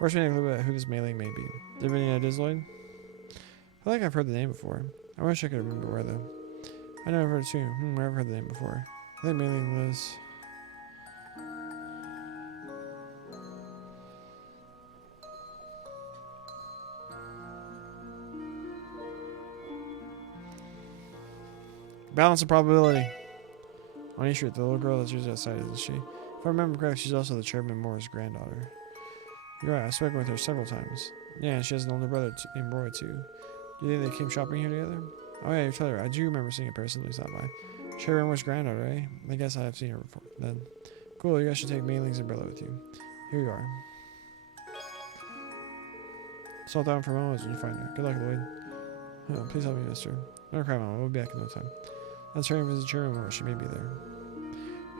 First, we need a little bit who this Mei Ling may be. Do you have any ideas, Lloyd? I feel like I've heard the name before. I wish I could remember where though. I know I've heard it too. I've heard the name before. I think Mei Ling lives. Balance of probability. On East Street, the little girl that's usually outside, isn't she? If I remember correctly, she's also the Chairman Moore's granddaughter. You're right, I've spoken with her several times. Yeah, and she has an older brother named Roy, too. Do you think they came shopping here together? Oh yeah, you told her. I do remember seeing a person who stopped by. Chairman Moore's granddaughter, eh? I guess I have seen her before, then. Cool, you guys should take Mei Ling's umbrella with you. Here you are. Salt down for moments when you find her. Good luck, Lloyd. Oh, please help me, mister. No cry, Mama. We'll be back in no time. Let's hurry and visit Chairman Moore. She may be there.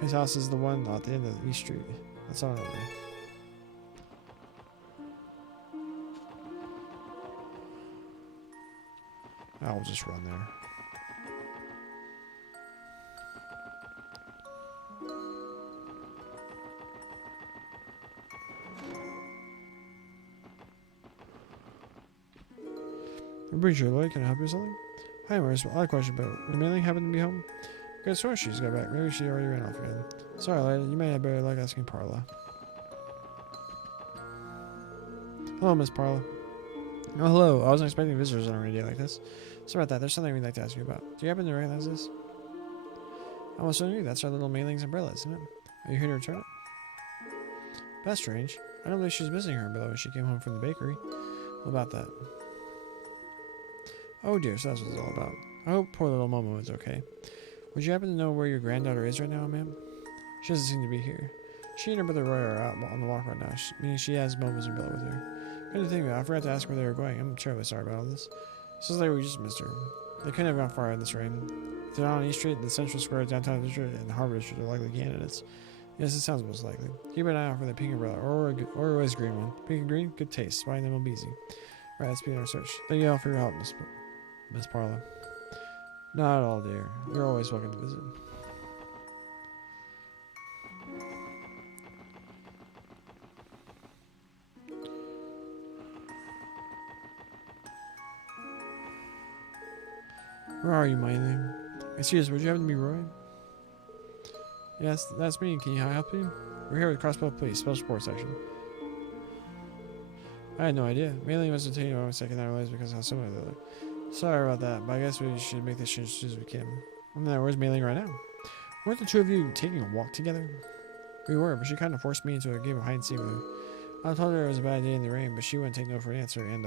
His house is the one at the end of East Street. That's all I know. I'll just run there. I'm pretty sure, Lloyd. Can I help you with something? Hi, Morris. Well, I had a question, but would Mei Ling happen to be home? Good source she's got back. Maybe she already ran off again. Sorry, Lloyd. You may have better luck asking Parla. Hello, Miss Parla. Oh, hello. I wasn't expecting visitors on a rainy day like this. Sorry about that. There's something we'd like to ask you about. Do you happen to recognize this? I almost knew. That's our little Mei Ling's umbrella, isn't it? Are you here to return it? That's strange. I don't believe she's missing her umbrella when she came home from the bakery. What about that? Oh dear, so that's what it's all about. I hope poor little Momo is okay. Would you happen to know where your granddaughter is right now, ma'am? She doesn't seem to be here. She and her brother Roy are out on the walk right now, meaning she has Momo's umbrella with her. Good to think about. I forgot to ask where they were going. I'm terribly sorry about all this. Sounds like we just missed her. They couldn't have gone far in this rain. If they're not on East Street, the Central Square, Downtown District, and the Harbor District are likely candidates. Yes, it sounds most likely. Keep an eye out for the pink umbrella, or Roy's green one. Pink and green, good taste. Finding them will be easy. Right, let's begin our search. Thank you all for your help, Miss Parla. Not at all, dear. You're always welcome to visit. Where are you, Mei Ling? Excuse me, would you happen to be Roy? Yes, that's me. Can I help you? We're here with Crossbow Police, Special Support Section. I had no idea. Mei Ling must have taken a second, I realized because how similar they look. Sorry about that, but I guess we should make this change as soon as we can. Where's Mei Ling right now? Weren't the two of you taking a walk together? We were, but she kind of forced me into a game of hide and seek with her. I told her it was a bad day in the rain, but she wouldn't take no for an answer, and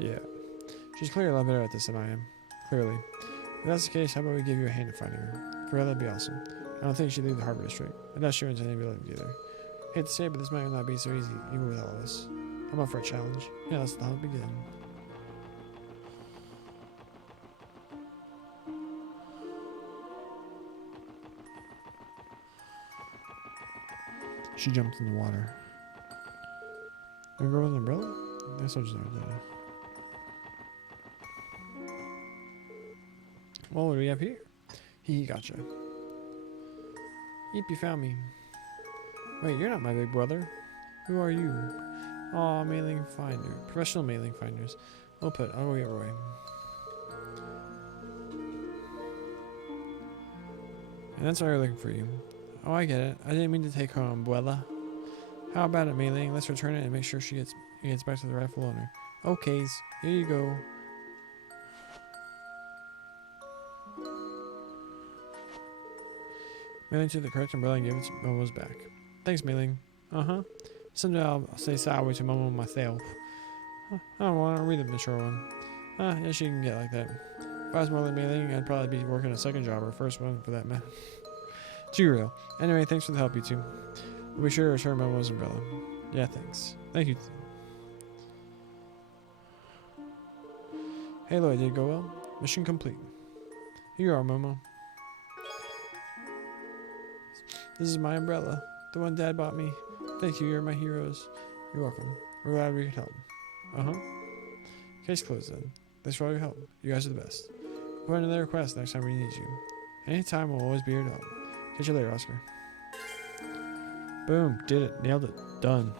yeah. She's clearly a lot better at this than I am. Clearly. If that's the case, how about we give you a hand in finding her? For her, that'd be awesome. I don't think she'd leave the Harbor District. I doubt she went to any buildings either. Hate to say it, but this might not be so easy, even with all this. I'm up for a challenge. Yeah, let's let it begin. She jumped in the water. Are we going with an umbrella? That's what I just never did. Well, what do we have here? He gotcha. Yep, you found me. Wait, you're not my big brother. Who are you? Aw, mailing finder. Professional mailing finders. Well put. I'll go get Roy. And that's why we're looking for you. Oh, I get it. I didn't mean to take her on, Buella. How about it, mailing? Let's return it and make sure it gets back to the rightful owner. Okays. Here you go. Mailing to the correct umbrella and give it to Momo's back. Thanks, mailing. Uh-huh. Someday I'll say sorry to Momo myself. Huh, I don't want to read the mature one. Yeah, she can get like that. If I was more than mailing, I'd probably be working a second job or first one for that matter. Too real. Anyway, thanks for the help, you two. We'll be sure to return Momo's umbrella. Yeah, thanks. Thank you. Hey, Lloyd, did it go well? Mission complete. Here you are, Momo. This is my umbrella. The one Dad bought me. Thank you, you're my heroes. You're welcome. We're glad we could help. Uh-huh. Case closed then. Thanks for all your help. You guys are the best. Put in another request next time we need you. Anytime, we'll always be here to help. Catch you later, Oscar. Boom. Did it. Nailed it. Done.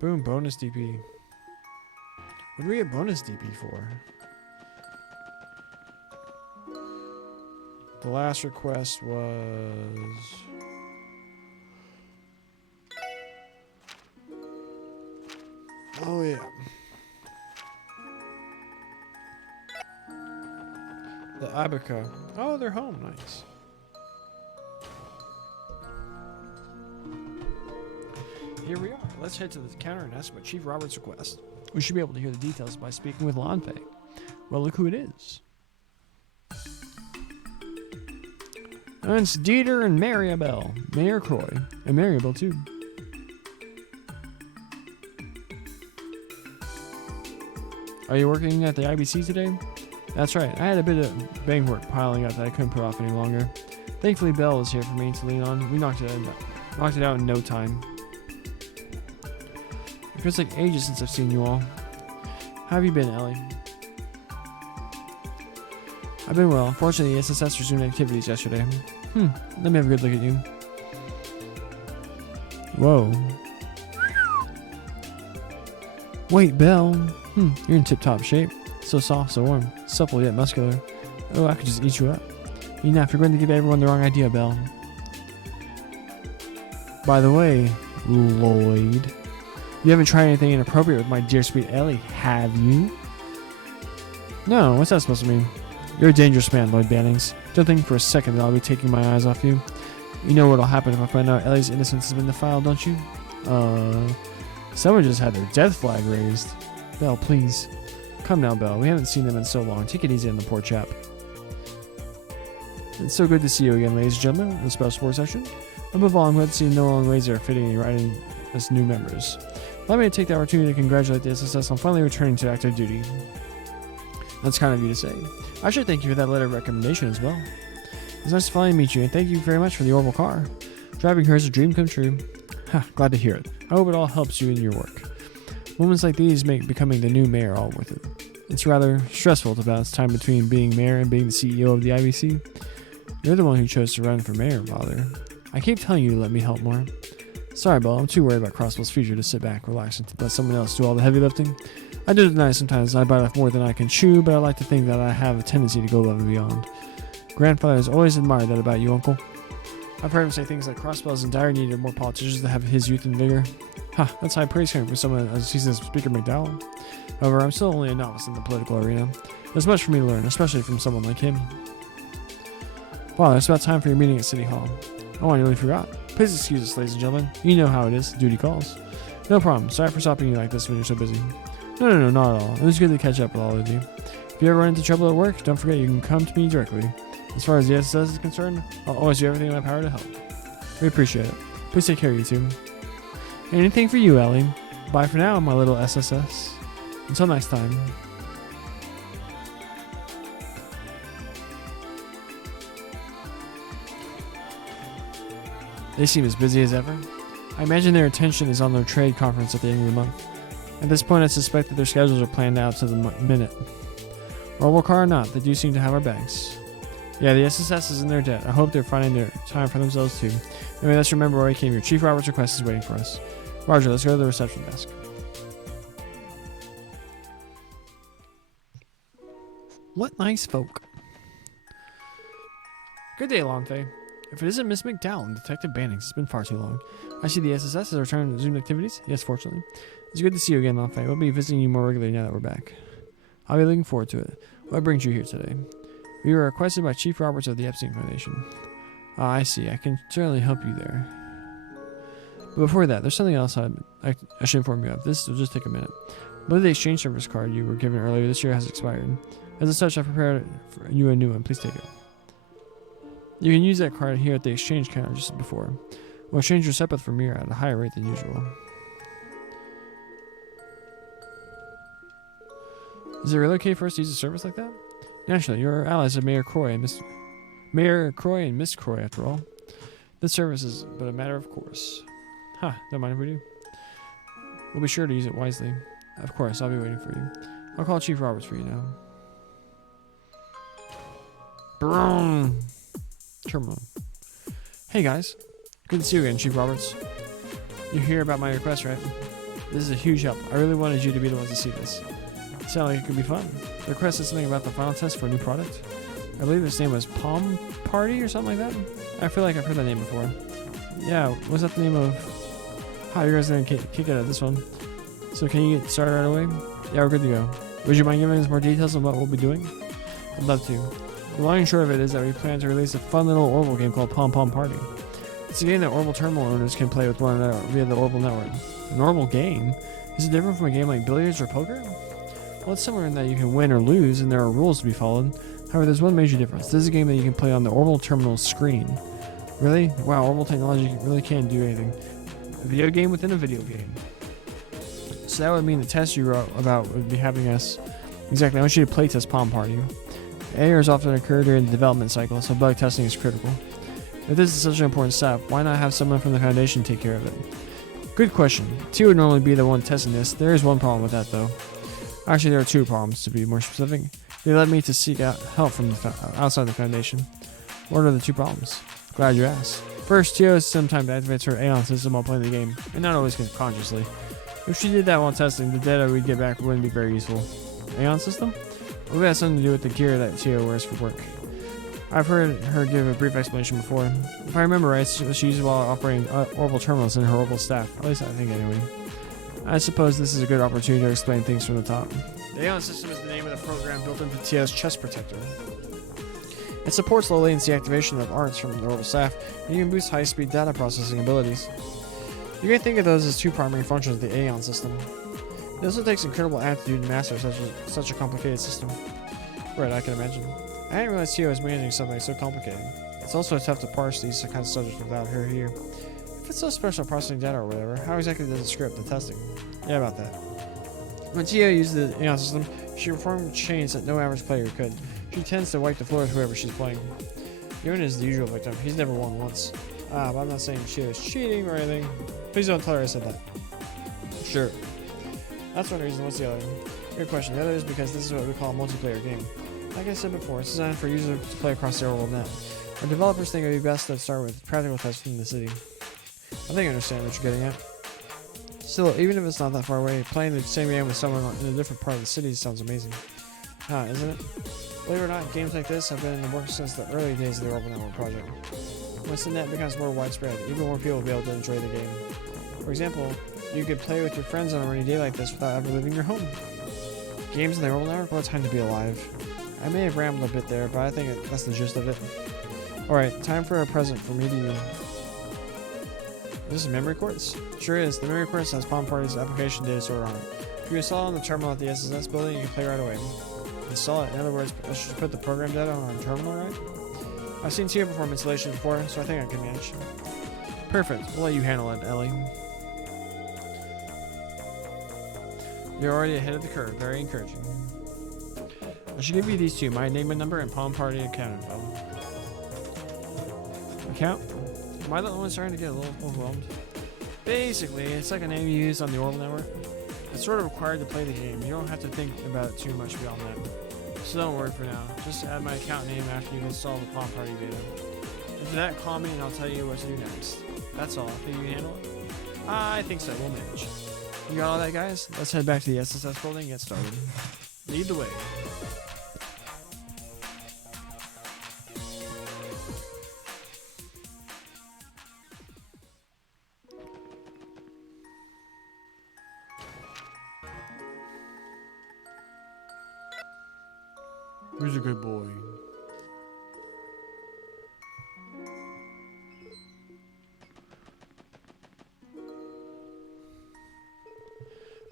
Boom. Bonus DP. What do we get bonus DP for? The last request was... Oh, yeah. The Abaca. Oh, they're home. Nice. Here we are. Let's head to the counter and ask about Chief Robert's request. We should be able to hear the details by speaking with Lanfei. Well, look who it is. And it's Dieter and Maribel. Mayor Croy. And Maribel, too. Are you working at the IBC today? That's right. I had a bit of bang work piling up that I couldn't put off any longer. Thankfully, Belle was here for me to lean on. We knocked it out in no time. It feels like ages since I've seen you all. How have you been, Ellie? I've been well. Fortunately, the SSS resumed activities yesterday. Let me have a good look at you. Whoa. Wait, Belle. You're in tip-top shape. So soft, so warm. Supple yet muscular. Oh, I could just eat you up. Enough, you're going to give everyone the wrong idea, Belle. By the way, Lloyd, you haven't tried anything inappropriate with my dear sweet Ellie, have you? No, what's that supposed to mean? You're a dangerous man, Lloyd Bannings. Don't think for a second that I'll be taking my eyes off you. You know what'll happen if I find out Ellie's innocence has been defiled, don't you? Someone just had their death flag raised. Belle, please. Come now, Belle. We haven't seen them in so long. Take it easy on the poor chap. It's so good to see you again, ladies and gentlemen, in the special sports section. Above all, I'm glad to see no long ways are fitting you right in as new members. Allow me to take the opportunity to congratulate the SSS on finally returning to active duty. That's kind of you to say. I should thank you for that letter of recommendation as well. It's nice to finally meet you, and thank you very much for the Orbital car. Driving her is a dream come true. Glad to hear it. I hope it all helps you in your work. Moments like these make becoming the new mayor all worth it. It's rather stressful to balance time between being mayor and being the CEO of the IBC. You're the one who chose to run for mayor, Father. I keep telling you to let me help more. Sorry, Belle, I'm too worried about Crossbell's future to sit back, relax, and let someone else do all the heavy lifting. I do deny sometimes I bite off more than I can chew, but I like to think that I have a tendency to go above and beyond. Grandfather has always admired that about you, Uncle. I've heard him say things like Crossbell's in dire need of more politicians that have his youth and vigor. That's high praise coming from someone as seasoned as Speaker McDowell. However, I'm still only a novice in the political arena. There's much for me to learn, especially from someone like him. Father, it's about time for your meeting at City Hall. Oh, I nearly forgot. Please excuse us, ladies and gentlemen. You know how it is. Duty calls. No problem. Sorry for stopping you like this when you're so busy. No, not at all. It was good to catch up with all of you. If you ever run into trouble at work, don't forget you can come to me directly. As far as the SSS is concerned, I'll always do everything in my power to help. We appreciate it. Please take care of you two. Anything for you, Ellie. Bye for now, my little SSS. Until next time. They seem as busy as ever. I imagine their attention is on their trade conference at the end of the month. At this point, I suspect that their schedules are planned out to the minute. Orbital car or not, they do seem to have our bags. Yeah, the SSS is in their debt. I hope they're finding their time for themselves too. Anyway, let's remember where we came here. Chief Robert's request is waiting for us. Roger, let's go to the reception desk. What nice folk. Good day, Lonfei. If it isn't Miss McDowell and Detective Bannings, it's been far too long. I see the SSS has returned to resumed activities. Yes, fortunately. It's good to see you again, Lonfei. We'll be visiting you more regularly now that we're back. I'll be looking forward to it. What brings you here today? We were requested by Chief Roberts of the Epstein Foundation. Ah, I see. I can certainly help you there. But before that, there's something else I should inform you of. This will just take a minute. I believe the exchange service card you were given earlier this year has expired. As such, I prepared for you a new one. Please take it. You can use that card here at the exchange counter just as before. We'll exchange your Sepith for Mira at a higher rate than usual. Is it really okay for us to use a service like that? Naturally, you're allies of Mayor Croy and Miss Croy, after all. This service is but a matter of course. Don't mind if we do. We'll be sure to use it wisely. Of course, I'll be waiting for you. I'll call Chief Roberts for you now. Brum. Terminal. Hey guys. Good to see you again, Chief Roberts. You hear about my request, right? This is a huge help. I really wanted you to be the one to see this. It sounded like it could be fun. The request is something about the final test for a new product. I believe its name was Palm Party or something like that. I feel like I've heard that name before. Yeah, was that the name of... Hi, you guys are gonna kick it at this one. So can you get started right away? Yeah, we're good to go. Would you mind giving us more details on what we'll be doing? I'd love to. The long and short of it is that we plan to release a fun little Orbital game called Pom Pom Party. It's a game that Orbital terminal owners can play with one another via the Orbital network. An Orbital game? Is it different from a game like billiards or poker? Well, it's similar in that you can win or lose and there are rules to be followed. However, there's one major difference. This is a game that you can play on the Orbital terminal screen. Really? Wow, Orbital technology really can do anything. A video game within a video game. So that would mean the test you wrote about would be having us... Exactly, I want you to playtest Palm Party. Errors often occur during the development cycle, so bug testing is critical. If this is such an important step, why not have someone from the Foundation take care of it? Good question. T would normally be the one testing this. There is one problem with that, though. Actually, there are two problems, to be more specific. They led me to seek out help from outside the Foundation. What are the two problems? Glad you asked. First, Tio sometimes activates her Aeon system while playing the game, and not always consciously. If she did that while testing, the data we'd get back wouldn't be very useful. Aeon system? Well, that has something to do with the gear that Tio wears for work. I've heard her give a brief explanation before. If I remember right, she uses it while operating orbital terminals in her orbital staff. At least I think anyway. I suppose this is a good opportunity to explain things from the top. The Aeon system is the name of the program built into Tio's chest protector. It supports low latency activation of arts from the orbital staff, and you can boost high-speed data processing abilities. You can think of those as two primary functions of the Aeon system. It also takes incredible aptitude to master such a complicated system. Right, I can imagine. I didn't realize Tio was managing something so complicated. It's also tough to parse these kinds of subjects without her here. If it's so special processing data or whatever, how exactly does it script the testing? Yeah, about that. When Tio used the Aeon system, she performed chains that no average player could. She tends to wipe the floor with whoever she's playing. Yoon is the usual victim. He's never won once. But I'm not saying she was cheating or anything. Please don't tell her I said that. Sure. That's one reason. What's the other? Good question. The other is because this is what we call a multiplayer game. Like I said before, it's designed for users to play across the orbital net. Our developers think it would be best to start with practical tests in the city. I think I understand what you're getting at. Still, even if it's not that far away, playing the same game with someone in a different part of the city sounds amazing. Isn't it? Believe it or not, games like this have been in the works since the early days of the Orbital Network project. Once the net becomes more widespread, even more people will be able to enjoy the game. For example, you could play with your friends on a rainy day like this without ever leaving your home. Games in the Orbital Network? What a time to be alive. I may have rambled a bit there, but I think that's the gist of it. Alright, time for a present for me to you. This is memory quartz? Sure is. The memory quartz has Palm Party's application data stored on it. If you install it on the terminal at the SSS building, you can play right away. Install it. In other words, I should put the program data on our terminal, right? I've seen Tio perform installation before, so I think I can manage. Perfect. We'll let you handle it, Ellie. You're already ahead of the curve. Very encouraging. I should give you these two, my name and number and Palm Party account info. Account? Am I the only one starting to get a little overwhelmed? Basically, it's like a name you use on the Orbital Network. It's sort of required to play the game. You don't have to think about it too much beyond that. So don't worry for now. Just add my account name after you install the Palm Party beta. After that, call me and I'll tell you what to do next. That's all. Think you can handle it? I think so. We'll manage. You got all that, guys? Let's head back to the SSS building and get started. Lead the way. Who's a good boy?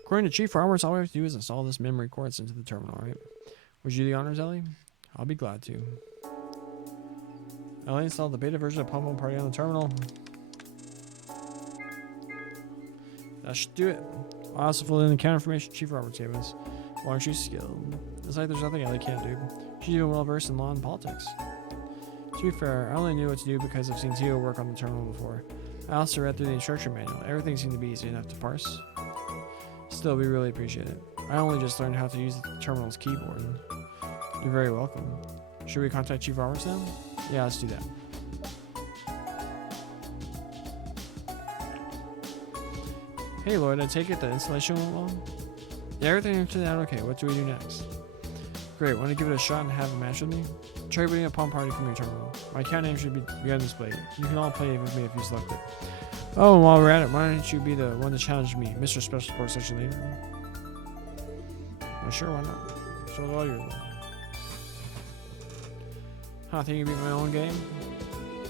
According to Chief Farmers, all we have to do is install this memory quartz into the terminal, right? Would you do the honors, Ellie? I'll be glad to. Ellie installed the beta version of Pom Party on the terminal. That should do it. I also filled in the account information Chief Roberts gave us. Why aren't you skilled? It's like there's nothing Ellie can't do. She's even well versed in law and politics. To be fair, I only knew what to do because I've seen Tio work on the terminal before. I also read through the instruction manual. Everything seemed to be easy enough to parse. Still, we really appreciate it. I only just learned how to use the terminal's keyboard. You're very welcome. Should we contact Chief Roberts now? Yeah, let's do that. Hey Lloyd, I take it the installation went well? Yeah, everything turned out okay. What do we do next? Great, want to give it a shot and have a match with me? Try booting a Palm Party from your terminal. My account name should be on display. You can all play with me if you select it. Oh, and while we're at it, why don't you be the one to challenge me, Mr. Special Sports Section Leader? Well, sure, why not? So all yours. Huh, think you beat my own game?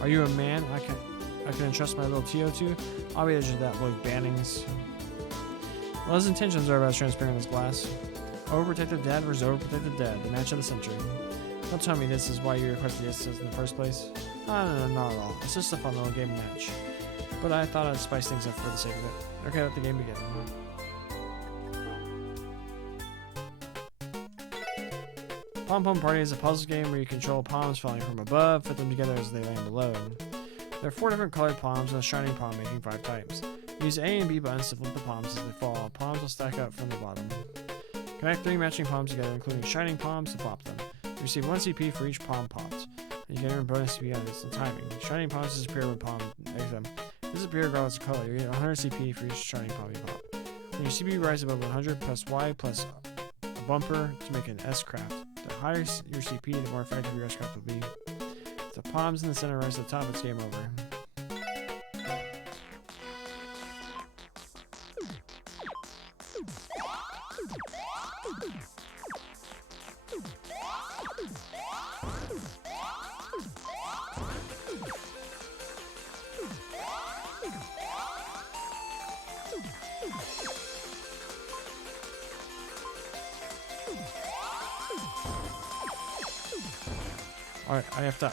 Are you a man I can entrust my little Tio to? I'll be just that boy Bannings. Well, his intentions are about as transparent as glass. Overprotective dad versus overprotective dad, the match of the century. Don't tell me this is why you requested the SS in the first place. No, not at all. It's just a fun little game match. But I thought I'd spice things up for the sake of it. Okay, let the game begin. Pom Pom Party is a puzzle game where you control palms falling from above, put them together as they land below. There are 4 different colored palms and a shining palm making 5 types. Use A and B buttons to flip the palms as they fall. Palms will stack up from the bottom. Connect 3 matching palms together, including shining palms, to pop them. You receive 1 CP for each palm popped. And you can earn bonus CP on instant timing. Shining palms disappear when palm disappear regardless of color. You get 100 CP for each shining palm you pop. When your CP rises above 100, press Y plus a bumper to make an S-craft. The higher your CP, the more effective your S-craft will be. If the palms in the center rise to the top, it's game over. Alright, I have to.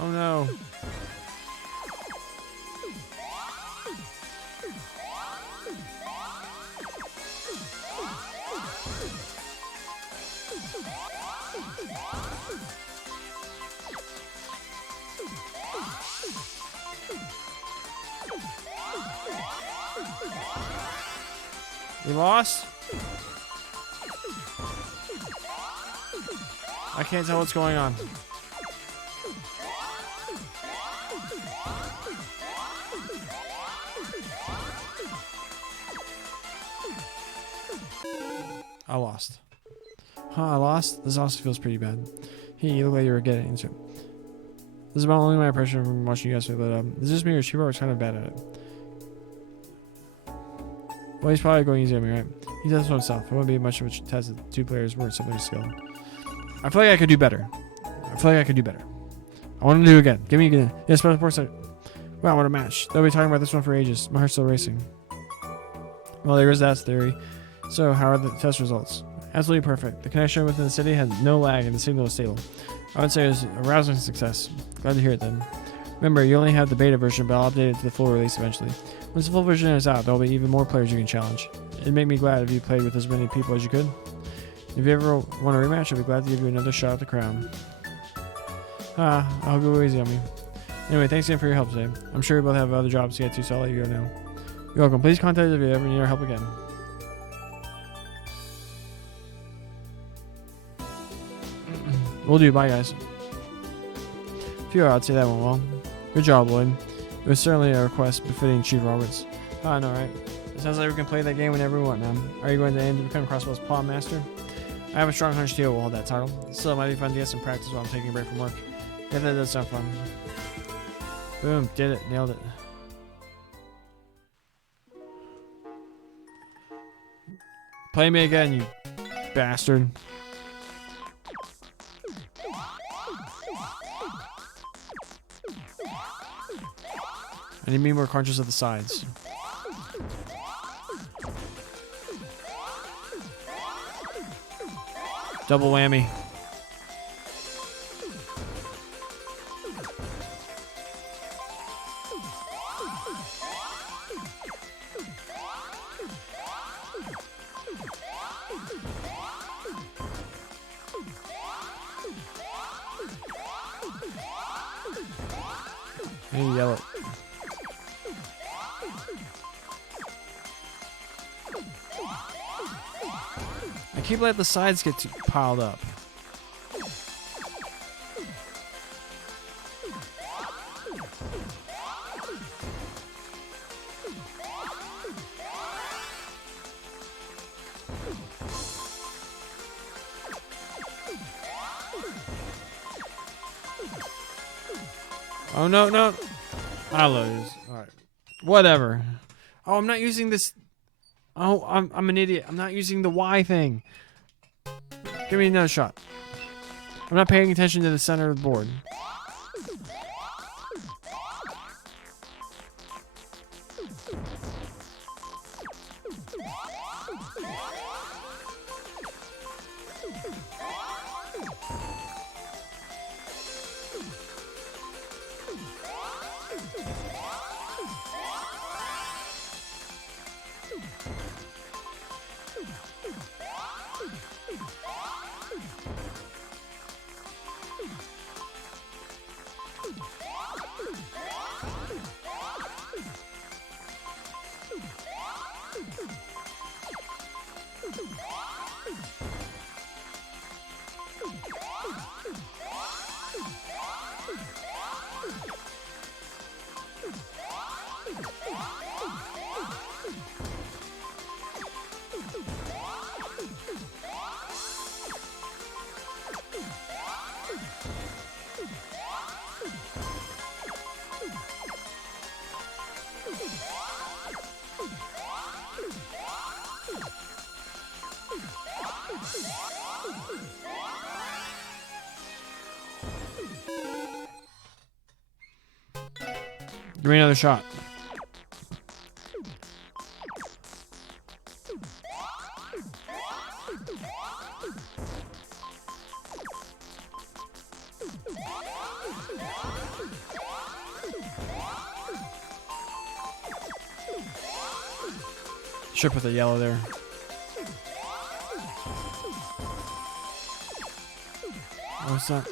Oh no. We lost? I can't tell what's going on. I lost. Huh, I lost? This also feels pretty bad. Hey, you look like you were getting into it. This is about only my impression from watching you guys play, but is this me or Chiba was kind of bad at it? Well, he's probably going easy on me, right? He does it himself. It wouldn't be much of a test if 2 players weren't similarly skilled. I feel like I could do better. I want to do it again. Give me again. Yeah, special force. Wow, what a match. They'll be talking about this one for ages. My heart's still racing. Well, there is that theory. So, how are the test results? Absolutely perfect. The connection within the city had no lag and the signal was stable. I would say it was a rousing success. Glad to hear it then. Remember, you only have the beta version, but I'll update it to the full release eventually. Once the full version is out, there'll be even more players you can challenge. It'd make me glad if you played with as many people as you could. If you ever want a rematch, I'll be glad to give you another shot at the crown. I'll go easy on me. Anyway, thanks again for your help today. I'm sure you both have other jobs to get to, so I'll let you go now. You're welcome. Please contact us if you ever need our help again. Will do. Bye, guys. Phew, I'd say that went well. Good job, Lloyd. It was certainly a request befitting Chief Roberts. I know, right? It sounds like we can play that game whenever we want now. Are you going to aim to become Crossbow's Paw Master? I have a strong hunch Theo will hold that title. Still, it might be fun to get some practice while I'm taking a break from work. Yeah, that does sound fun. Boom, did it, nailed it. Play me again, you bastard. I need to be more conscious of the sides. Double whammy. I need to yell it. I keep letting the sides get piled up. Oh, no, no. I lose. Alright. Whatever. Oh, I'm not using this. Oh, I'm an idiot. I'm not using the Y thing. Give me another shot. I'm not paying attention to the center of the board. Give me another shot. Should put the yellow there. What's that?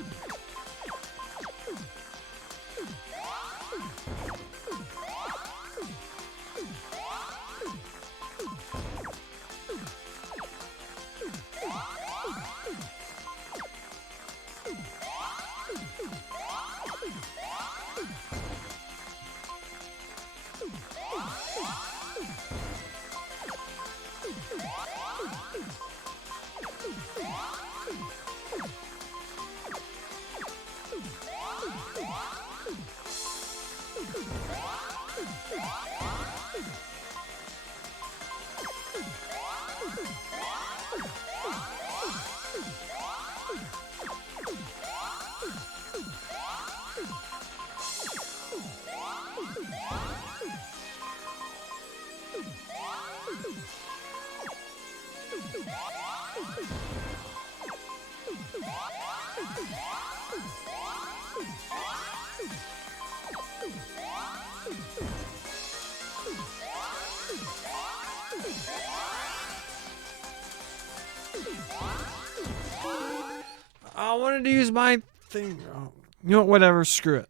I wanted to use my thing. Oh, you know what? Whatever. Screw it.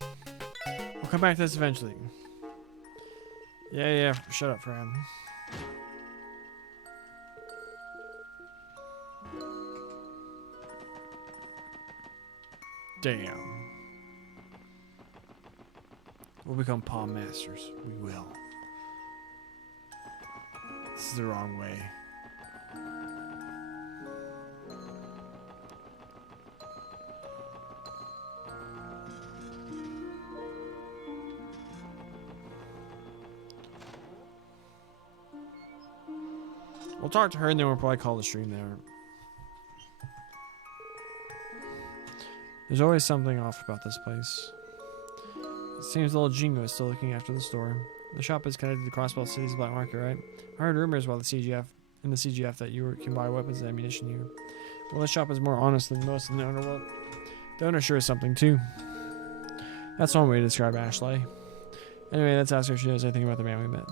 We'll come back to this eventually. Yeah. Shut up, Fran. Damn. We'll become palm masters. We will. This is the wrong way. We'll talk to her and then we'll probably call the stream there. There's always something off about this place. It seems little Jingo is still looking after the store. The shop is connected to Crossbell City's black market, right? I heard rumors about the CGF that you can buy weapons and ammunition here. Well, this shop is more honest than most in the underworld. The owner sure is something too. That's one way to describe Ashley. Anyway, let's ask her if she knows anything about the man we met.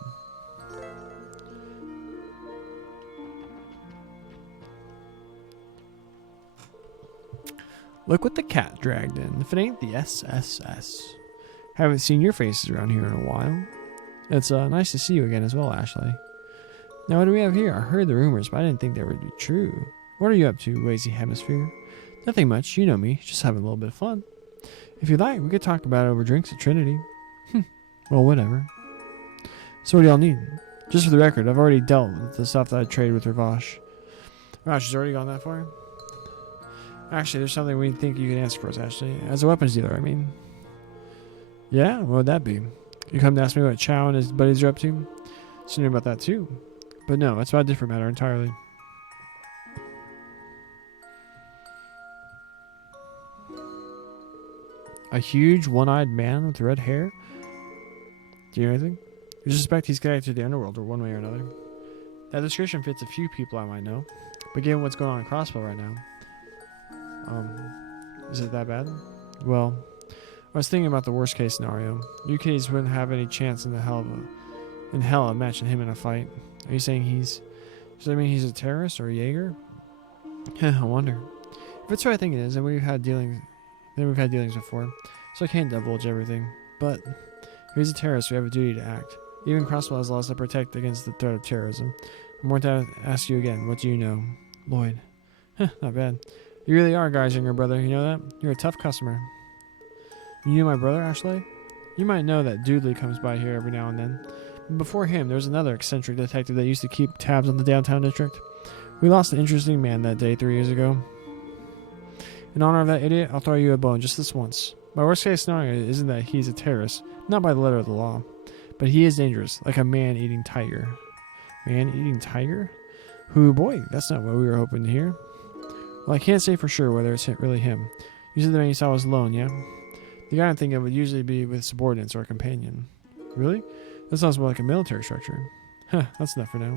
Look what the cat dragged in. If it ain't the SSS. Haven't seen your faces around here in a while. It's nice to see you again as well, Ashley. Now what do we have here? I heard the rumors, but I didn't think they would be true. What are you up to, Lazy Hemisphere? Nothing much, you know me, just having a little bit of fun. If you'd like, we could talk about it over drinks at Trinity. Well, whatever. So what do y'all need? Just for the record, I've already dealt with the stuff that I traded with Ravash. Wow, she's already gone that far? Actually, there's something we think you can answer for us, Ashley. As a weapons dealer, I mean. Yeah? What would that be? You come to ask me what Chow and his buddies are up to? Something about that too. But no, it's about a different matter entirely. A huge, one-eyed man with red hair? Do you know anything? You suspect he's connected to the underworld or one way or another. That description fits a few people I might know. But given what's going on in Crossbow right now, is it that bad? Well, I was thinking about the worst case scenario. You kids wouldn't have any chance in hell of matching him in a fight. Are you saying does that mean he's a terrorist or a Jaeger? I wonder. If it's what I think it is, then we've had dealings before, so I can't divulge everything. But if he's a terrorist, we have a duty to act. Even Crossbow has laws that protect against the threat of terrorism. I'm going to ask you again, what do you know? Lloyd. Not bad. You really are Guy's younger brother, you know that? You're a tough customer. You knew my brother, Ashley? You might know that Doodley comes by here every now and then. But before him, there was another eccentric detective that used to keep tabs on the downtown district. We lost an interesting man that day 3 years ago. In honor of that idiot, I'll throw you a bone just this once. My worst case scenario isn't that he's a terrorist, not by the letter of the law, but he is dangerous, like a man-eating tiger. Man-eating tiger? Hoo boy, that's not what we were hoping to hear. Well, I can't say for sure whether it's really him. You said the man you saw was alone, yeah? The guy I'm thinking of would usually be with subordinates or a companion. Really? That sounds more like a military structure. That's enough for now.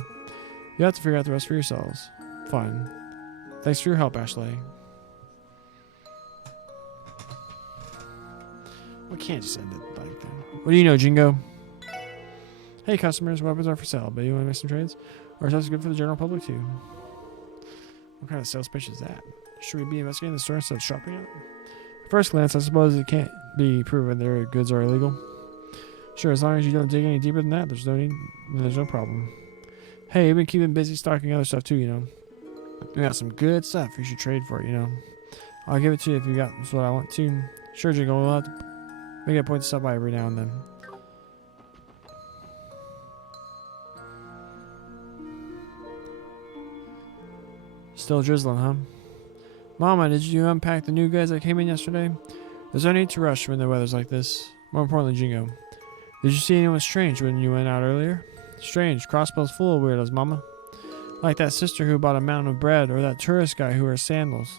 You have to figure out the rest for yourselves. Fine. Thanks for your help, Ashley. We can't just end it like that. What do you know, Jingo? Hey, customers, weapons are for sale, but you want to make some trades? Or is good for the general public, too? What kind of sales pitch is that? Should we be investigating the store instead of shopping it? At first glance, I suppose it can't be proven their goods are illegal. Sure, as long as you don't dig any deeper than that, there's no problem. Hey, you've been keeping busy stocking other stuff too, you know. We got some good stuff you should trade for it, you know. I'll give it to you if you got what I want too. Sure, Jingle, we'll have to make a point to stop by every now and then. Still drizzling, huh? Mama, did you unpack the new goods that came in yesterday? There's no need to rush when the weather's like this. More importantly, Jingo, Did you see anyone strange when you went out earlier? Strange. Crossbow's full of weirdos, mama. Like that sister who bought a mountain of bread, or that tourist guy who wears sandals.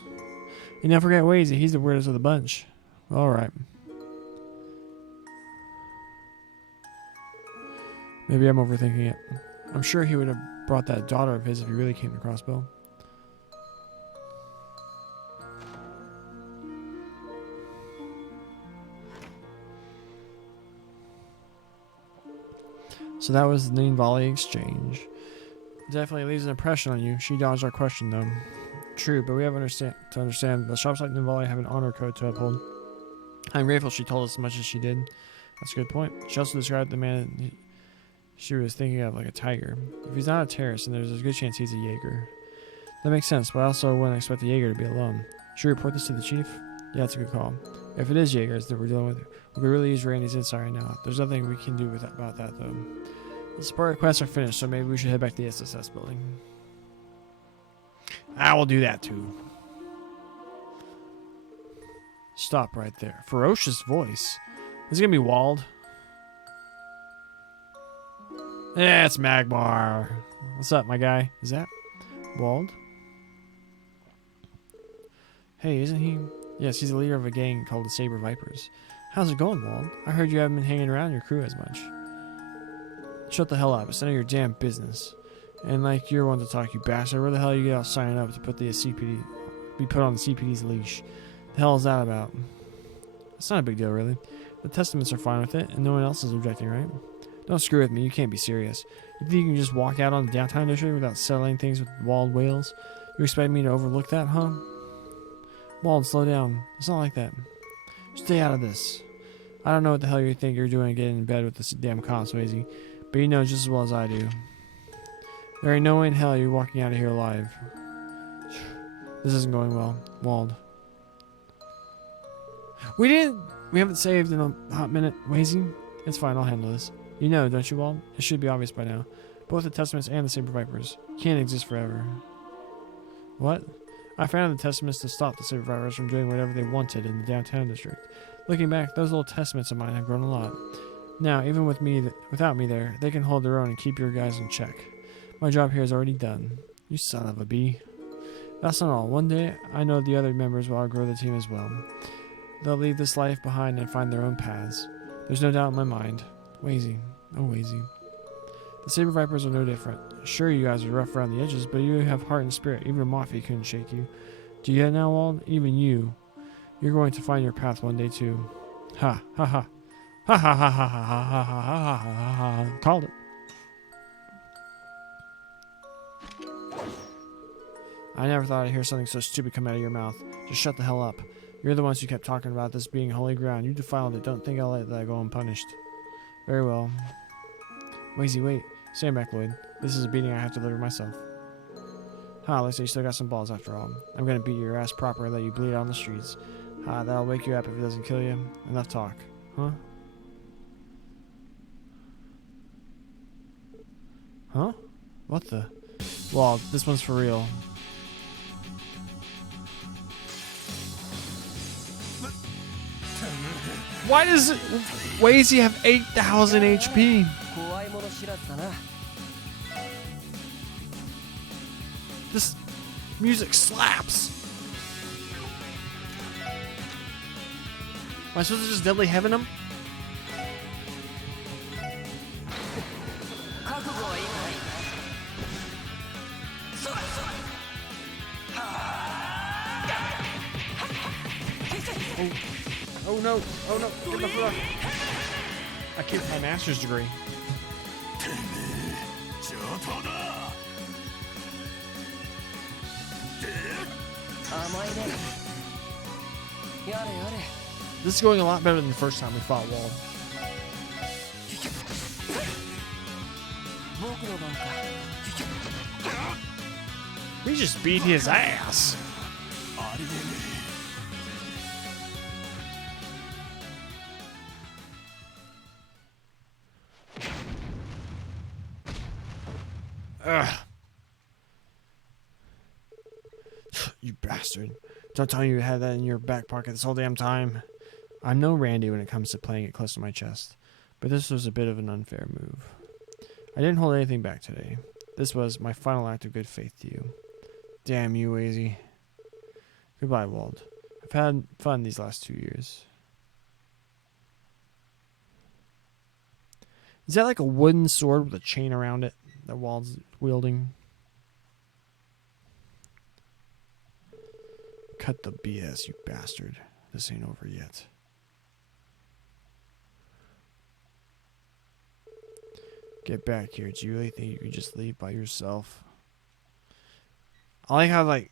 And don't forget Wazy, he's the weirdest of the bunch. Alright. Maybe I'm overthinking it. I'm sure he would have brought that daughter of his if he really came to Crossbow. So that was the Ning Volley exchange. Definitely leaves an impression on you. She dodged our question though. True, but we have to understand the shops like Ning Volley have an honor code to uphold. I'm grateful she told us as much as she did. That's a good point. She also described the man she was thinking of like a tiger. If he's not a terrorist, then there's a good chance he's a Jaeger. That makes sense, but I also wouldn't expect the Jaeger to be alone. Should we report this to the chief? Yeah, that's a good call. If it is Jaegers that we're dealing with, we could really use Randy's insight right now. There's nothing we can do about that, though. The support requests are finished, so maybe we should head back to the SSS building. I will do that, too. Stop right there. Ferocious voice. Is it going to be Wald? Yeah, it's Magmar. What's up, my guy? Is that Wald? Hey, isn't he? Yes, he's the leader of a gang called the Saber Vipers. How's it going, Wald? I heard you haven't been hanging around your crew as much. Shut the hell up. It's none of your damn business. And like you're one to talk, you bastard. Where the hell you get all signing up to put the CPD, be put on the CPD's leash? The hell is that about? It's not a big deal, really. The Testaments are fine with it, and no one else is objecting, right? Don't screw with me. You can't be serious. You think you can just walk out on the downtown district without settling things with walled whales? You expect me to overlook that, huh? Wald, slow down. It's not like that. Stay out of this. I don't know what the hell you think you're doing getting in bed with this damn cops, Wazy, but you know just as well as I do. There ain't no way in hell you're walking out of here alive. This isn't going well, Wald. We haven't saved in a hot minute, Wazy. It's fine, I'll handle this. You know, don't you, Wald? It should be obvious by now. Both the Testaments and the Saber Vipers can't exist forever. What? I founded the Testaments to stop the Saber Vipers from doing whatever they wanted in the downtown district. Looking back, those little Testaments of mine have grown a lot. Now, even without me there, they can hold their own and keep your guys in check. My job here is already done. You son of a bee. That's not all. One day, I know the other members will outgrow the team as well. They'll leave this life behind and find their own paths. There's no doubt in my mind. Wazy. Oh, Wazy. The Saber Vipers are no different. Sure, you guys are rough around the edges, but you have heart and spirit. Even a Mafia couldn't shake you. Do you get it now, Wald? Even you. You're going to find your path one day, too. Ha, ha, ha. Ha, ha, ha, ha, ha, ha, ha, ha, ha, ha, ha. Called it. I never thought I'd hear something so stupid come out of your mouth. Just shut the hell up. You're the ones who kept talking about this being holy ground. You defiled it. Don't think I'll let that go unpunished. Very well. Wazy, wait. Stand back, Lloyd. This is a beating I have to deliver myself. Ha, looks like you still got some balls after all. I'm gonna beat your ass proper and let you bleed out on the streets. Ha, that'll wake you up if it doesn't kill you. Enough talk. Huh? Huh? What the? Well, this one's for real. Why does Wazy have 8,000 HP? This music slaps. Am I supposed to just deadly heaven him? Oh no, oh no, get my foot off. I keep my master's degree. This is going a lot better than the first time we fought Wald. We just beat his ass. Ugh. You bastard. Don't tell me you had that in your back pocket this whole damn time. I'm no Randy when it comes to playing it close to my chest. But this was a bit of an unfair move. I didn't hold anything back today. This was my final act of good faith to you. Damn you, Wazy. Goodbye, Wald. I've had fun these last 2 years. Is that like a wooden sword with a chain around it that Wald's wielding? Cut the BS, you bastard. This ain't over yet. Get back here. Do you really think you can just leave by yourself? I like how, like,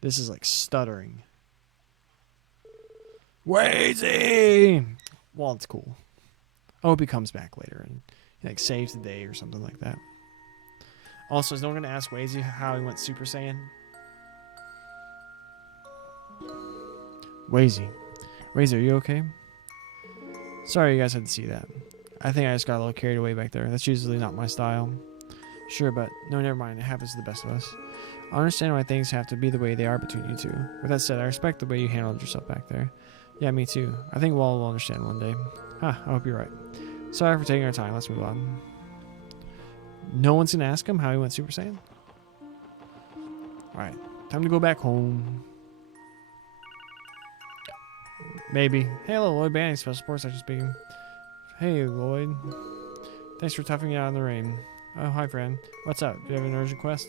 this is like stuttering. Wazy! Wald's cool. I hope he comes back later and he, like, saves the day or something like that. Also, is no one going to ask Wazy how he went Super Saiyan? Wazy. Wazy, are you okay? Sorry you guys had to see that. I think I just got a little carried away back there. That's usually not my style. Sure, but no, never mind. It happens to the best of us. I understand why things have to be the way they are between you two. With that said, I respect the way you handled yourself back there. Yeah, me too. I think Wall will understand one day. I hope you're right. Sorry for taking our time. Let's move on. No one's gonna ask him how he went Super Saiyan? Alright. Time to go back home. Maybe. Hey, hello, Lloyd Banning, Special Sports Section speaking. Hey, Lloyd. Thanks for toughing it out in the rain. Oh, hi, friend. What's up? Do you have an urgent quest?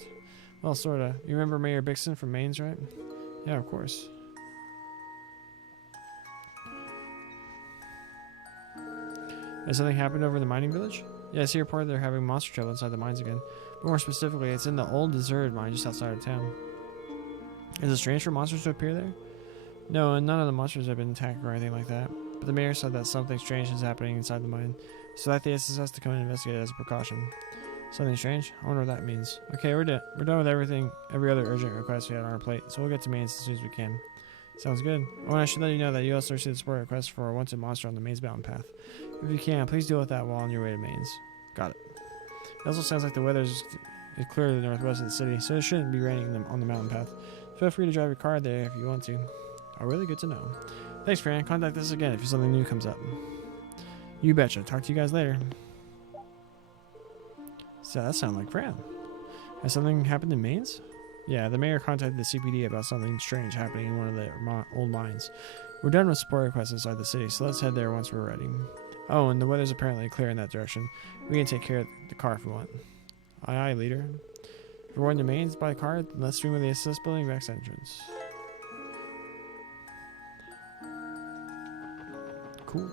Well, sorta. You remember Mayor Bixton from Mainz, right? Yeah, of course. Has something happened over in the mining village? Yeah, I see a report they're having monster trouble inside the mines again. But more specifically, it's in the old deserted mine just outside of town. Is it strange for monsters to appear there? No, and none of the monsters have been attacked or anything like that. But the mayor said that something strange is happening inside the mine, so that the SS has to come and investigate it as a precaution. Something strange? I wonder what that means. Okay, we're done with every other urgent request we had on our plate, so we'll get to Mainz as soon as we can. Sounds good. Oh, and I should let you know that you also received a support request for a wanted monster on the Mainz Mountain Path. If you can, please deal with that while on your way to Mainz. Got it. It also sounds like the weather is clear to the northwest of the city, so it shouldn't be raining on the mountain path. Feel free to drive your car there if you want to. Oh, really good to know. Thanks, Fran. Contact us again if something new comes up. You betcha. Talk to you guys later. So that sounds like Fran. Has something happened in Mainz? Yeah, the mayor contacted the CPD about something strange happening in one of the old mines. We're done with support requests inside the city, so let's head there once we're ready. Oh, and the weather's apparently clear in that direction. We can take care of the car if we want. Aye, aye, leader. If we're going to Mainz by car, then let's swing with the SS building back entrance. Cool.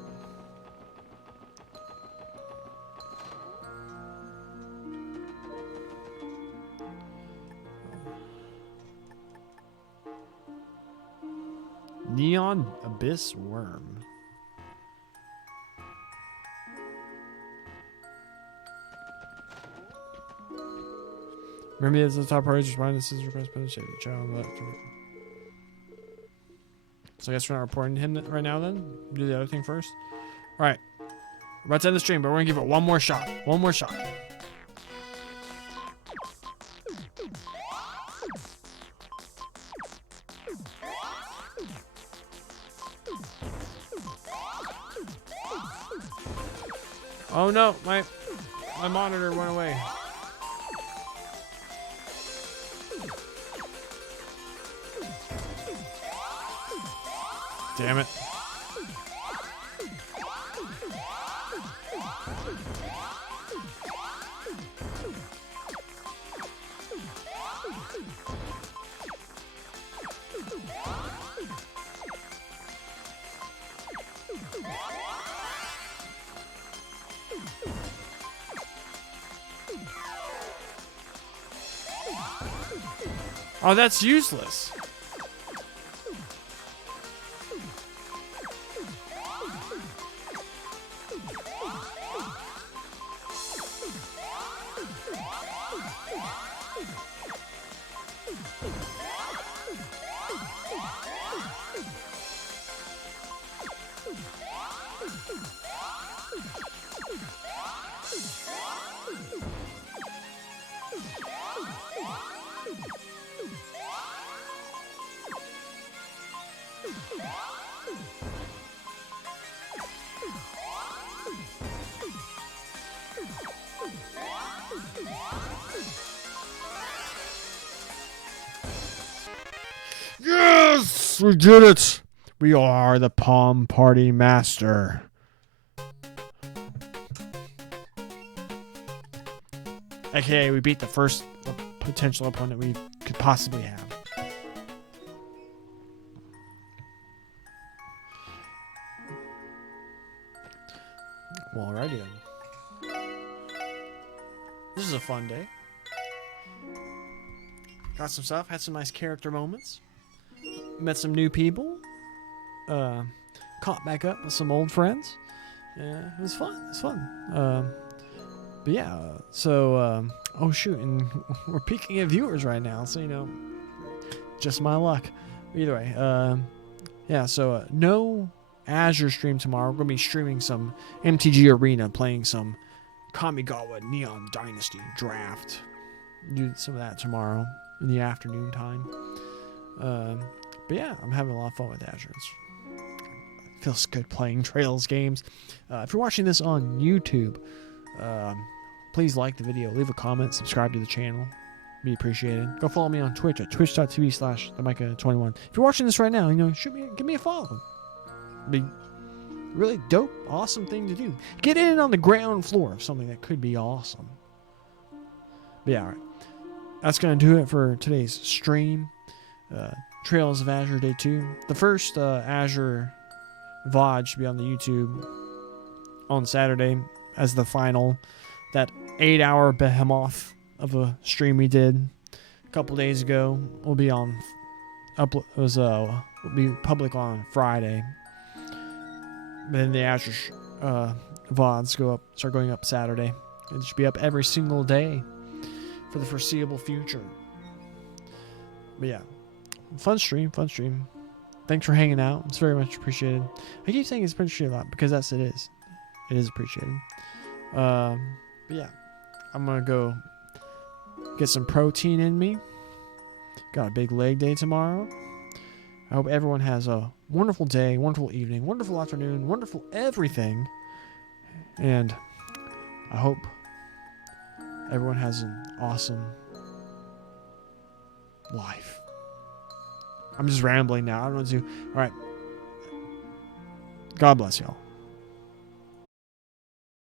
Neon Abyss Worm. Remember, as the top priority, respond to this is request by the safety child on the left. So I guess we're not reporting him right now then? Do the other thing first? Alright. We're about to end the stream, but we're going to give it one more shot. One more shot. Oh no, my monitor went away. Damn it. Oh, that's useless. Yes, we did it! We are the Palm Party Master. AKA, we beat the first potential opponent we could possibly have. Well, alrighty then. This is a fun day. Got some stuff, had some nice character moments. Met some new people. Caught back up with some old friends. Yeah, it was fun. It was fun. But yeah, so, oh shoot, and we're peaking at viewers right now, so, you know, just my luck. Either way, yeah, so, no Azure stream tomorrow. We're going to be streaming some MTG Arena, playing some Kamigawa Neon Dynasty Draft. Do some of that tomorrow in the afternoon time. But yeah, I'm having a lot of fun with Azure. It feels good playing Trails games. If you're watching this on YouTube, please like the video, leave a comment, subscribe to the channel. Be appreciated. Go follow me on Twitch at twitch.tv/themicah21. If you're watching this right now, you know, give me a follow. Be really dope, awesome thing to do. Get in on the ground floor of something that could be awesome. But yeah, all right. That's gonna do it for today's stream. Trails of Azure Day 2. The first Azure VOD should be on the YouTube on Saturday as the final. That 8-hour behemoth of a stream we did a couple days ago will be on will be public on Friday. Then the Azure VODs start going up Saturday. It should be up every single day for the foreseeable future. But yeah, fun stream. Thanks for hanging out. It's very much appreciated. I keep saying it's appreciated a lot because it is. It is appreciated. But yeah, I'm gonna go get some protein in me. Got a big leg day tomorrow. I hope everyone has a wonderful day, wonderful evening, wonderful afternoon, wonderful everything. And I hope everyone has an awesome life. I'm just rambling now. I don't know what to do. All right. God bless y'all.